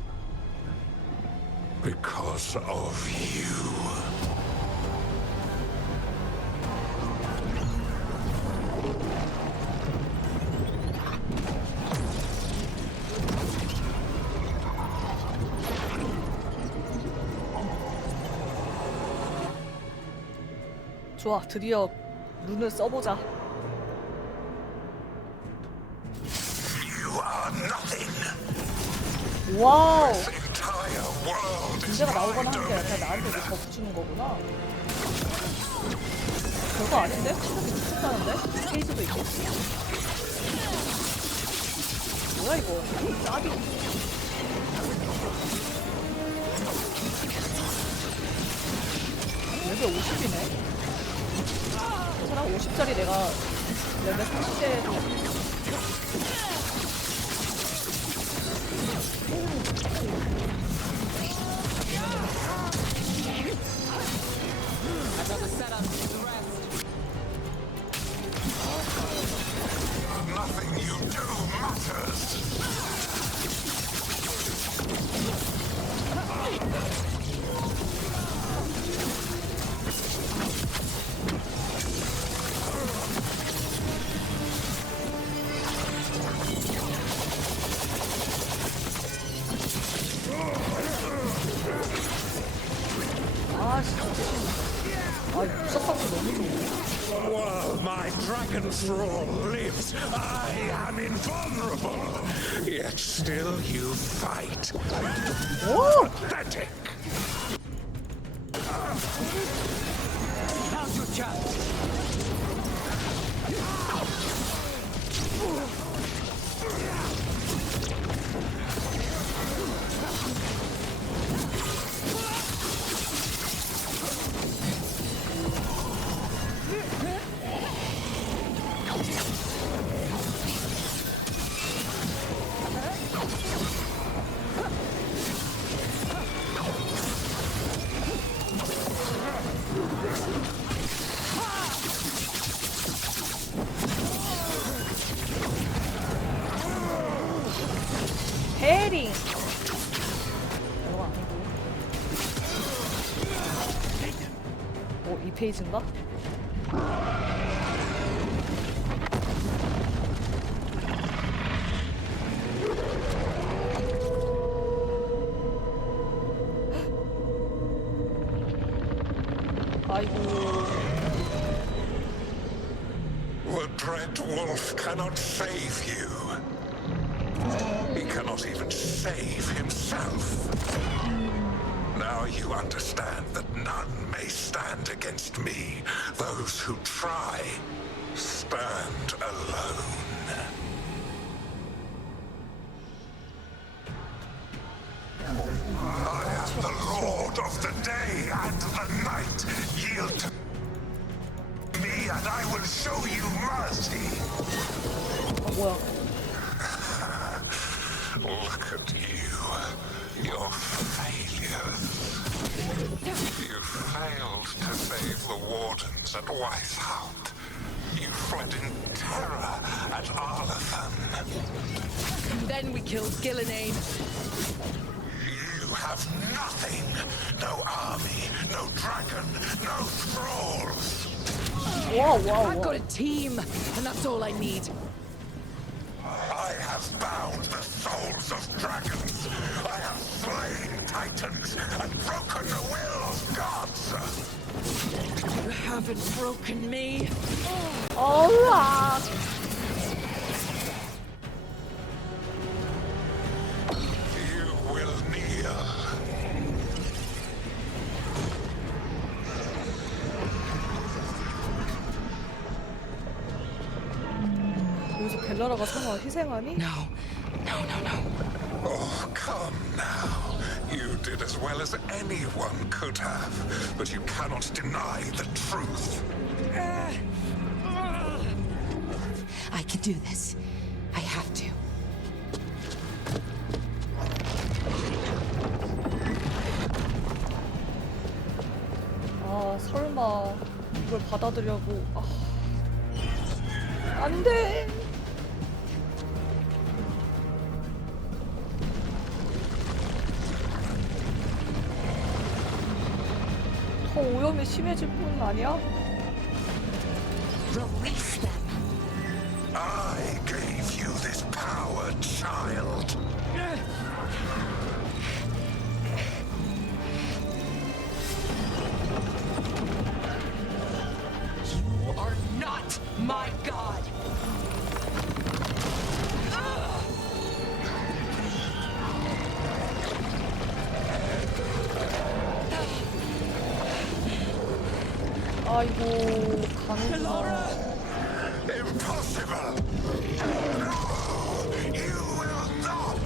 Because of you. 좋아, 드디어 룬을 써보자. You are nothing. 와우. This entire world is 문제가 나오거나 하는 게 아니라 나한테 이제 법 주는 거구나. 별거 아닌데? 체력이 미쳤다는데? 페이지도 있고. 뭐야 이거? 짜비. 레벨 50이네. 사람 50짜리 내가 레벨 30대에도 Nothing you do matters. While my dragon thrall lives, I am invulnerable. Yet still you fight. Pathetic. Now's your chance. 헤링. 이 페이지인가? The Dread Wolf cannot save you. He cannot even save himself. Now you understand that none may stand against me. Those who try stand alone. I am the Lord of the day and the night. Yield to me and I will show you mercy. Look at you. Your failures. You failed to save the wardens at Weishaupt. You fled in terror at Arlathan. And then we killed Gillenane. You have nothing. No army, no dragon, no thralls. I've got a team, and that's all I need. I have bound the souls of dragons. I have slain titans and broken the will of gods. You haven't broken me. All right. You will kneel. 여기서 벨라라가 설마 희생하니? No. Oh, come now. You did as well as anyone could have, but you cannot deny the truth. I can do this. I have to. 아, 설마 이걸 받아들여고. 아. 안 돼. 더 오염이 심해질 뿐 아니야? Release them. I gave you this power, child. You are not my god. 아이고, 가는구나. Impossible! No! You will not!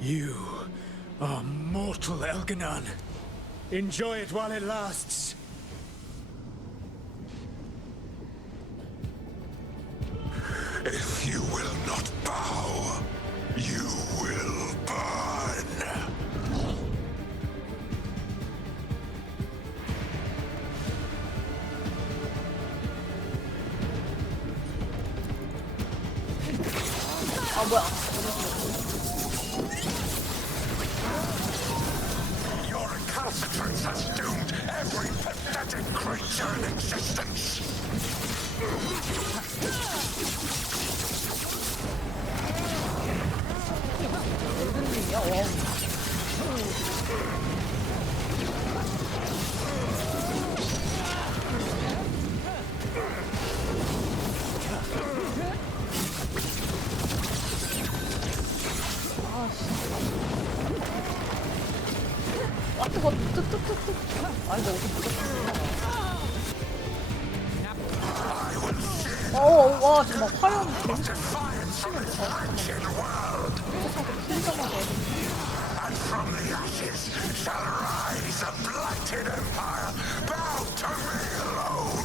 You are mortal, Elganon. Enjoy it while it lasts. If you will not bow, you will burn. 아, 뭐야. Your recalcitrance has doomed every pathetic creature in existence. 얼굴이야? 와. 아, 뜨거, 뜨뜨뜨뜨. 아이고, 어디 묻었어. 와, 정말 화염 굉장히 And from the ashes shall rise a blighted empire, bound to me alone.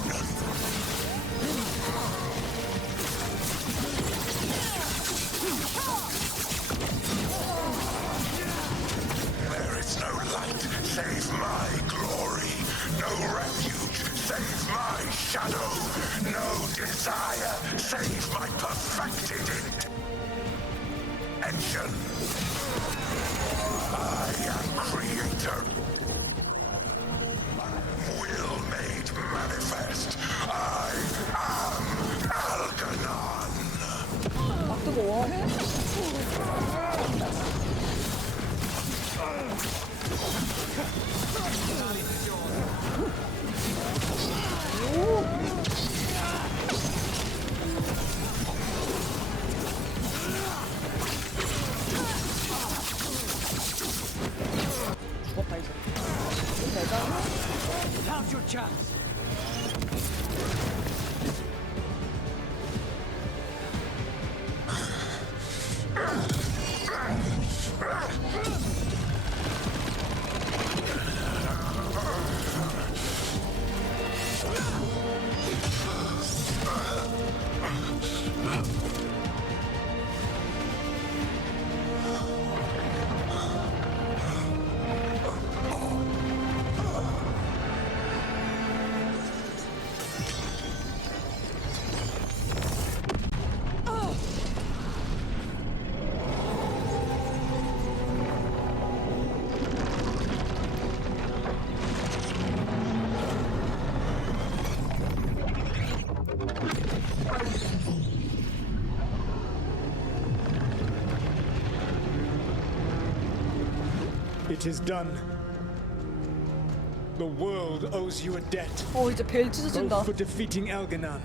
There is no light save my glory, no refuge save my shadow, no desire save my perfected intention. I am creator. Will made manifest. I am Alga. It is done. The world owes you a debt. 이제 벨 찢어진다. Both for defeating Elganon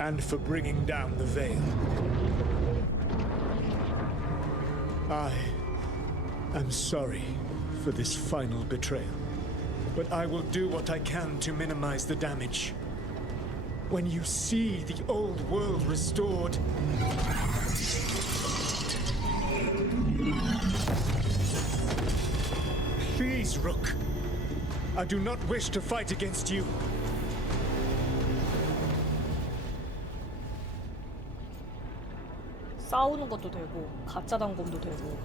and for bringing down the Veil. I am sorry for this final betrayal, but I will do what I can to minimize the damage. When you see the old world restored, please, Rook. I do not wish to fight against you. 싸우는 것도 되고 가짜 단검도 되고.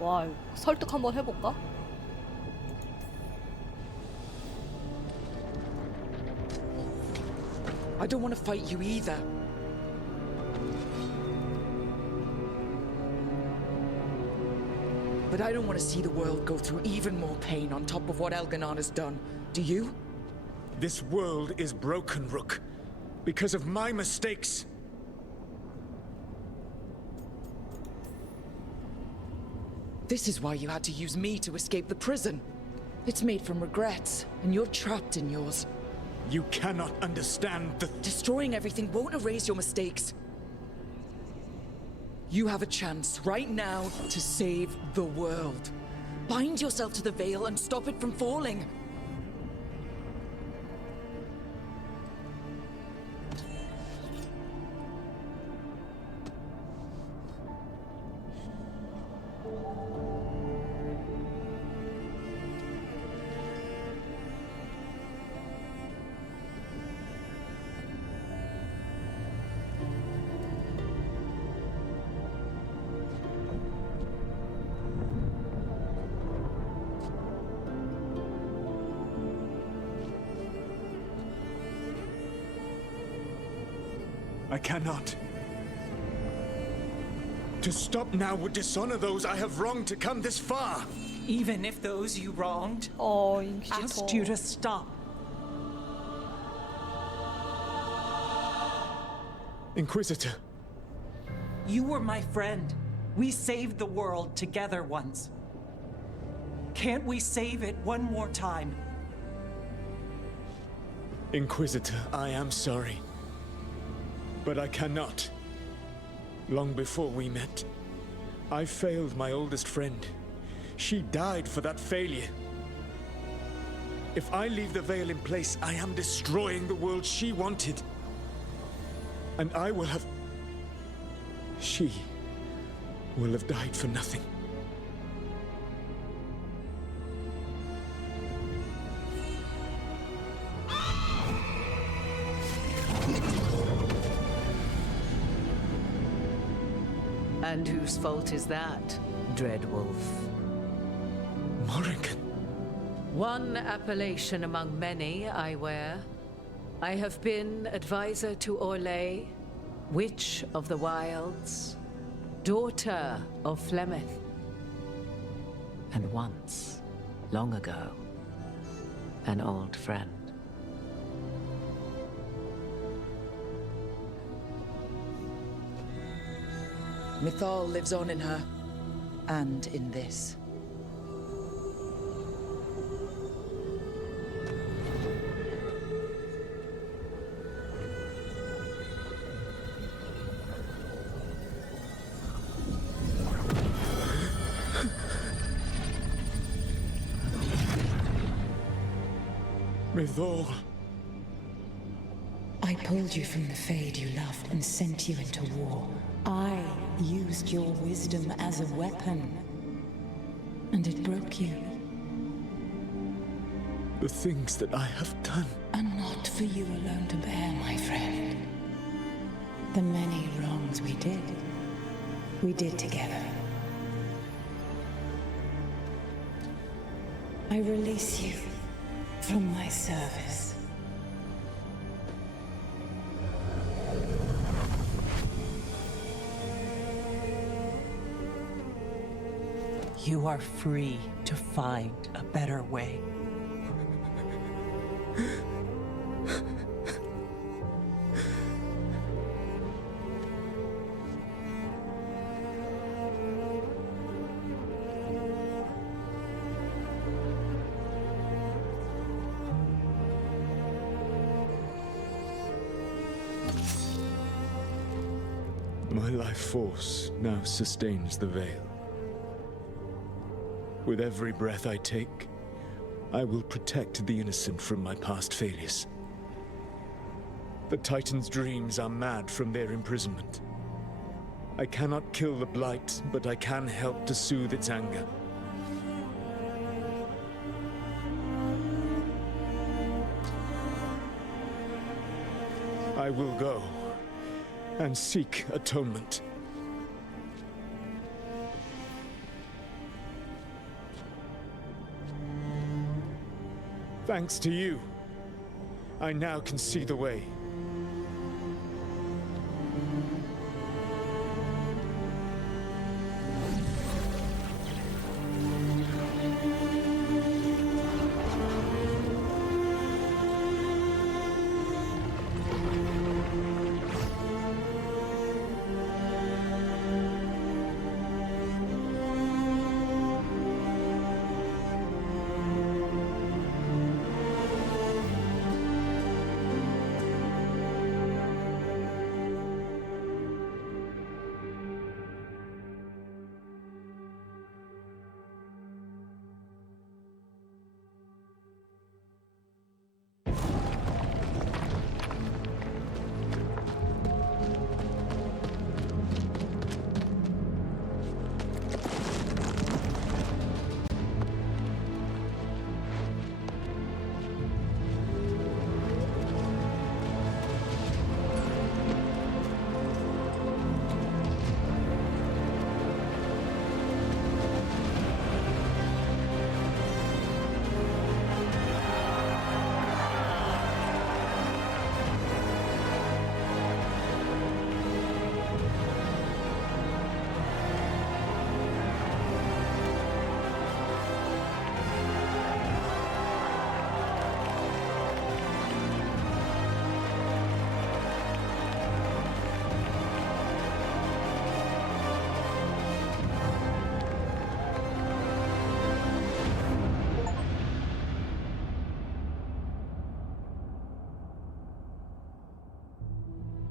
와, 설득 한번 해볼까? I don't want to fight you either. But I don't want to see the world go through even more pain on top of what Elganon has done. Do you? This world is broken, Rook, because of my mistakes. This is why you had to use me to escape the prison. It's made from regrets, and you're trapped in yours. You cannot understand the... Destroying everything won't erase your mistakes. You have a chance right now to save the world. Bind yourself to the Veil and stop it from falling. I cannot. To stop now would dishonor those I have wronged to come this far. Even if those you wronged asked you to stop. Inquisitor. You were my friend. We saved the world together once. Can't we save it one more time? Inquisitor, I am sorry. But I cannot. Long before we met, I failed my oldest friend. She died for that failure. If I leave the Veil in place, I am destroying the world she wanted. And I will have... She will have died for nothing. And whose fault is that, Dreadwolf? Morrigan. One appellation among many, I wear. I have been advisor to Orlais, Witch of the Wilds, daughter of Flemeth, and once, long ago, an old friend. Mythal lives on in her, and in this. Mythal. I pulled you from the Fade you loved and sent you into war. I used your wisdom as a weapon. And it broke you. The things that I have done. Are not for you alone to bear, my friend. The many wrongs we did together. I release you from my service. You are free to find a better way. My life force now sustains the veil. With every breath I take, I will protect the innocent from my past failures. The Titan's dreams are mad from their imprisonment. I cannot kill the Blight, but I can help to soothe its anger. I will go and seek atonement. Thanks to you, I now can see the way.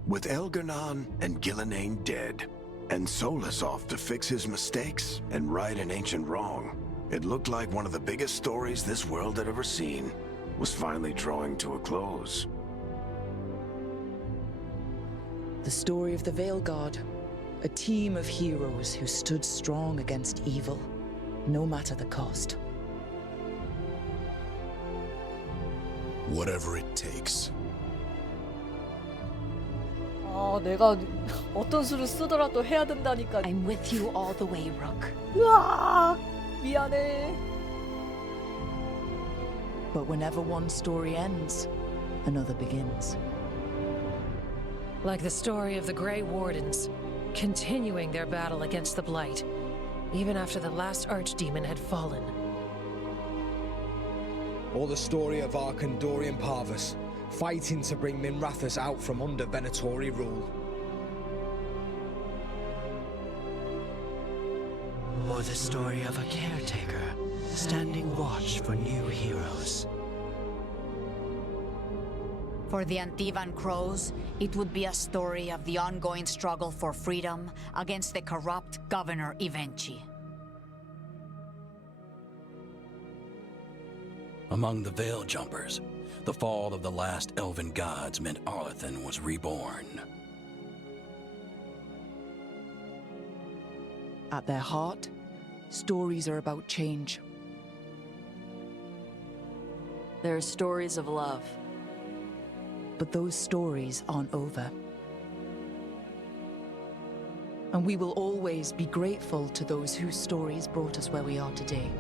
With Elgar'nan and Gillenane dead, and Solus off to fix his mistakes and right an ancient wrong, it looked like one of the biggest stories this world had ever seen was finally drawing to a close. The story of the Veilguard, a team of heroes who stood strong against evil, no matter the cost. Whatever it takes. 아, 내가 어떤 수를 쓰더라도 해야 된다니까. I'm with you all the way, Rook. 으악, 미안해. But whenever one story ends, another begins. Like the story of the Grey Wardens, continuing their battle against the Blight, even after the last Archdemon had fallen. Or the story of Arkandorian Parvus, fighting to bring Minrathous out from under Venatori rule. Or the story of a caretaker standing watch for new heroes. For the Antivan Crows, it would be a story of the ongoing struggle for freedom against the corrupt Governor Ivenchi. Among the Veil Jumpers, the fall of the last elven gods meant Arlethan was reborn. At their heart, stories are about change. There are stories of love. But those stories aren't over. And we will always be grateful to those whose stories brought us where we are today.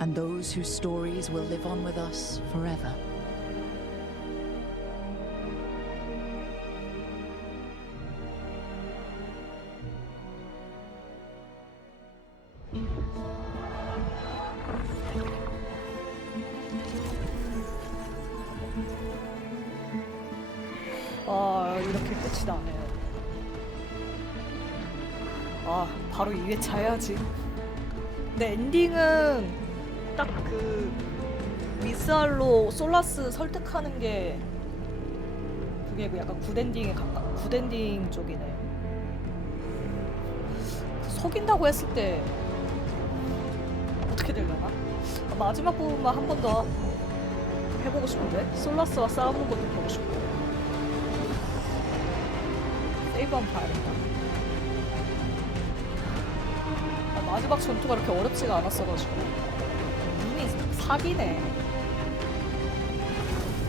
And those whose stories will live on with us forever. 아, 이렇게 끝이 나네요. 아, 바로 2회차 해야지. 근데 엔딩은 딱 그 미스알로 솔라스 설득하는 게 그게 그 약간 굿엔딩에 가까 굿엔딩 쪽이네. 속인다고 했을 때 어떻게 되려나? 마지막 부분만 한 번 더 해보고 싶은데? 솔라스와 싸우는 것도 보고 싶고. 세이브 한번 봐야겠다. 마지막 전투가 그렇게 어렵지가 않았어가지고. 눈이 사기네.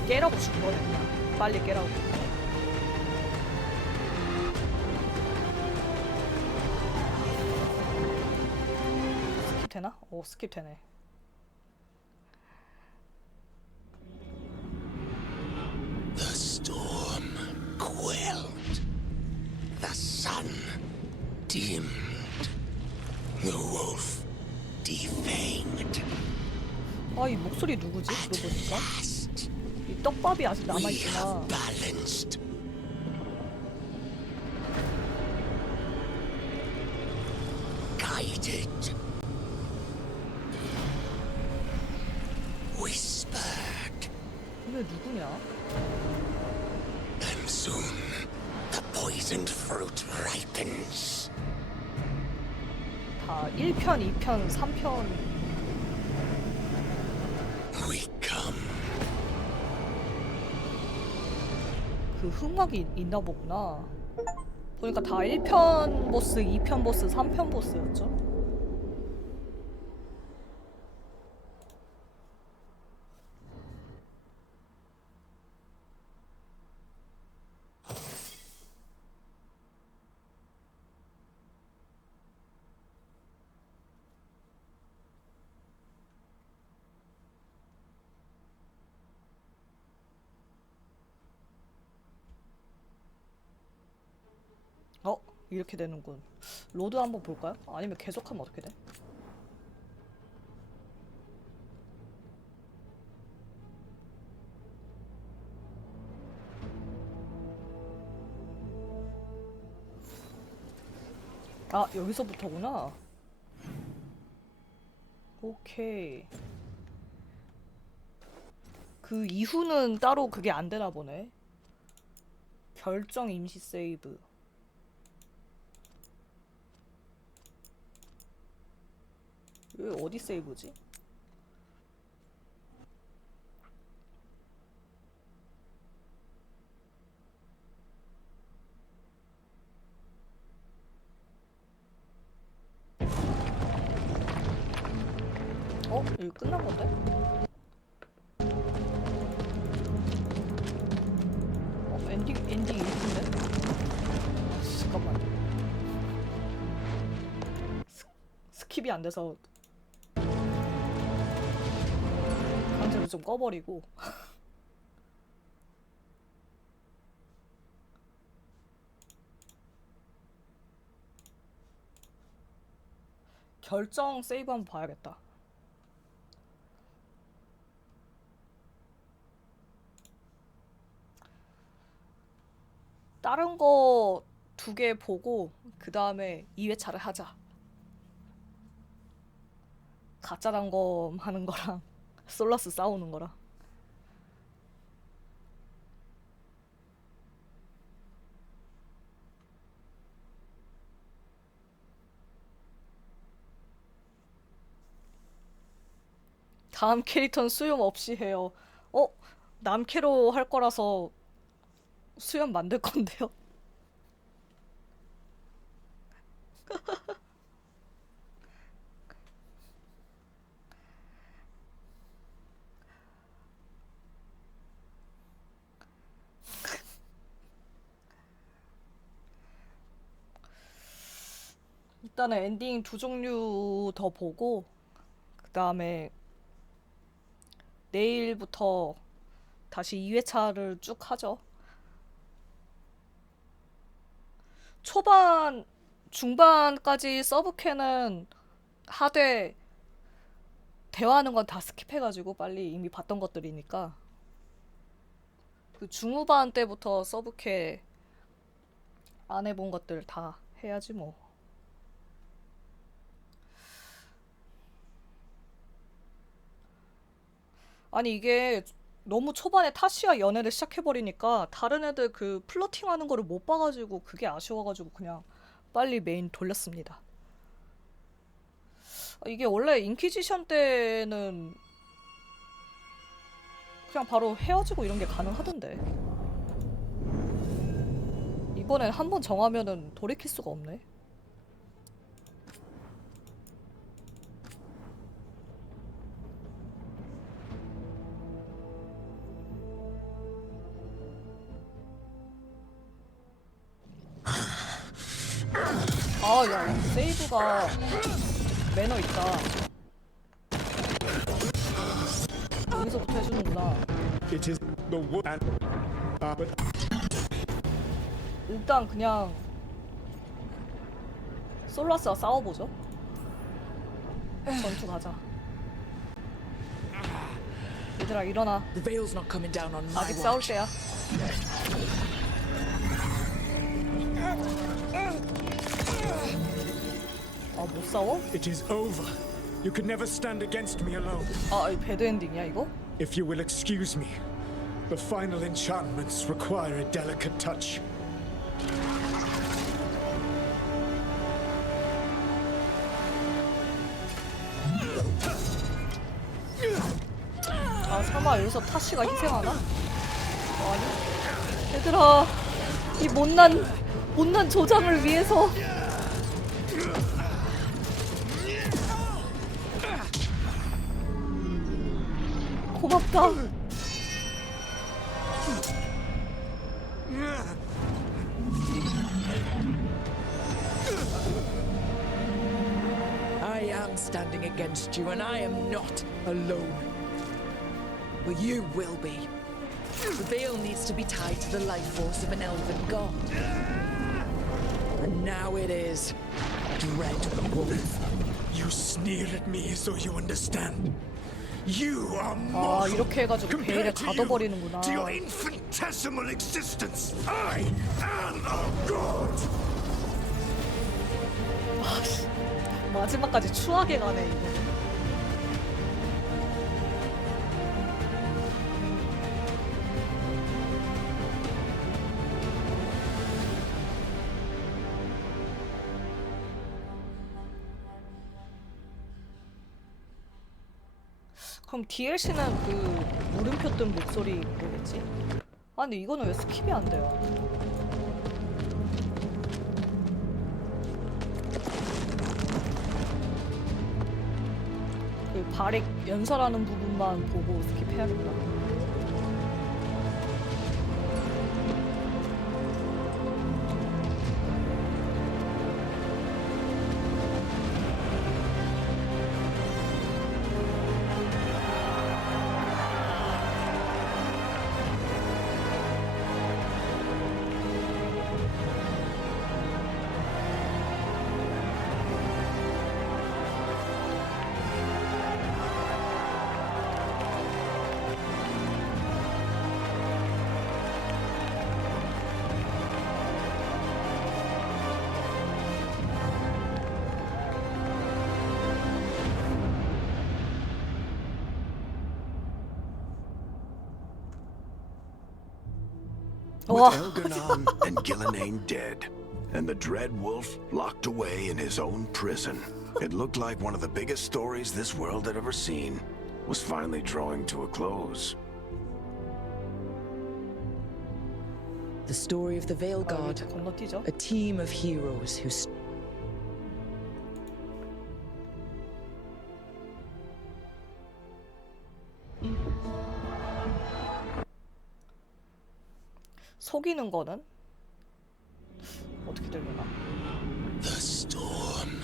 깨라고 준 거네, 그냥. 빨리 깨라고. 스킵 되나? 오, 스킵 되네. The storm quelled. The sun dimmed. The wolf defanged. 아, 이 목소리 누구지? 들어보니까. 이 떡밥이 아직 남아있구나. Balanced. Guided. Whispered. 이게 누구냐? And soon the poisoned fruit ripens. 다 1편, 2편, 3편. We come. 그 흑막이 있나 보구나. 보니까 다 1편 보스, 2편 보스, 3편 보스였죠. 이렇게 되는군. 로드 한번 볼까요? 아니면 계속하면 어떻게 돼? 아, 여기서부터구나. 오케이. 그 이후는 따로 그게 안 되나 보네. 결정 임시 세이브. 여기 어디 세이브지? 이거 끝난 건데? 엔딩 이쁜데? 잠깐만. 스킵이 안 돼서 강제로 좀 꺼버리고. 결정 세이브 한번 봐야겠다. 다른 거 2개 보고 그 다음에 2회차를 하자. 가짜 단검 하는 거랑 솔라스 싸우는 거랑. 다음 캐릭터는 수염 없이 해요. 남캐로 할 거라서 수염 만들 건데요. 일단은 엔딩 2종류 더 보고 그 다음에 내일부터 다시 2회차를 쭉 하죠. 초반, 중반까지 서브캐는 하되 대화하는 건 다 스킵해가지고 빨리 이미 봤던 것들이니까 그 중후반 때부터 서브캐 안 해본 것들 다 해야지 뭐. 아니 이게 너무 초반에 타시와 연애를 시작해버리니까 다른 애들 그 플러팅하는 거를 못 봐가지고 그게 아쉬워가지고 그냥 빨리 메인 돌렸습니다. 이게 원래 인퀴지션 때는 그냥 바로 헤어지고 이런 게 가능하던데. 이번엔 한 번 정하면은 돌이킬 수가 없네. 아, 야, 세이브가 매너 있다. 여기서부터 해주는구나. 일단 그냥 솔라스와 싸워보죠. 전투 가자. 얘들아 일어나. 아직 싸울 때야. 아, 못 싸워? It is over. You could never stand against me alone. 아, 이 배드 엔딩이야 이거? If you will excuse me, the final enchantments require a delicate touch. 아, 설마 여기서 타시가 희생하나? 아니. 얘들아, 이 못난 조장을 위해서. 고맙다. I am standing against you, and I am not alone. But you will be. The veil needs to be tied to the life force of an elven god. And now it is. Dread Wolf. You sneer at me as though you understand. You are 아, mortal 이렇게 해가지고 베일에 가둬버리는구나. To your infinitesimal existence, I am a god. 마지막까지 추하게 가네 이거. 그럼 DLC는 그 물음표 뜬 목소리 뭐겠지? 아 근데 이거는 왜 스킵이 안 돼요? 그 발익 연설하는 부분만 보고 스킵해야겠다. With Elgar'nan and Gillenane dead, and the Dread Wolf locked away in his own prison, it looked like one of the biggest stories this world had ever seen was finally drawing to a close. The story of the Veilguard, a team of heroes who 속이는 거는 어떻게 되려나? The storm.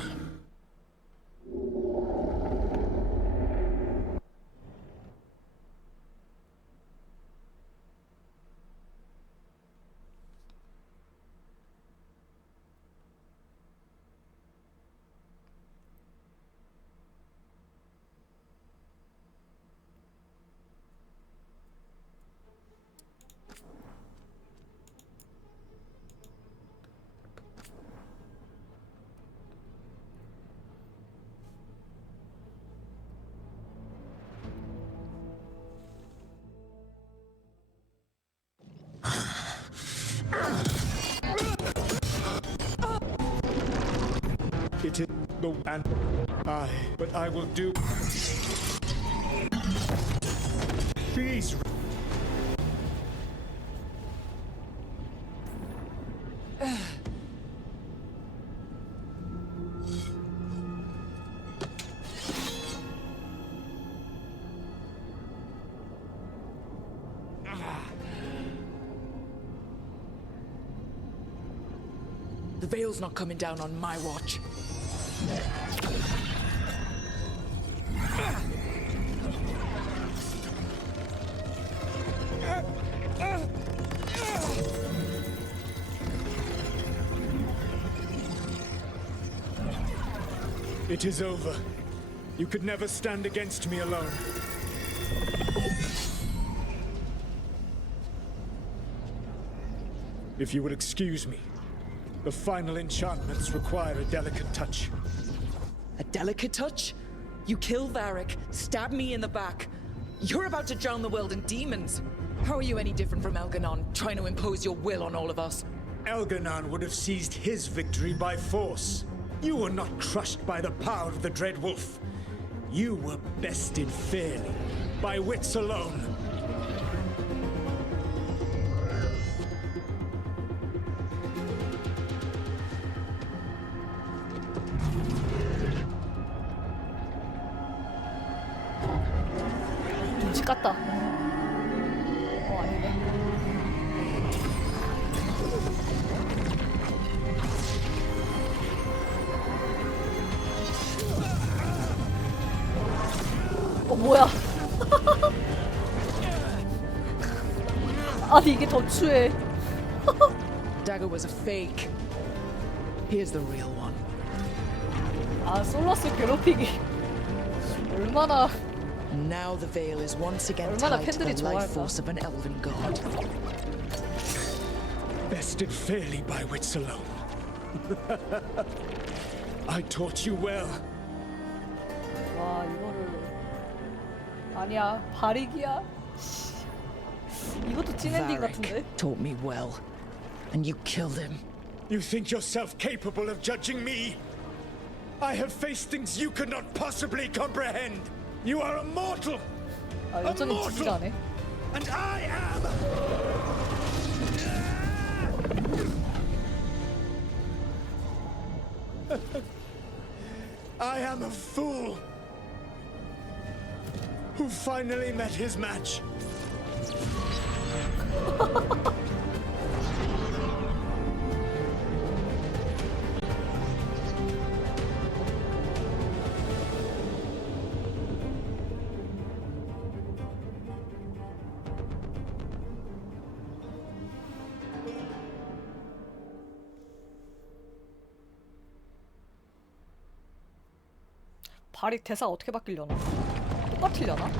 But I will do. Please. The veil's not coming down on my watch. It is over. You could never stand against me alone. If you would excuse me, the final enchantments require a delicate touch. A delicate touch? You kill Varric, stab me in the back. You're about to drown the world in demons. How are you any different from Elganon, trying to impose your will on all of us? Elganon would have seized his victory by force. You were not crushed by the power of the Dread Wolf. You were bested fairly, by wits alone. 눈치 깠다. 아니네. 뭐야? 아니 이게 더 추해. Dagger was a fake. Here's the real one. 아 솔러스 괴롭히기 얼마나. Now the veil is once again 얼마나 tied to 팬들이 the life 좋아할까? force of an elven god. Bested fairly by wits alone. I taught you well. 와 이거를 아니야 발익이야. 이것도 찐 엔딩 같은데. Taught me well, and you killed him. You think yourself capable of judging me? I have faced things you could not possibly comprehend. You are a mortal. 아 여전히 지지가 안 해. And I am. I am a fool who finally met his match. 발익 대사 어떻게 바뀌려나? 똑같으려나?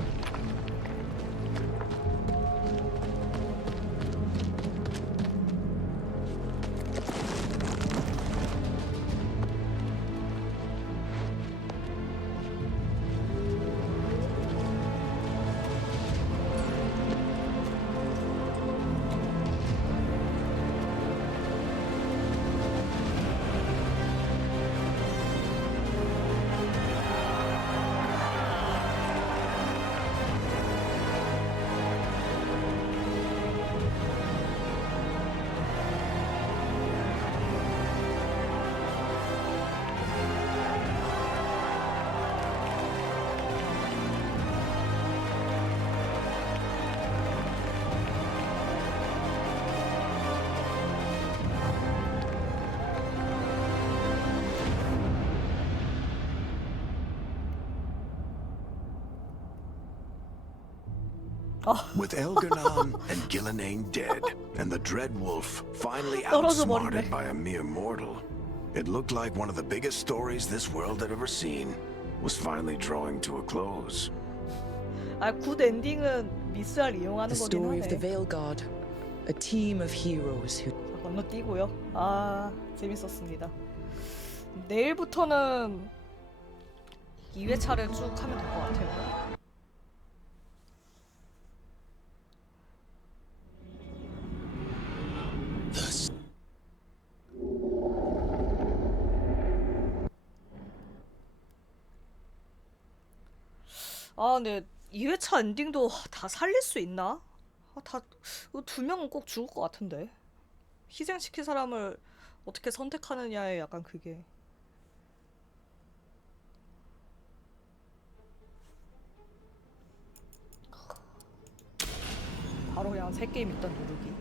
With Elganon and Gillenane dead, and the Dread Wolf finally 떨어져 outsmarted 버리네. by a mere mortal, it looked like one of the biggest stories this world had ever seen was finally drawing to a close. 아, 굿 엔딩은 미스알 이용하는 The 거긴 story of the 하네. Veilguard, a team of heroes who 자, 건너뛰고요. 아, 재밌었습니다. 내일부터는 2회차를 쭉 하면 될 것 같아요. 아 근데 2회차 엔딩도 다 살릴 수 있나? 다 두 명은 꼭 죽을 것 같은데. 희생시킬 사람을 어떻게 선택하느냐에 약간 그게. 바로 그냥 새 게임 일단 누르기.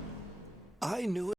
I knew it.